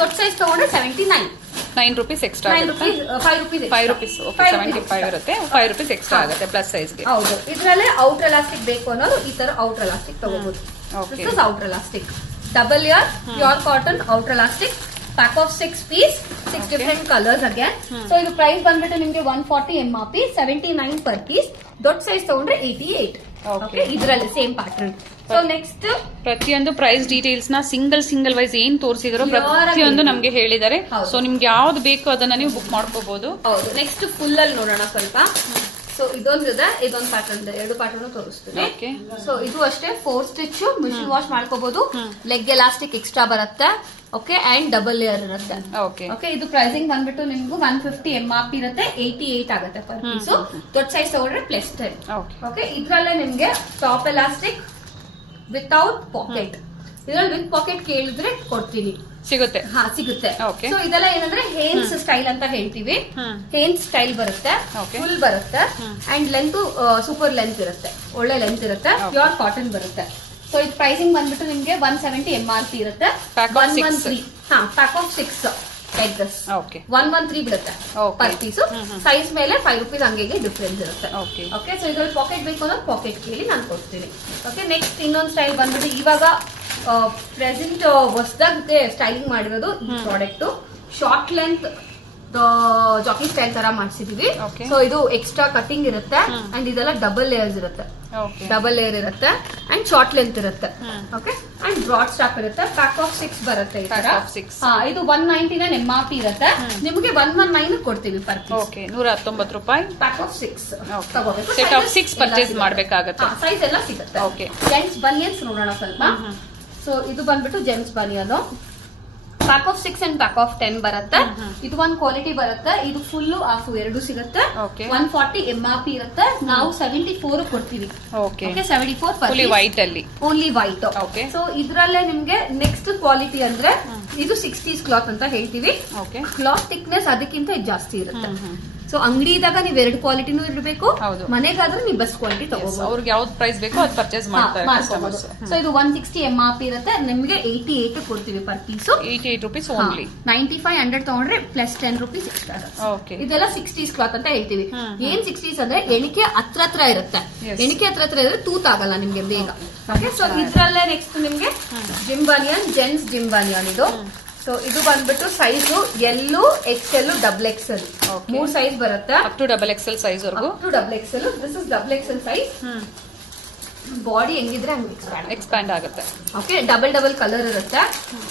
ದೊಡ್ಡ ಸೈಜ್ ತಗೊಂಡ್ರೆ 79. 9 ರೂಪೀಸ್ ಎಕ್ಸ್ಟ್ರಾ. 5 ರೂಪೀಸ್. 75 ಇರುತ್ತೆ. 5 ರೂಪೀಸ್ ಎಕ್ಸ್ಟ್ರಾ ಆಗುತ್ತೆ ಪ್ಲಸ್ ಸೈಜ್ಗೆ. ಹೌದು, ಇದ್ರಲ್ಲೇ ಔಟರ್ ಎಲಾಸ್ಟಿಕ್ ಬೇಕು ಅನ್ನೋರು ಈ ತರ ಔಟರ್ ಎಲಾಸ್ಟಿಕ್ ತಗೋಬಹುದು. This is outer elastic. Double ear pure cotton outer elastic pack of 6 piece 6 different colours again. So ಇದು ಪ್ರೈಸ್ ಬಂದ್ಬಿಟ್ಟು ನಿಮ್ಗೆ 140 MRP 79 ಪರ್ ಪೀಸ್. ದೊಡ್ಡ ಸೈಜ್ ತಗೊಂಡ್ರೆ 88. ಓಕೆ ಇದರಲ್ಲಿ ಸೇಮ್ ಪ್ಯಾಟರ್ನ್. ಸೊ ನೆಕ್ಸ್ಟ್ ಪ್ರತಿಯೊಂದು ಪ್ರೈಸ್ ಡೀಟೇಲ್ಸ್ ನ ಸಿಂಗಲ್ ವೈಸ್ ಏನ್ ತೋರಿಸಿದಾರೋ ಪ್ರತಿಯೊಂದು ನಮ್ಗೆ ಹೇಳಿದ್ದಾರೆ. ಸೊ ನಿಮ್ಗೆ ಯಾವ್ದು ಬೇಕು ಅದನ್ನ ನೀವು ಬುಕ್ ಮಾಡ್ಕೋಬಹುದು. ಹೌದು. ನೆಕ್ಸ್ಟ್ ಫುಲ್ ಅಲ್ಲಿ ನೋಡೋಣ ಸ್ವಲ್ಪ. ಸೊ ಇದೊಂದಿದೆ, ಇದೊಂದು ಪ್ಯಾಟರ್ನ್ ಇದೆ, 2 ಪ್ಯಾಟರ್ನ್ ತೋರಿಸ್ತೀನಿ. ಸೊ ಇದು ಅಷ್ಟೇ 4 ಸ್ಟಿಚ್ ಮಿಷಿನ್ ವಾಶ್ ಮಾಡ್ಕೋಬಹುದು. ಲೆಗ್ ಎಲಾಸ್ಟಿಕ್ ಎಕ್ಸ್ಟ್ರಾ ಬರುತ್ತೆ. ಓಕೆ ಅಂಡ್ ಡಬಲ್ ಲೇಯರ್ ಇರುತ್ತೆ. ಓಕೆ ಇದು ಪ್ರೈಸಿಂಗ್ ಬಂದ್ಬಿಟ್ಟು ನಿಮ್ಗೂ 150 MRP ಇರುತ್ತೆ, 88 ಆಗುತ್ತೆ ಪರ್ ಪೀಸ್. ದೊಡ್ಡ ಸೈಜ್ ತಗೊಂಡ್ರೆ +10. ಓಕೆ ಇದ್ರಲ್ಲೇ ನಿಮ್ಗೆ ಟಾಪ್ ಎಲಾಸ್ಟಿಕ್ ವಿತೌಟ್ ಪಾಕೆಟ್, ಇದ್ರಲ್ಲಿ ವಿತ್ ಪಾಕೆಟ್ ಕೇಳಿದ್ರೆ ಕೊಡ್ತೀನಿ, ಸಿಗುತ್ತೆ. ಹಾ ಸಿಗುತ್ತೆ. ಸೊ ಇದೆಲ್ಲ ಏನಂದ್ರೆ ಹೇನ್ಸ್ ಸ್ಟೈಲ್ ಅಂತ ಹೇಳ್ತೀವಿ. ಹೇನ್ಸ್ ಸ್ಟೈಲ್ ಬರುತ್ತೆ, ಫುಲ್ ಬರುತ್ತೆ ಅಂಡ್ ಲೆಂತ್ ಸೂಪರ್ ಲೆಂತ್ ಇರುತ್ತೆ, ಒಳ್ಳೆ ಲೆಂತ್ ಇರುತ್ತೆ, ಪ್ಯೂರ್ ಕಾಟನ್ ಬರುತ್ತೆ. ಸೊ ಇದು ಪ್ರೈಸಿಂಗ್ ಬಂದ್ಬಿಟ್ಟು ನಿಮ್ಗೆ 170 MRP ಇರುತ್ತೆ. 113 ಪ್ಯಾಕ್ ಆಫ್ 6 ಲೈಕ್ ದಿಸ್ 113 ಬೀಳುತ್ತೆ ಪರ್ ಪೀಸ್. ಸೈಜ್ ಮೇಲೆ 5 ರೂಪೀಸ್ ಹಂಗೆ ಡಿಫ್ರೆನ್ಸ್ ಇರುತ್ತೆ. ಓಕೆ ಸೊ ಇದ್ರಲ್ಲಿ ಪಾಕೆಟ್ ಬೇಕು ಅನ್ನೋದು ಪಾಕೆಟ್ ಕೇಳಿ ನಾನು ಕೊಡ್ತೀನಿ. ಓಕೆ ನೆಕ್ಸ್ಟ್ ಇನ್ನೊಂದು ಸ್ಟೈಲ್ ಬಂದ್ಬಿಟ್ಟು ಇವಾಗ ಪ್ರೆಸೆಂಟ್ ಹೊಸದಾಗಿ ಸ್ಟೈಲಿಂಗ್ ಮಾಡಿರೋದು ಈ product. Short length jacking style ತರ ಮಾಡಿಸಿದೀವಿ. ಸೊ ಇದು ಎಕ್ಸ್ಟ್ರಾ ಕಟಿಂಗ್ ಇರುತ್ತೆ ಅಂಡ್ ಇದೆಲ್ಲ ಡಬಲ್ ಲೇಯರ್ಸ್ ಇರುತ್ತೆ, ಡಬಲ್ ಲೇಯರ್ ಇರುತ್ತೆ ಅಂಡ್ ಶಾರ್ಟ್ ಲೆಂತ್ ಇರುತ್ತೆ. ಓಕೆ ಅಂಡ್ ಬ್ರಾಡ್ ಸ್ಟಾಪ್ ಇರುತ್ತೆ. ಪ್ಯಾಕ್ ಆಫ್ 6 ಬರುತ್ತೆ ಈ ತರ. ಇದು 199 MRP ಇರುತ್ತೆ, ನಿಮಗೆ 119 ಕೊಡ್ತೀವಿ ಪರ್ ಪೀಸ್. ಓಕೆ 119 ರೂಪಾಯಿ. ಪ್ಯಾಕ್ ಆಫ್ 6 ತಗೋಬೇಕು. ಸೆಟ್ ಆಫ್ 6 ಪರ್ಚೇಸ್ ಮಾಡಬೇಕಾಗುತ್ತೆ. ಸೈಜ್ ಎಲ್ಲ ಸಿಗುತ್ತೆ. ಓಕೆ ಜೆಂಟ್ಸ್ ಬನಿಯನ್ಸ್ ನೋಡೋಣ ಸ್ವಲ್ಪ. ಸೊ ಇದು ಬಂದ್ಬಿಟ್ಟು gents banian pack of 6 and pack of 10 ಬರುತ್ತೆ. ಇದು ಒಂದು ಕ್ವಾಲಿಟಿ ಬರುತ್ತೆ, ಇದು ಫುಲ್ ಹಾಫ್ ಎರಡು ಸಿಗುತ್ತೆ. 140 MRP ಇರುತ್ತೆ, ನಾವು 74 ಕೊಡ್ತೀವಿ. 74 ವೈಟ್ ಅಲ್ಲಿ ಓನ್ಲಿ ವೈಟ್. ಸೊ ಇದ್ರಲ್ಲೇ ನಿಮ್ಗೆ ನೆಕ್ಸ್ಟ್ ಕ್ವಾಲಿಟಿ ಅಂದ್ರೆ ಇದು 60s ಕ್ಲಾತ್ ಅಂತ ಹೇಳ್ತೀವಿ. ಕ್ಲಾತ್ ಥಿಕ್ನೆಸ್ ಅದಕ್ಕಿಂತ ಜಾಸ್ತಿ ಇರುತ್ತೆ. ಸೊ ಅಂಗಡಿ ಇದ್ದಾಗ ನೀವು 2 ಕ್ವಾಲಿಟಿನೂ ಇರಬೇಕು, ಮನೆಗಾದ್ರೆ ನೀವು ಬೆಸ್ಟ್ ಕ್ವಾಲಿಟಿ ತಗೋಬಹುದು. ಅವ್ರಿಗೆ ಯಾವ್ದು ಪ್ರೈಸ್ ಬೇಕೋ ಅದು ಪರ್ಚೇಸ್ ಮಾಡ್ತಾರೆ. ಸೊ ಇದು 160 MRP ಇರುತ್ತೆ, ನಿಮ್ಗೆ 88 ಕೊಡ್ತೀವಿ ಪರ್ ಪೀಸ್. 88 rupees only. 95 100 ತಗೊಂಡ್ರೆ +10 ರೂಪೀಸ್ ಎಕ್ಸ್ಟ್ರಾ. ಇದೆಲ್ಲ 60s ಕ್ಲಾತ್ ಅಂತ ಹೇಳ್ತೀವಿ. ಏನ್ 60s ಅಂದ್ರೆ ಎಣಿಕೆ ಹತ್ರ ಇರುತ್ತೆ, ಎಣಿಕೆ ಹತ್ರ ಇದ್ರೆ ತೂತ್ ಆಗಲ್ಲ ನಿಮ್ಗೆ ಬೇಗ. ಓಕೆ ಸೊ ಇದ್ರಲ್ಲೇ ನೆಕ್ಸ್ಟ್ ನಿಮ್ಗೆ gym banian, gents gym banian ಇದು. ಸೊ ಇದು ಬಂದ್ಬಿಟ್ಟು ಸೈಜು ಎಲ್ಲು XL ಡಬಲ್ XL 3 ಸೈಜ್ ಬರುತ್ತೆ. Up to double XL size ವರ್ಗು. Up to double XL. This is double XL size. Body ಹೆಂಗಿದ್ರೆ ಹಂಗೆ ಎಕ್ಸ್ಪ್ಯಾಂಡ್ ಆಗುತ್ತೆ. ಓಕೆ ಡಬಲ್ ಕಲರ್ ಇರುತ್ತೆ.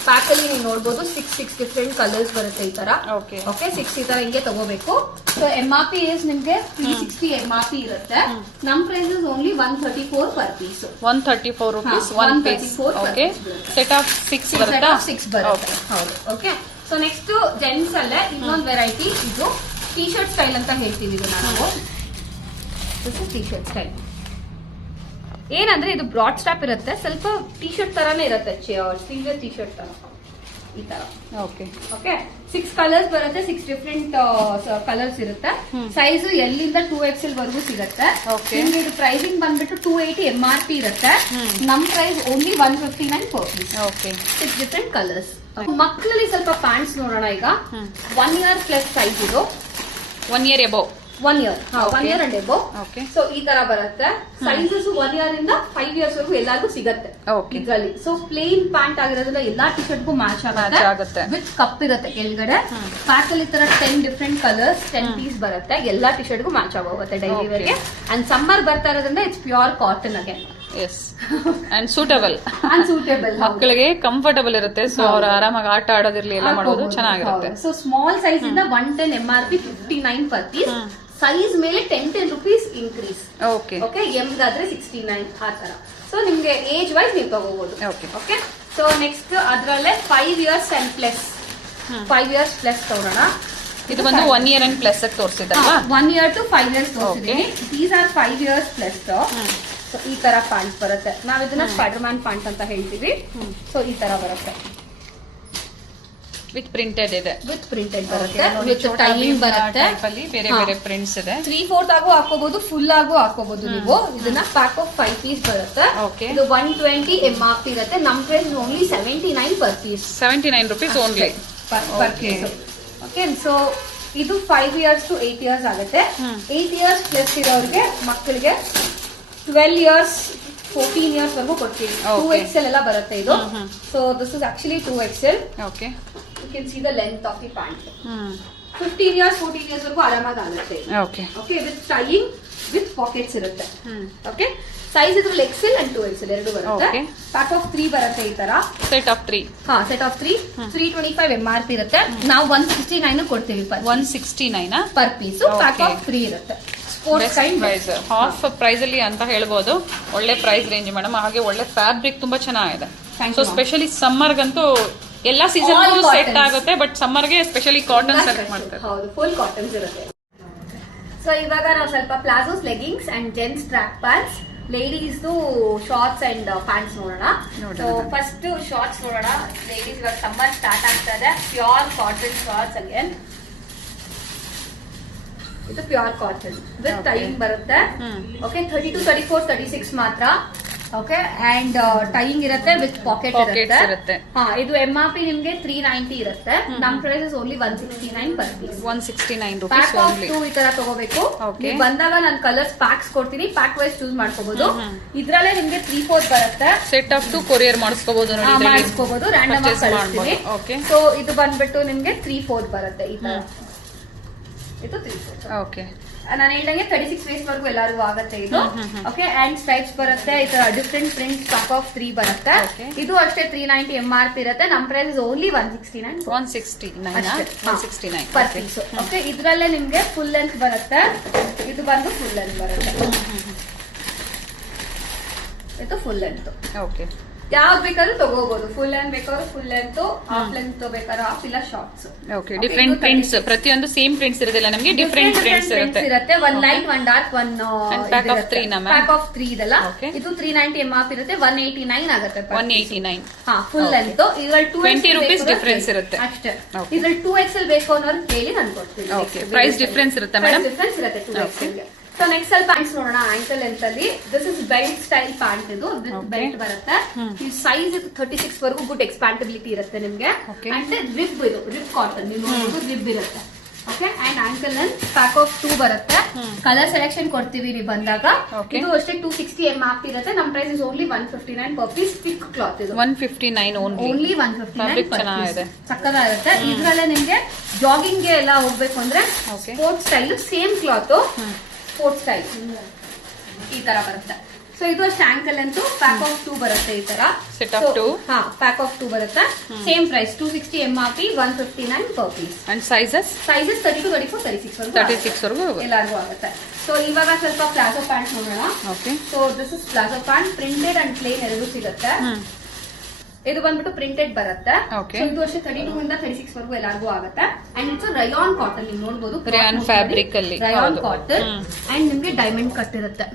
ಪ್ಯಾಕ್ ಅಲ್ಲಿ ನೀವು ನೋಡಬಹುದು 6 ಡಿಫರೆಂಟ್ ಕಲರ್ಸ್ ಬರುತ್ತೆ ಈ ತರ. ಓಕೆ 6 ಈ ತರ ಹಿಂಗೆ ತಗೋಬೇಕು. ಸೊ MRP ಇಸ್ ನಿಮ್ಗೆ 360 MRP ಇರುತ್ತೆ. ನಮ್ price is only 134 per piece. 134 rupees one piece. Okay set of 6 ಬರುತ್ತಾ? 6 ಬರುತ್ತೆ. ಹೌದು. ಓಕೆ ಸೊ ನೆಕ್ಸ್ಟ್ ಜೆಂಟ್ಸ್ ಅಲ್ಲೇ ಇನ್ನೊಂದು ವೆರೈಟಿ, ಇದು ಟೀ ಶರ್ಟ್ ಸ್ಟೈಲ್ ಅಂತ ಹೇಳ್ತೀವಿ ಇದನ್ನ ನಾವು. ಟೀ ಶರ್ಟ್ ಸ್ಟೈಲ್ ಏನಂದ್ರೆ ಇದು ಬ್ರಾಡ್ ಸ್ಟಾಪ್ ಇರುತ್ತೆ, ಸ್ವಲ್ಪ ಟೀ ಶರ್ಟ್ ತರಾನೇ ಇರುತ್ತೆ, ಸ್ಲೀವ್ಲೆಸ್ ಟೀ ಶರ್ಟ್ ತರ ಈ ತರ. ಓಕೆ 6 ಕಲರ್ಸ್ ಬರುತ್ತೆ, 6 ಡಿಫರೆಂಟ್ ಕಲರ್ಸ್ ಇರುತ್ತೆ. ಸೈಜ್ ಎಲ್ಲಿಂದ 2XL ವರೆಗೂ ಸಿಗುತ್ತೆ. ನಿಮ್ಗೆ ಇದು ಪ್ರೈಸಿಂಗ್ ಬಂದ್ಬಿಟ್ಟು 280 MRP ಇರುತ್ತೆ, ನಮ್ price only 159 per piece. 6 different colours. ಮಕ್ಕಳಲ್ಲಿ ಸ್ವಲ್ಪ ಪ್ಯಾಂಟ್ಸ್ ನೋಡೋಣ ಈಗ. 1 ಇಯರ್ ಪ್ಲಸ್ ಸೈಜ್ ಇದು, 1 year above. 1 year and above. So ಈ ತರ ಬರುತ್ತೆ. ಸೈಜಸ್ 1 ಇಯರ್ ಇಂದ 5 ಇಯರ್ಸ್ ವರೆಗೂ ಎಲ್ಲರಿಗೂ ಸಿಗುತ್ತೆ ಇದ್ರಲ್ಲಿ. ಸೊ ಪ್ಲೇನ್ ಪ್ಯಾಂಟ್ ಆಗಿರೋದ್ರಿಂದ ಎಲ್ಲಾ ಟಿ ಶರ್ಟ್ಗೂ ಮ್ಯಾಚ್ ಆಗುತ್ತೆ. ವಿತ್ ಕಪ್ ಇರುತ್ತೆ ಕೆಳಗಡೆ. ಪ್ಯಾಕ್ ಅಲ್ಲಿ ತರ 10 ಡಿಫರೆಂಟ್ ಕಲರ್ಸ್ 10 ಪೀಸ್ ಬರುತ್ತೆ, ಎಲ್ಲಾ ಟಿ ಶರ್ಟ್ಗೂ ಮ್ಯಾಚ್ ಆಗೋಗುತ್ತೆ ಡೈಲಿ ವೇರ್ಗೆ. ಅಂಡ್ ಸಮ್ಮರ್ ಬರ್ತಾ ಇರೋದ್ರಿಂದ it's pure cotton again. And suitable ಮಕ್ಕಳಿಗೆ ಕಂಫರ್ಟಬಲ್ ಇರುತ್ತೆ. ಸೊ ಅವ್ರು ಆರಾಮಾಗಿ ಆಟ ಆಡೋದಿರ್ಲಿ, ಎಲ್ಲ ಮಾಡೋದು ಚೆನ್ನಾಗಿರುತ್ತೆ. ಸೊ ಸ್ಮಾಲ್ ಸೈಜ್ ಇಂದ 110 MRP 59 ಪರ್ ಪೀಸ್. ಸೈಜ್ ಮೇಲೆ 10 ರೂಪೀಸ್ ಇನ್ಕ್ರೀಸ್. ಓಕೆ ಎಮ್ಗಾದ್ರೆ 69 ಆ ತರ. ಸೊ ನಿಮ್ಗೆ ಏಜ್ ವೈಸ್ ನೀವು ತಗೋಬಹುದು. ಓಕೆ ಸೊ ನೆಕ್ಸ್ಟ್ ಅದ್ರಲ್ಲೇ 5 years and plus 5 years plus ತಗೊಳ್ಳೋಣ. ಇದು ಬಂದು 1 ಇಯರ್ ಅಂಡ್ ಪ್ಲಸ್ ತೋರಿಸಿದಲ್ವಾ? 1 ಇಯರ್ ಟು 5 ಇಯರ್ಸ್ ತೋರಿಸಿದೀನಿ. These are 5 years plus. So ಈ ತರ ಪ್ಯಾಂಟ್ ಬರುತ್ತೆ, ನಾವ್ ಇದನ್ನ ಸ್ಪೈಡರ್ ಮ್ಯಾನ್ ಪ್ಯಾಂಟ್ ಅಂತ ಹೇಳ್ತೀವಿ. ಸೊ ಈ ತರ ಬರುತ್ತೆ, ವಿತ್ ಪ್ರಿಂಟೆಡ್ ಇದೆ. ವಿತ್ ಪ್ರಿಂಟೆಡ್ ಬರುತ್ತೆ, ವಿತ್ ಟೈಮಿಂಗ್ ಬರುತ್ತೆ. ಬೇರೆ ಬೇರೆ ಪ್ರಿಂಟ್ಸ್ ಇದೆ. 3/4 ಆಗು ಹಾಕೋಬಹುದು, ಫುಲ್ ಆಗು ಹಾಕೋಬಹುದು ನೀವು. ಇದನ್ನ ಪ್ಯಾಕ್ ಆಫ್ 5 ಪೀಸ್ ಬರುತ್ತೆ. ಇದು 120 MRP ಇರುತ್ತೆ, ನಮ್ price only 79 per piece. 79 rupees only per piece. Okay so ಇದು 5 ಇಯರ್ಸ್ ಟು 8 ಇಯರ್ಸ್ ಆಗುತ್ತೆ. 8 ಇಯರ್ಸ್ ಪ್ಲಸ್ ಇರೋರಿಗೆ ಮಕ್ಕಳಿಗೆ 12 ಇಯರ್ಸ್ 14 ಇಯರ್ಸ್ ವರೆಗೂ ಕೊಡ್ತೀವಿ. Okay. 2XL ಎಲ್ಲ ಬರುತ್ತೆ ಇದು. So this is actually 2XL. Okay. You can see the length of the pant. 15 years 14 years ವರೆಗೂ ಆರಾಮಾಗಿ ಆಗುತ್ತೆ. Okay. Okay, with tying with pockets ಇರುತ್ತೆ. ಓಕೆ, ಸೈಜ್ ಇದ್ರಲ್ಲಿ XL ಅಂಡ್ 2XL ಎರಡು ಬರುತ್ತೆ. ಪ್ಯಾಕ್ ಆಫ್ 3 ಬರುತ್ತೆ ಈ ತರ. Set of 3. Set of 3 325 MRP ಇರುತ್ತೆ. ನಾವು 169 ಕೊಡ್ತೀವಿ 169 ಪರ್ ಪೀಸ್. ಪ್ಯಾಕ್ ಆಫ್ 3 ಇರುತ್ತೆ. Sports kind price, half price ಅಲ್ಲಿ ಅಂತ ಹೇಳ್ಬೋದು. ಒಳ್ಳೆ ಪ್ರೈಸ್ ರೇಂಜ್ ಮೇಡಮ್. ಹಾಗೆ ಒಳ್ಳೆ ಫ್ಯಾಬ್ರಿಕ್ ತುಂಬಾ ಚೆನ್ನಾಗಿದೆ. ಸೊ ಸ್ಪೆಷಲಿ ಸಮ್ಮರ್ಗಂತೂ ಎಲ್ಲಾ ಸೀಸನ್ ಸೆಟ್ ಆಗುತ್ತೆ, ಬಟ್ ಸಮ್ಮರ್ಗೆ ಸ್ಪೆಷಲಿ ಕಾಟನ್ ಸೆಲೆಕ್ಟ್ ಮಾಡ್ತಾರೆ. ಹೌದು, ಫುಲ್ ಕಾಟನ್ಸ್ ಇರುತ್ತೆ. ಸೊ ಇವಾಗ ನಾವು ಸ್ವಲ್ಪ palazzos, leggings and gents track pants, ladies shorts and pants ನೋಡೋಣ. ಸೊ ಫಸ್ಟ್ ಶಾರ್ಟ್ಸ್ ನೋಡೋಣ. ಲೇಡೀಸ್ ಇವಾಗ ಸಮ್ಮರ್ ಸ್ಟಾರ್ಟ್ ಆಗ್ತಾ ಇದೆ. Pure cotton shorts again. ಇದು ಪ್ಯೂರ್ ಕಾಟನ್ ವಿತ್ ಟೈಯಿಂಗ್ ಬರುತ್ತೆ. ಓಕೆ, 32, 34, 36 ಮಾತ್ರ. ಓಕೆ, ಅಂಡ್ ಟೈಯಿಂಗ್ ಇರುತ್ತೆ ವಿತ್ ಪಾಕೆಟ್ ಇರುತ್ತೆ. ಇದು MRP ನಿಮ್ಗೆ 390 ಇರುತ್ತೆ. ನಮ್ prices only 169 per piece. 169 rupees pack of 2 ಈ ತರ ತಗೋಬೇಕು. ನೀವು ಬಂದಾಗ ನಾನು ಕಲರ್ಸ್ ಪ್ಯಾಕ್ಸ್ ಕೊಡ್ತೀನಿ, ಪ್ಯಾಕ್ ವೈಸ್ ಚೂಸ್ ಮಾಡ್ಕೋಬಹುದು. ಇದ್ರಲ್ಲೇ ನಿಮ್ಗೆ 3/4 ಬರುತ್ತೆ. ಸೆಟ್ ಆಫ್ 2 ಕೊರಿಯರ್ ಮಾಡಿಸ್ಕೋಬಹುದು, ಮಾಡಿಸ್ಕೋಬಹುದು. ರ್ಯಾಂಡಮ್ ಆಗಿ ಕಳಿಸ್ತೀವಿ. ಸೊ ಇದು ಬಂದ್ಬಿಟ್ಟು ನಿಮ್ಗೆ 3/4 ಬರುತ್ತೆ ಈ ತರ. ಇದು 3/4. ಓಕೆ, ನಾನು ಹೇಳ್ದಂಗೆ 36 ವೇಸ್ಟ್ ವರ್ಗು ಎಲ್ಲರಿಗೂ ಆಗುತ್ತೆ ಇದು. ಓಕೆ, ಅಂಡ್ ಸ್ಟ್ರೈಪ್ಸ್ ಬರುತ್ತೆ ಈ ತರ. ಡಿಫ್ರೆಂಟ್ ಪ್ರಿಂಟ್ಸ್ ಪ್ಯಾಕ್ ಆಫ್ 3 ಬರುತ್ತೆ. ಇದು ಅಷ್ಟೇ 390 MRP ಇರುತ್ತೆ. ನಮ್ price is only 169 per piece. Okay, ಇದ್ರಲ್ಲೇ ನಿಮ್ಗೆ ಫುಲ್ ಲೆಂತ್ ಬರುತ್ತೆ. ಇದು ಬಂದು ಫುಲ್ ಲೆಂತ್ ಬರುತ್ತೆ. ಇದು ಫುಲ್ ಲೆಂತ್. ಓಕೆ, ಯಾವ್ದು ಬೇಕಾದ್ರೂ ತಗೋಬಹುದು. ಫುಲ್ ಲೆಂತ್ ಬೇಕಾದ್ರೂ ಫುಲ್ ಲೆಂತ್, ಹಾಫ್ ಲೆಂತ್ ಬೇಕಾದ್ರೆ ಹಾಫ್, ಇಲ್ಲ ಶಾರ್ಟ್ಸ್. Okay, different prints. ಪ್ರತಿಯೊಂದು ಸೇಮ್ ಪ್ರಿಂಟ್ಸ್ ಇರೋದಿಲ್ಲ ನಮಗೆ, ಡಿಫರೆಂಟ್ ಪ್ರಿಂಟ್ಸ್ ಇರುತ್ತೆ. One light, one dark, one pack of 3 ನ ಪ್ಯಾಕ್ ಆಫ್ 3 ಇದೆಲ್ಲ. ಇದು 390 MRP ಇರುತ್ತೆ. 189 ಆಗುತ್ತೆ. 189 ಫುಲ್ ಲೆಂತ್. ಇದ್ರಲ್ಲಿ 20 ರೂಪೀಸ್ ಡಿಫರೆನ್ಸ್ ಇರುತ್ತೆ ಅಷ್ಟೇ. ಇದ್ರಲ್ಲಿ 2XL ಬೇಕು ಅನ್ನೋರು ಕೇಳಿ ನಾನು ಕೊಡ್ತೀನಿ. ಓಕೆ, ಪ್ರೈಸ್ ಡಿಫರೆನ್ಸ್ ಇರುತ್ತೆ ಮೇಡಮ್. ಡಿಫರೆನ್ಸ್ ಇರುತ್ತೆ 2XL ಗೆ. ಸೊ ನೆಕ್ಸ್ಟ್ ಅಲ್ಲಿ ಪ್ಯಾಂಟ್ಸ್ ನೋಡೋಣ. ಆಂಕಲ್ ಲೆಂತ್ ಅಲ್ಲಿ this is belt style pant. ಇದು ಬೆಲ್ಟ್ ಬರುತ್ತೆ. ಈ ಸೈಜ್ 36 ವರೆಗೂ ಗುಡ್ ಎಕ್ಸ್ಪ್ಯಾಂಡಬಿಲಿಟಿ ಇರುತ್ತೆ ನಿಮ್ಗೆ. ಅಂಡ್ ರಿಬ್, ಇದು ರಿಬ್ ಕಾಟನ್. ನೀವು ನೋಡಬಹುದು ರಿಬ್ ಇರುತ್ತೆ. Okay, and ankle length pack of 2 ಬರುತ್ತೆ. ಕಲರ್ ಸೆಲೆಕ್ಷನ್ ಕೊಡ್ತೀವಿ ನೀವು ಬಂದಾಗ. ಇದು ಅಷ್ಟೇ 260 MRP ಇರುತ್ತೆ. ನಮ್ price is only 159 per piece. Thick cloth ಇದು. 159 ಓನ್ಲಿ 159 ಪರ್ ಪೀಸ್. ಸಕ್ಕದಾಗಿರುತ್ತೆ. ಇದ್ರಲ್ಲೇ ನಿಮ್ಗೆ ಜಾಗಿಂಗ್ ಗೆ ಎಲ್ಲ ಹೋಗ್ಬೇಕು ಅಂದ್ರೆ sports style, same cloth, sports style ಈ ತರ ಬರುತ್ತೆ. ಸೊ ಇದು ಅಷ್ಟೇ ಆಂಕಲ್ ಅಂತೂ ಪ್ಯಾಕ್ ಆಫ್ 2 ಬರುತ್ತೆ ಈ ತರ. Set of 2. ಪ್ಯಾಕ್ ಆಫ್ 2 ಬರುತ್ತೆ. Same price 260 MRP, 159 per piece. And sizes 32, 34, 36 ವರೆಗೂ ಎಲ್ಲರಿಗೂ ಆಗುತ್ತೆ. ಸೊ ಇವಾಗ ಸ್ವಲ್ಪ ಪ್ಲಾಜೋ ಪ್ಯಾಂಟ್ ನೋಡೋಣ. Okay, so this is palazzo pant. Printed and plain ಎರಡೂ ಸಿಗುತ್ತೆ. ಇದು ಬಂದ್ಬಿಟ್ಟು ಪ್ರಿಂಟೆಡ್ ಬರುತ್ತೆ. ಇದು ಅಷ್ಟೇ 32 ಇಂದ 36 ವರೆಗೂ ಎಲ್ಲರಿಗೂ ಆಗುತ್ತೆ. And it's Riyan cotton. ನೀವು ನೋಡಬಹುದು, ರಯಾನ್ ಫ್ಯಾಬ್ರಿಕ್ ಅಲ್ಲಿ ರಯಾನ್ ಕಾಟನ್. ಅಂಡ್ ನಿಮ್ಗೆ ಡೈಮಂಡ್ ಕಟ್ ಇರುತ್ತೆ.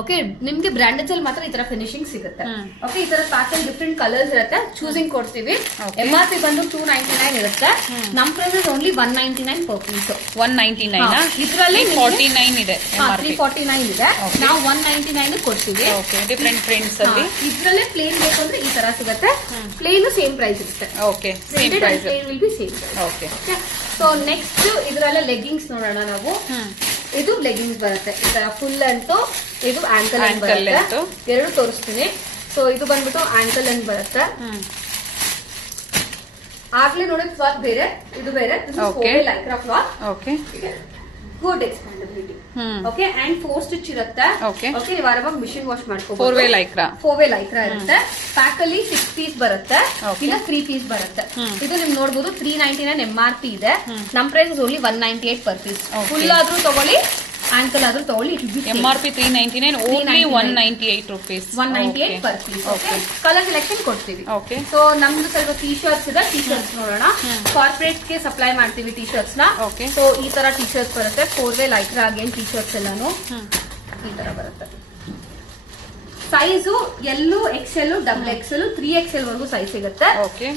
ಓಕೆ, ನಿಮ್ಗೆ ಬ್ರಾಂಡೆಡ್ಸ್ ಅಲ್ಲಿ ಮಾತ್ರ ಈ ತರ ಫಿನಿಶಿಂಗ್ ಸಿಗುತ್ತೆ. ಓಕೆ, ಈ ತರ ಪ್ಯಾಟರ್ನ್ ಡಿಫ್ರೆಂಟ್ ಕಲರ್ಸ್ ಇರುತ್ತೆ. ಚೂಸಿಂಗ್ ಕೊಡ್ತೀವಿ. MRP ಬಂದು 299 ಇರುತ್ತೆ. ನಮ್ ಪ್ರೈಸ್ ಓನ್ಲಿ 199 ಪರ್ ಪೀಸ್. 199. ಇದ್ರಲ್ಲಿ 49 ಇದೆ. 349 ಇದೆ. ನಾವು 199 ಕೊಡ್ತೀವಿ. ಡಿಫರೆಂಟ್ ಪ್ರಿಂಟ್ಸ್ ಅಲ್ಲಿ. ಇದ್ರಲ್ಲೇ ಪ್ಲೇನ್ ಬೇಕು ಅಂದ್ರೆ ಈ ತರ ಸಿಗುತ್ತೆ. ಪ್ಲೇನ್ ಸೇಮ್ ಪ್ರೈಸ್ ಇರುತ್ತೆ. Okay, same price. Plain will be same. Okay, so next ಇದ್ರಲ್ಲೇ ಲೆಗ್ಗಿಂಗ್ಸ್ ನೋಡೋಣ ನಾವು. ಇದು ಲೆಗ್ಗಿಂಗ್ಸ್ ಬರುತ್ತೆ ಈ ತರ ಫುಲ್ ಅಂತೂ. ಇದು ಆಂಕಲ್ ಬರುತ್ತೆ. ಎರಡು ತೋರಿಸ್ತೀನಿ. ಸೊ ಇದು ಬಂದ್ಬಿಟ್ಟು ಆಂಕಲ್ ಲೆಂತ್ ಬರುತ್ತೆ. ಆಗ್ಲೇ ನೋಡಿದ ಕ್ಲಾತ್ ಬೇರೆ, ಇದು ಬೇರೆ. Lycra cloth. Okay, good expandability. Okay, and 4 stitch ಇರುತ್ತೆ. ಓಕೆ, ನೀವು ಆರಾಮಾಗಿ ಮಿಷಿನ್ ವಾಶ್ ಮಾಡ್ಕೋಬಹುದು. 4 ವೇ ಲೈಕ್ರಾ ಇರುತ್ತೆ. ಪ್ಯಾಕ್ ಅಲ್ಲಿ 6 ಪೀಸ್ ಬರುತ್ತೆ, ಇಲ್ಲ 3 ಪೀಸ್ ಬರುತ್ತೆ. ಇದು ನಿಮ್ ನೋಡಬಹುದು 399 MRP ಇದೆ. ನಮ್ price only 198 per piece. Full ಆದ್ರೂ ತಗೊಳ್ಳಿ, ಆಂಕಲ್ ಆದ್ರೂ ತಗೊಳ್ಳಿ. MRP 399, only 198 rupees. 198 per piece. Okay, colour selection ಕೊಡ್ತೀವಿ. ಓಕೆ, ಸೊ ನಮ್ದು ಸ್ವಲ್ಪ ಟಿ ಶರ್ಟ್ಸ್ ಇದೆ. ಟಿ ಶರ್ಟ್ಸ್ ನೋಡೋಣ. ಕಾರ್ಪೊರೇಟ್ ಗೆ ಸಪ್ಲೈ ಮಾಡ್ತೀವಿ ಟಿ ಶರ್ಟ್ಸ್ ನ. ಓಕೆ, ಸೊ ಈ ತರ ಟಿ ಶರ್ಟ್ಸ್ ಬರುತ್ತೆ. 4 way lycra again T shirts ಎಲ್ಲಾನು ಈ ತರ ಬರುತ್ತೆ. ಸೈಜು ಎಲ್ಲೂ XL, XXL, 3XL ವರೆಗೂ ಸೈಜ್ ಸಿಗುತ್ತೆ.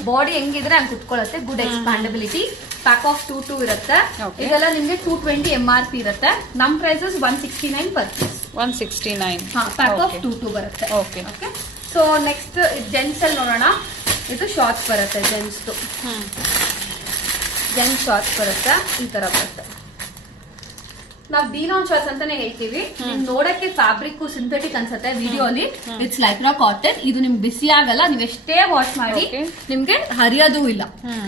ಬಾಡಿ ಹೆಂಗಿದ್ರೆ ಹಂಗೆ ಕುತ್ಕೊಳ್ಳುತ್ತೆ. Good expandability. ಪ್ಯಾಕ್ ಆಫ್ 2 ಇರುತ್ತೆ. ಇದೆಲ್ಲ ನಿಮ್ಗೆ 220 MRP ಇರುತ್ತೆ. ನಮ್ prices 169 per piece. 169. Pack of 2 ಬರುತ್ತೆ. ಓಕೆ, ಸೊ ನೆಕ್ಸ್ಟ್ ಜೆಂಟ್ಸ್ ಅಲ್ಲಿ ನೋಡೋಣ. ಇದು ಶಾರ್ಟ್ಸ್ ಬರುತ್ತೆ. ಜೆಂಟ್ಸ್ ಶಾರ್ಟ್ಸ್ ಬರುತ್ತೆ ಈ ತರ ಬರುತ್ತೆ. ನಾವ್ ಡಿ-ನಾನ್ ಚಾಯ್ಸ್ ಅಂತಾನೆ ಹೇಳ್ತೀವಿ. ನೋಡಕ್ಕೆ ಫ್ಯಾಬ್ರಿಕ್ ಸಿಂಥೆಟಿಕ್ ಅನ್ಸುತ್ತೆ ವಿಡಿಯೋಲಿ. It's lycra cotton. ಇದು ನಿಮ್ಗೆ ಬಿಸಿ ಆಗಲ್ಲ, ನೀವ್ ಎಷ್ಟೇ ವಾಶ್ ಮಾಡಿ ನಿಮ್ಗೆ ಹರಿಯೋದು ಇಲ್ಲ.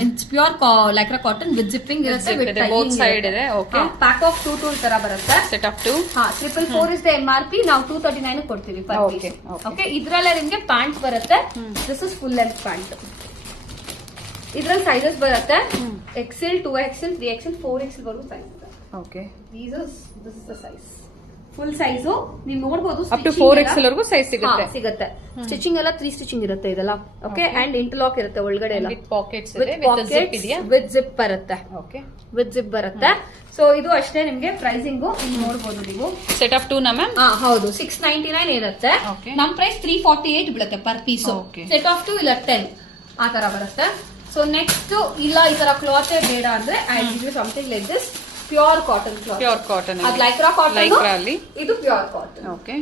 It's pure lycra cotton with zipping ಇರುತ್ತೆ. ಪ್ಯಾಕ್ ಆಫ್ 2 ತರ ಬರುತ್ತೆ. Set of 2. 444 is the MRP. ನಾವು 239 ಕೊಡ್ತೀವಿ ಪರ್ ಪೀಸ್. ಓಕೆ, ಇದ್ರಲ್ಲೇ ನಿಮ್ಗೆ ಪ್ಯಾಂಟ್ ಬರುತ್ತೆ. This is full length pant. ಇದ್ರಲ್ಲಿ ಸೈಜಸ್ ಬರುತ್ತೆ XL, 2XL, 3XL, 4XL ವರೆಗೂ ಸೈಜ್ ಇದೆ. Okay, this is the size. Full size ನೀವು ನೋಡಬಹುದು. ಅಪ್ ಟು 4XL ವರೆಗೂ ಸೈಜ್ ಸಿಗುತ್ತೆ. ಸ್ಟಿಚಿಂಗ್ ಎಲ್ಲ 3 ಸ್ಟಿಚಿಂಗ್ ಇರುತ್ತೆ ಇದೆಲ್ಲ. ಓಕೆ, ಅಂಡ್ ಇಂಟರ್ಲಾಕ್ ಇರುತ್ತೆ ಒಳಗಡೆ ಎಲ್ಲ. ಪಾಕೆಟ್ಸ್ ವಿತ್ ಜಿಪ್ ಬರುತ್ತೆ. ಓಕೆ, ವಿತ್ ಜಿಪ್ ಬರುತ್ತೆ. ಸೊ ಇದು ಅಷ್ಟೇ ನಿಮ್ಗೆ ಪ್ರೈಸಿಂಗ್ ನೋಡಬಹುದು ನೀವು. ಸೆಟ್ ಆಫ್ 2 ನಾ ಮ್ಯಾಮ್? ಹೌದು, 699 ಇರುತ್ತೆ. ನಮ್ ಪ್ರೈಸ್ 348 ಬೀಳುತ್ತೆ ಪರ್ ಪೀಸ್. ಸೆಟ್ ಆಫ್ 2 ಇಲ್ಲ 10 ಆ ತರ ಬರುತ್ತೆ. ಸೊ ನೆಕ್ಸ್ಟ್ ಇಲ್ಲ ಈ ತರ ಕ್ಲಾತ್ ಬೇಡ ಅಂದ್ರೆ I give you something like this. Pure cotton cloth. Pure cotton. ಅದು ಲೈಕ್ರಾ ಕಾಟನ್. ಲೈಕ್ರಾ ಅಲ್ಲಿ ಇದು pure cotton. Okay,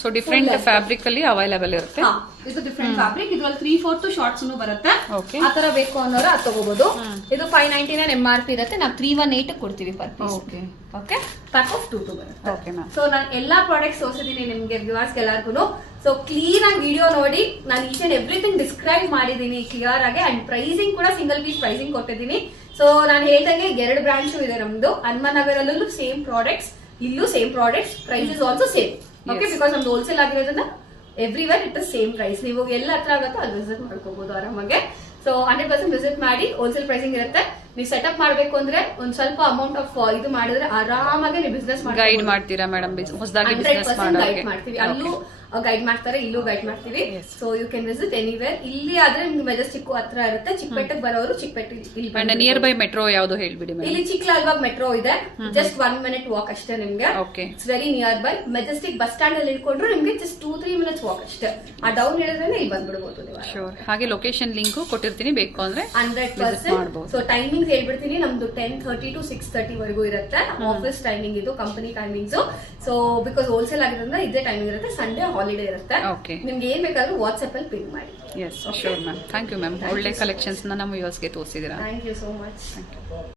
so different fabric ಅಲ್ಲಿ ಅವೈಲೇಬಲ್ ಇರುತ್ತೆ. ಇದು ಡಿಫರೆಂಟ್ ಫ್ಯಾಬ್ರಿಕ್. ಇದ್ರಲ್ಲಿ 3/4 ಶಾರ್ಟ್ಸ್ ಬರುತ್ತೆ. ಓಕೆ, ಆ ತರ ಬೇಕು ಅನ್ನೋರು ಅದು ತಗೋಬಹುದು. ಇದು 599 MRP ಇರುತ್ತೆ. ನಾವು 318 ಕೊಡ್ತೀವಿ per piece. Okay okay, pack of 2 ಬರುತ್ತೆ. Okay ma'am. ಸೊ ನಾನು ಎಲ್ಲಾ ಪ್ರಾಡಕ್ಟ್ಸ್ ತೋರಿಸಿದೀನಿ ನಿಮ್ಗೆ ವ್ಯೂವರ್ಸ್ ಎಲ್ಲರಿಗೂ. ಸೊ ಕ್ಲೀನ್ ಆಗಿ ವಿಡಿಯೋ ನೋಡಿ ನಾನು ಈಚ್ ಅಂಡ್ ಎವ್ರಿಥಿಂಗ್ ಡಿಸ್ಕ್ರೈಬ್ ಮಾಡಿದೀನಿ ಕ್ಲಿಯರ್ ಆಗಿ. ಅಂಡ್ ಪ್ರೈಸಿಂಗ್ ಕೂಡ ಸಿಂಗಲ್ ಪೀಸ್ ಪ್ರೈಸಿಂಗ್ ಕೊಟ್ಟಿದ್ದೀನಿ. ಸೊ ನಾನು ಹೇಳ್ದಂಗೆ 2 ಬ್ರಾಂಚ್ ಇದೆ ನಮ್ದು. ಹನುಮನಗರಲ್ಲೂ ಸೇಮ್ ಪ್ರಾಡಕ್ಟ್ಸ್, ಇಲ್ಲೂ same products. Price is also same. Okay, because ನಮ್ದು ಹೋಲ್ಸೇಲ್ ಆಗಿರೋದ್ರಿಂದ everywhere it is same price. ನೀವು ಎಲ್ಲ ಹತ್ರ ಆಗುತ್ತೋ ಅಲ್ಲಿ ವಿಸಿಟ್ ಮಾಡ್ಕೋಬಹುದು ಆರಾಮಾಗೆ. ಸೊ 100% ವಿಸಿಟ್ ಮಾಡಿ. ಹೋಲ್ಸೇಲ್ ಪ್ರೈಸಿಂಗ್ ಇರುತ್ತೆ. ನೀವು ಸೆಟಪ್ ಮಾಡ್ಬೇಕು ಅಂದ್ರೆ ಒಂದ್ ಸ್ವಲ್ಪ ಅಮೌಂಟ್ ಆಫ್ ಇದು ಮಾಡಿದ್ರೆ ಆರಾಮಾಗಿ ನೀವು ಬಿಸ್ನೆಸ್ ಗೈಡ್ ಮಾಡ್ತೀರಾ ಮೇಡಮ್? ಹೊಸದಾಗಿ ಬಿಸ್ನೆಸ್ ಗೈಡ್ ಮಾಡ್ತೀವಿ. ಅಲ್ಲೂ ಗೈಡ್ ಮಾಡ್ತಾರೆ, ಇಲ್ಲೂ ಗೈಡ್ ಮಾಡ್ತೀವಿ. So you can visit anywhere. ಇಲ್ಲಿ ಆದ್ರೆ ನಿಮ್ಗೆ ಮೆಜೆಸ್ಟಿಕ್ ಹತ್ರ ಇರುತ್ತೆ. ಚಿಕ್ಕಪೇಟೆಗೆ ಬರೋರು ಚಿಕ್ಕಪೇಟೆ ನಿಯರ್ ಬೈ ಮೆಟ್ರೋ ಯಾವ್ದು ಹೇಳ್ಬಿಡಿ. ಇಲ್ಲಿ ಚಿಕ್ಕಲಾಲ್ಬಾಗ್ ಮೆಟ್ರೋ ಇದೆ. ಜಸ್ಟ್ 1 minute ವಾಕ್ ಅಷ್ಟೇ ನಿಮ್ಗೆ. It's very near by. Majestic bus stand ಅಲ್ಲಿ ಇಟ್ಕೊಂಡ್ರು ನಿಮ್ಗೆ ಜಸ್ಟ್ 2-3 minutes ವಾಕ್ ಅಷ್ಟೇ. ಆ ಡೌನ್ ಹೇಳಿದ್ರೆ ಇಲ್ಲಿ ಬಂದ್ಬಿಡ್ಬೋದು ನೀವು. ಶೋರ್. ಹಾಗೆ ಲೊಕೇಶನ್ ಲಿಂಕ್ ಕೊಟ್ಟಿರ್ತೀನಿ, ಬೇಕು ಅಂದ್ರೆ 100%. ಸೊ ಟೈಮಿಂಗ್ ಹೇಳ್ಬಿಡ್ತೀನಿ. ನಮ್ದು 10:30 to 6:30 ವರೆಗೂ ಇರುತ್ತೆ. ಆಫೀಸ್ ಟೈಮಿಂಗ್ ಇದು, company timings. So because wholesale ಆಗಿರೋದ್ರಿಂದ ಇದೇ ಟೈಮಿಂಗ್ ಇರುತ್ತೆ. ಸಂಡೇ ಹಾಲಿಡೇ ಇರುತ್ತೆ. ನಿಮ್ಗೆ ಏನ್ ಬೇಕಾದ್ರೂ ವಾಟ್ಸ್ಆಪ್ ಅಲ್ಲಿ ಪಿನ್ ಮಾಡಿ. Yes, sure ma'am. Thank you ma'am. ಒಳ್ಳೆ ಕಲೆಕ್ಷನ್ಸ್ ನಮ್ಮ ವ್ಯೂವರ್ಸ್ಗೆ ತೋರಿಸಿದ್ದೀರಾ. Thank you so much.